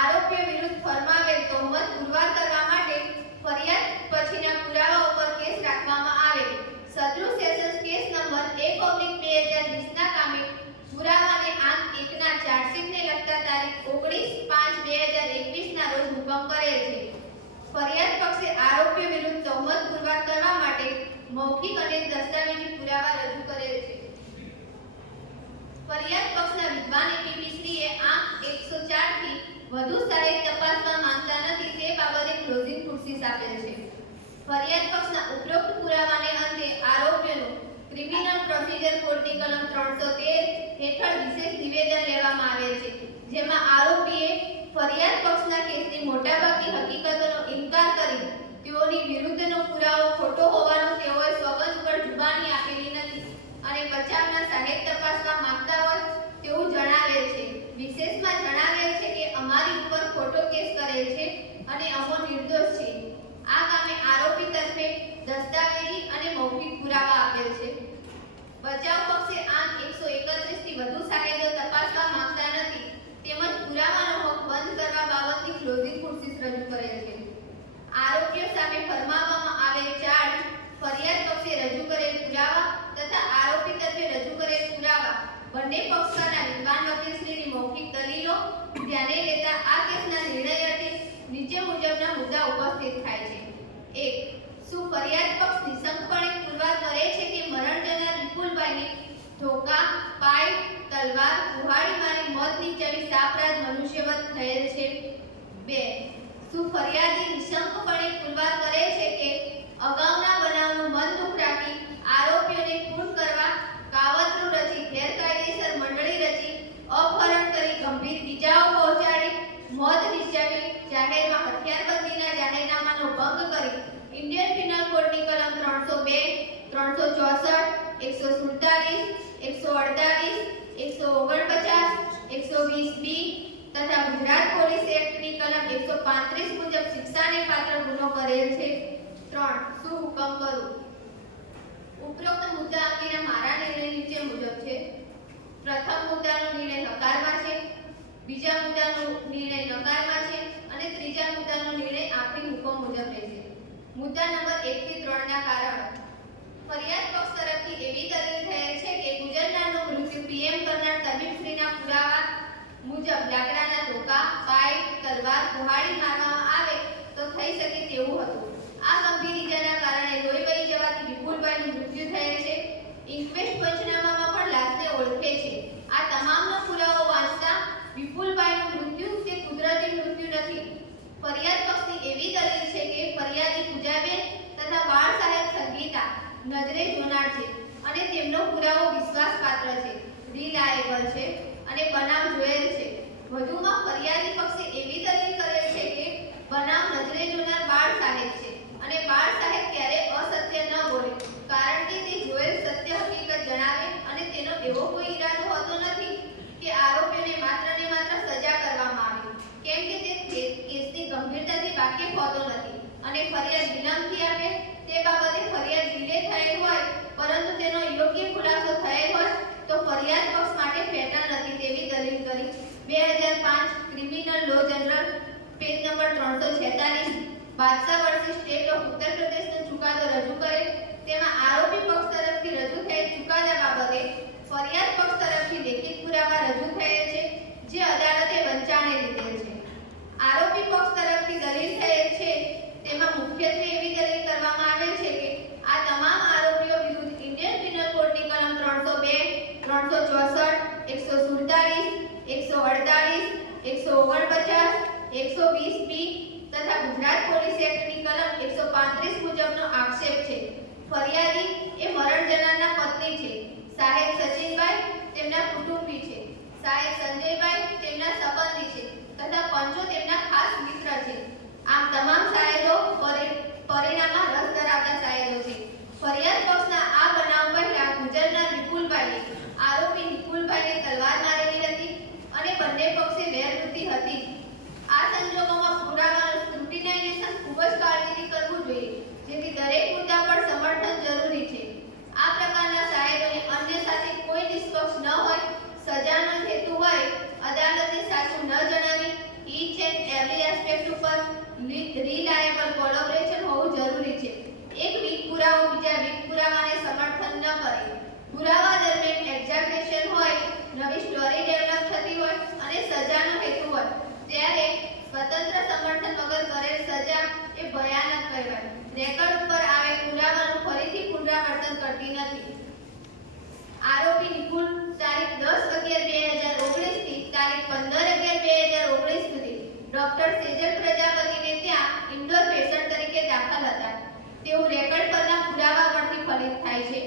આરોપીઓ વિરુદ્ધ ફરમાવેલ તહમત પુરવાર કરવા માટે ફરિયાદ પછીના પુરાવા ઉપર કેસ રાખવામાં આવેલ. સદરૂપ સેશન્સ કેસ નંબર 1/2020 ના કામે પુરાવાને આંક 1 ના ચાર્જશીટને લગતા તારીખ 19/5/2021 ના રોજ હુકમ કરેલ છે. ફરિયાદ પક્ષે આરોપીઓ વિરુદ્ધ તહમત પુરવાર કરવા માટે મૌખિક અને દસ્તાવેજી પુરાવા રજૂ કરેલ છે. ફરિયાદ પક્ષના વિદ્વાન એપીપીશ્રીએ આંક 104 થી વધુ સારી તપાસવા માંગતા નથી તે બાબતે ક્લોઝિંગ નોટિસ આપેલ છે. ફરિયાદ પક્ષના ઉપરોક્ત પુરાવાને અંતે આરોપીઓનું ક્રિમિનલ પ્રોસિજર કોડની કલમ 313 હેઠળ વિશેષ નિવેદન લેવામાં આવેલ છે, જેમાં આરોપીએ ફરિયાદ પક્ષના કેસની મોટાભાગની હકીકતોનો ઇનકાર કરી તેઓની વિરુદ્ધનો પુરાવો ખોટો હોવાનું તેઓએ સોગંદ પર જુબાની આપેલી નથી અને બચાવના સાહેબ તપાસવા માંગતા હોય તેવું જણાવેલ છે. વિશેષમાં જણાવેલ છે કે અમારી ઉપર ખોટો કેસ કરેલ છે અને અમો નિર્દોષ છે. આ કામે આરોપી તરફે દસ્તાવેજી અને મૌખિક પુરાવા આપેલ છે. બચાવ પક્ષે આંક 131 થી વધુ સાહેબો તપાસવા માંગતા નથી તેમજ પુરાવાનો હક બંધ કરવા બાબતની ક્લોઝિંગ નોટિસ રજૂ કરેલ છે. આરોપીઓ સામે ફરમાવવામાં આવેલ ચાર્જ, ફરિયાદ પક્ષે રજૂ કરેલ પુરાવા તથા આરોપી તરફે રજૂ કરેલ પુરાવા બંને પક્ષકારના વિદ્વાન વકીલશ્રીની મૌખિક દલીલો ધ્યાને લેતા આ કેસના નિર્ણય અર્થે નીચે મુજબના મુદ્દા ઉપસ્થિત થાય છે. 1. શું ફરિયાદ પક્ષ નિશંકપણે પુરવાર કરે છે કે મરણ જનાર વિપુલભાઈને ધોકા, પાઇપ, તલવાર, કુહાડી મારી મોત નીપજાવી સાપરાધ મનુષ્યવધ થયેલ છે? 2. શું ફરિયાદી નિશંકપણે પુરવાર કરે છે કે અગાઉના બનાવનું મન દુઃખ રાખી આરોપીઓને ખૂન કરવા 364, 147, 148, 149, 120B તથા ગુજરાત પોલીસ એક્ટની કલમ 135 મુજબ શિક્ષાને પાત્ર ગુનો કરેલ છે. 3. શું હુકમ કરું? ઉપરોક્ત મુદ્દા અંગેના મારા નિર્ણય નીચે મુજબ છે. પ્રથમ મુદ્દાનો નિર્ણય નકારવા છે, બીજા મુદ્દાનો નિર્ણય નકારવા છે અને ત્રીજા મુદ્દાનો નિર્ણય આખરી હુકમ મુજબ રહેશે. મુદ્દા નંબર 1 થી 3 ના કારણો. ફરિયાદ પક્ષ તરફથી એવી દલીલ થયેલ છે કે ગુજરનારનું મૃત્યુ પીએમ કરનાર તબીબશ્રીના પુરાવા મુજબ લાકડાના ધોકા, પાઇપ, તલવાર, કુહાડી મારવામાં આવે તો થઈ શકે તેવું હતું. આ ગંભીર ઈજાના કારણે લોહી વહી જવાથી વિપુલભાઈનું મૃત્યુ થયેલ છે. ઇન્ક્વેસ્ટ પંચનામામાં પણ લાશને ઓળખે છે. આ તમામનો પુરાવો વાંચતા વિપુલભાઈનું મૃત્યુ તે કુદરતી મૃત્યુ નથી. ફરિયાદ પક્ષની એવી દલીલ છે કે ફરિયાદી પૂજાબેન તથા બાળ સાહેબ સંગીતા નજરે જોનાર છે અને તેમનો પુરાવો વિશ્વાસપાત્ર છે, રિલાયેબલ છે અને બનાવ જોયેલ છે. વધુમાં ફરિયાદી પક્ષે એવી દલીલ કરેલ છે કે બનાવ નજરે જોનાર બાળ સાહેબ છે અને બાળ સાહેબ ક્યારે અસત્ય ન બોલે, કારણ કે તે જોયેલ સત્ય હકીકત જણાવે અને તેનો એવો કોઈ ઈરાદો હોતો નથી કે આરોપીઓને માત્ર ને માત્ર સજા કરવામાં આવે, કેમ કે તે કેસની ગંભીરતાથી વાકેફ હોતો નથી અને ફરિયાદ વિલંબથી આપે તે બાબતે ફરિયાદ ડિલે થયેલ હોય પરંતુ તેનો યોગ્ય ખુલાસો થયેલ હોય તો ફરિયાદ પક્ષ માટે પેટર્ન નથી તેવી દલીલ કરી 2005 criminal law general page number 346 બાદશાહ વર્સિસ સ્ટેટ ઓફ ઉત્તર પ્રદેશનો ચુકાદો રજૂ કરે. તેમાં આરોપી પક્ષ તરફથી રજૂ થયેલ ચુકાદા બાબતે ફરિયાદ પક્ષ તરફથી લેખિત પુરાવા રજૂ થયેલ છે જે અદાલતે વંચાણે લીધેલ છે. આરોપી પક્ષ તરફથી દલીલ થયેલ છે તેમાં મુખ્યત્વે એવી દલીલ કરવામાં આવેલ છે કે આ તમામ આરોપીઓ વિરુદ્ધ ઇન્ડિયન પિનલ કોડની કલમ 302, 364, 147, 148, 149, 120B તથા ગુજરાત પોલીસ એક્ટની કલમ 135 મુજબનો આક્ષેપ છે. ફરિયાદી એ મરણ જનારના પત્ની છે. સાહેબ સચિનભાઈ તેમના કુટુંબી છે. સાહેબ સંજયભાઈ તેમના સંબંધી છે તથા પંચો તેમના ખાસ મિત્ર છે. આમ તમામ સાહેબો પરિણામમાં રસ ધરાવતા સાહેબો છે. ફરિયાદ પક્ષના આ બનાવ પહેલા ગુજરનાર વિપુલભાઈએ આરોપી નિકુલભાઈને તલવાર મારેલી હતી અને બંને પક્ષે વેરવૃત્તિ હતી. આ સંજોગોમાં પુરાવાનું સ્ક્રુટિનાઇઝેશન ખૂબ જ કાળજીથી કરવું જોઈએ જેથી દરેક મુદ્દા પર સમર્થન જરૂરી છે. આ પ્રકારના સાહેબોને અન્ય સાથે કોઈ નિષ્પક્ષ ન હોય, સજાનો હેતુ હોય, અદાલતે સાચું ન જણાવી ઈચ એન્ડ એવરી એસ્પેક્ટ ઉપર રિલાયેબલ કોલેબોરેશન હોવું જરૂરી છે. એક વીક પુરાવો બીજા વીક પુરાવાને સમર્થન ન કરે. પુરાવા દરમિયાન એક્ઝાગ્રેશન હોય, નવી સ્ટોરી ડેવલપ થતી હોય અને સજાનો હેતુ હોય ત્યારે સ્વતંત્ર સમર્થન વગર કરેલ સજા એ ભયાનક કહેવાય. રેકોર્ડ ઉપર આવે પુરાવાનું ફરીથી પુનરાવર્તન કરતી નથી. આરોપી નિકુલ તારીખ 10/11/2019 થી તારીખ 15/11/2019 સુધી ડોક્ટર સેજલ પ્રજાપતિને ત્યાં ઇન્ડોર પેશન્ટ તરીકે દાખલ હતા તેવું રેકોર્ડ પરના પુરાવા પરથી ફલિત થાય છે.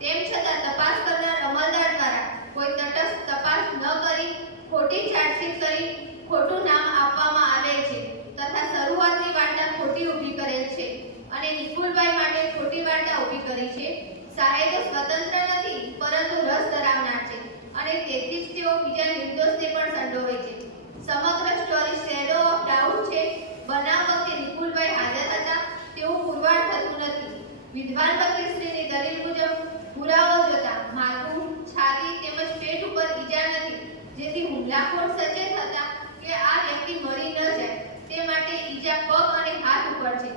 તેમ છતાં તપાસ કરનાર અમલદાર દ્વારા કોઈ તટસ્થ તપાસ ન કરી ખોટી ચાર્જશીટ કરી ખોટું નામ આપવામાં આવેલ છે તથા શરૂઆતની વાર્તા ખોટી ઊભી કરેલ છે અને નિકુલભાઈ માટે ખોટી વાર્તા ઊભી કરી છે. સાહેબો સ્વતંત્ર નથી પરંતુ રસ ધરાવનાર છે અને તેથી જ તેઓ બીજા નિર્દોષને પણ સંડોવે છે. સમગ્ર સ્ટોરી શેડો ઓફ ડાઉટ છે. બનાવ વખતે નિકુલભાઈ હાજર હતા તેવું પુરવાર થતું નથી. વિદ્વાન વકીલશ્રીની દલીલ મુજબ પુરાવો જોતા માથું, છાતી તેમજ પેટ ઉપર ઈજા નથી જેથી હુમલાખોર સચેત હતા કે આ વ્યક્તિ મરી ન જાય તે માટે ઈજા પગ અને હાથ ઉપર છે.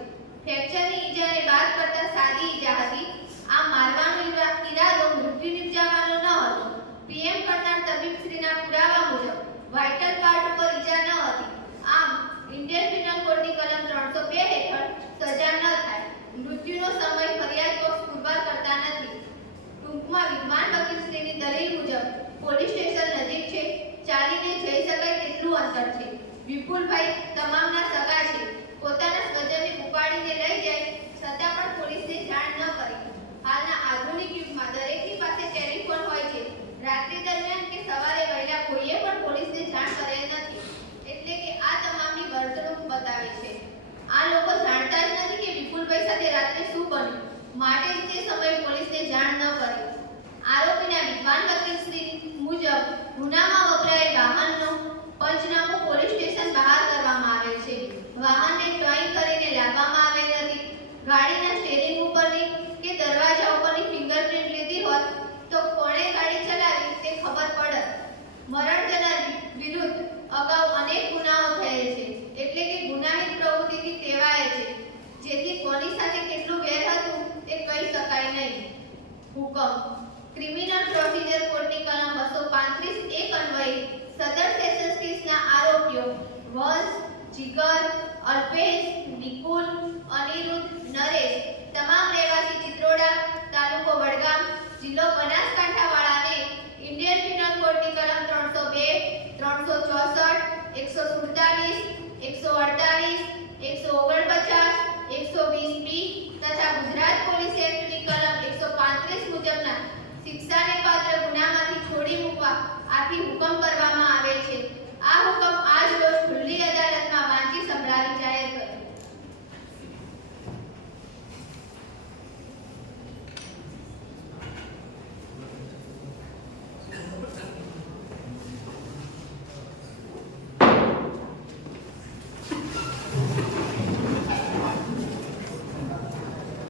ફ્રેક્ચરની ઈજાને બાદ કરતા સાદી ઈજા હતી. આ મારવાનો ઈરાદો મૃત્યુ નિપજાવવાનો ન હતો. પીએમ કરનાર તબીબશ્રીના પુરાવા મુજબ વાઇટલ પાર્ટ ઉપર ઈજા ન હતી. આમ ઇન્ડિયન પિનલ કોડની કલમ 302 હેઠળ સજા ન થાય. મૃત્યુનો સમય ફરિયાદ પક્ષ પુરવાર કરતા નથી. ટૂંકમાં વિદ્વાન વકીલશ્રીની દલીલ મુજબ પોલીસ સ્ટેશન નજીક છે, ચાલીને જઈ શકાય તેટલું અંતર છે. વિપુલભાઈ તમામના સગા છે. પોતાના સ્વજનને ઉપાડીને લઈ જાય હુકમ ક્રિમિનલ પ્રોસિજર કોડની કલમ 235 એક અન્વયે સદર સેશન્સ કેસના આરોપીઓ વંશ, જીગર, અલ્પેશ, નિકુલ, અનિરુદ્ધ, નરેશ તમામ રહેવાસી ચિત્રોડા, તાલુકો વડગામ, જિલ્લો બનાસકાંઠા વાળાને ઇન્ડિયન પિનલ કોડની કલમ 302, 364, 147, 148, 149, 120 બી તથા ગુજરાત પોલીસ એક્ટની કલમ 135 મુજબના શિક્ષાને પાત્ર ગુનામાંથી છોડી મૂકવા આથી હુકમ કરવામાં આવે છે. આ હુકમ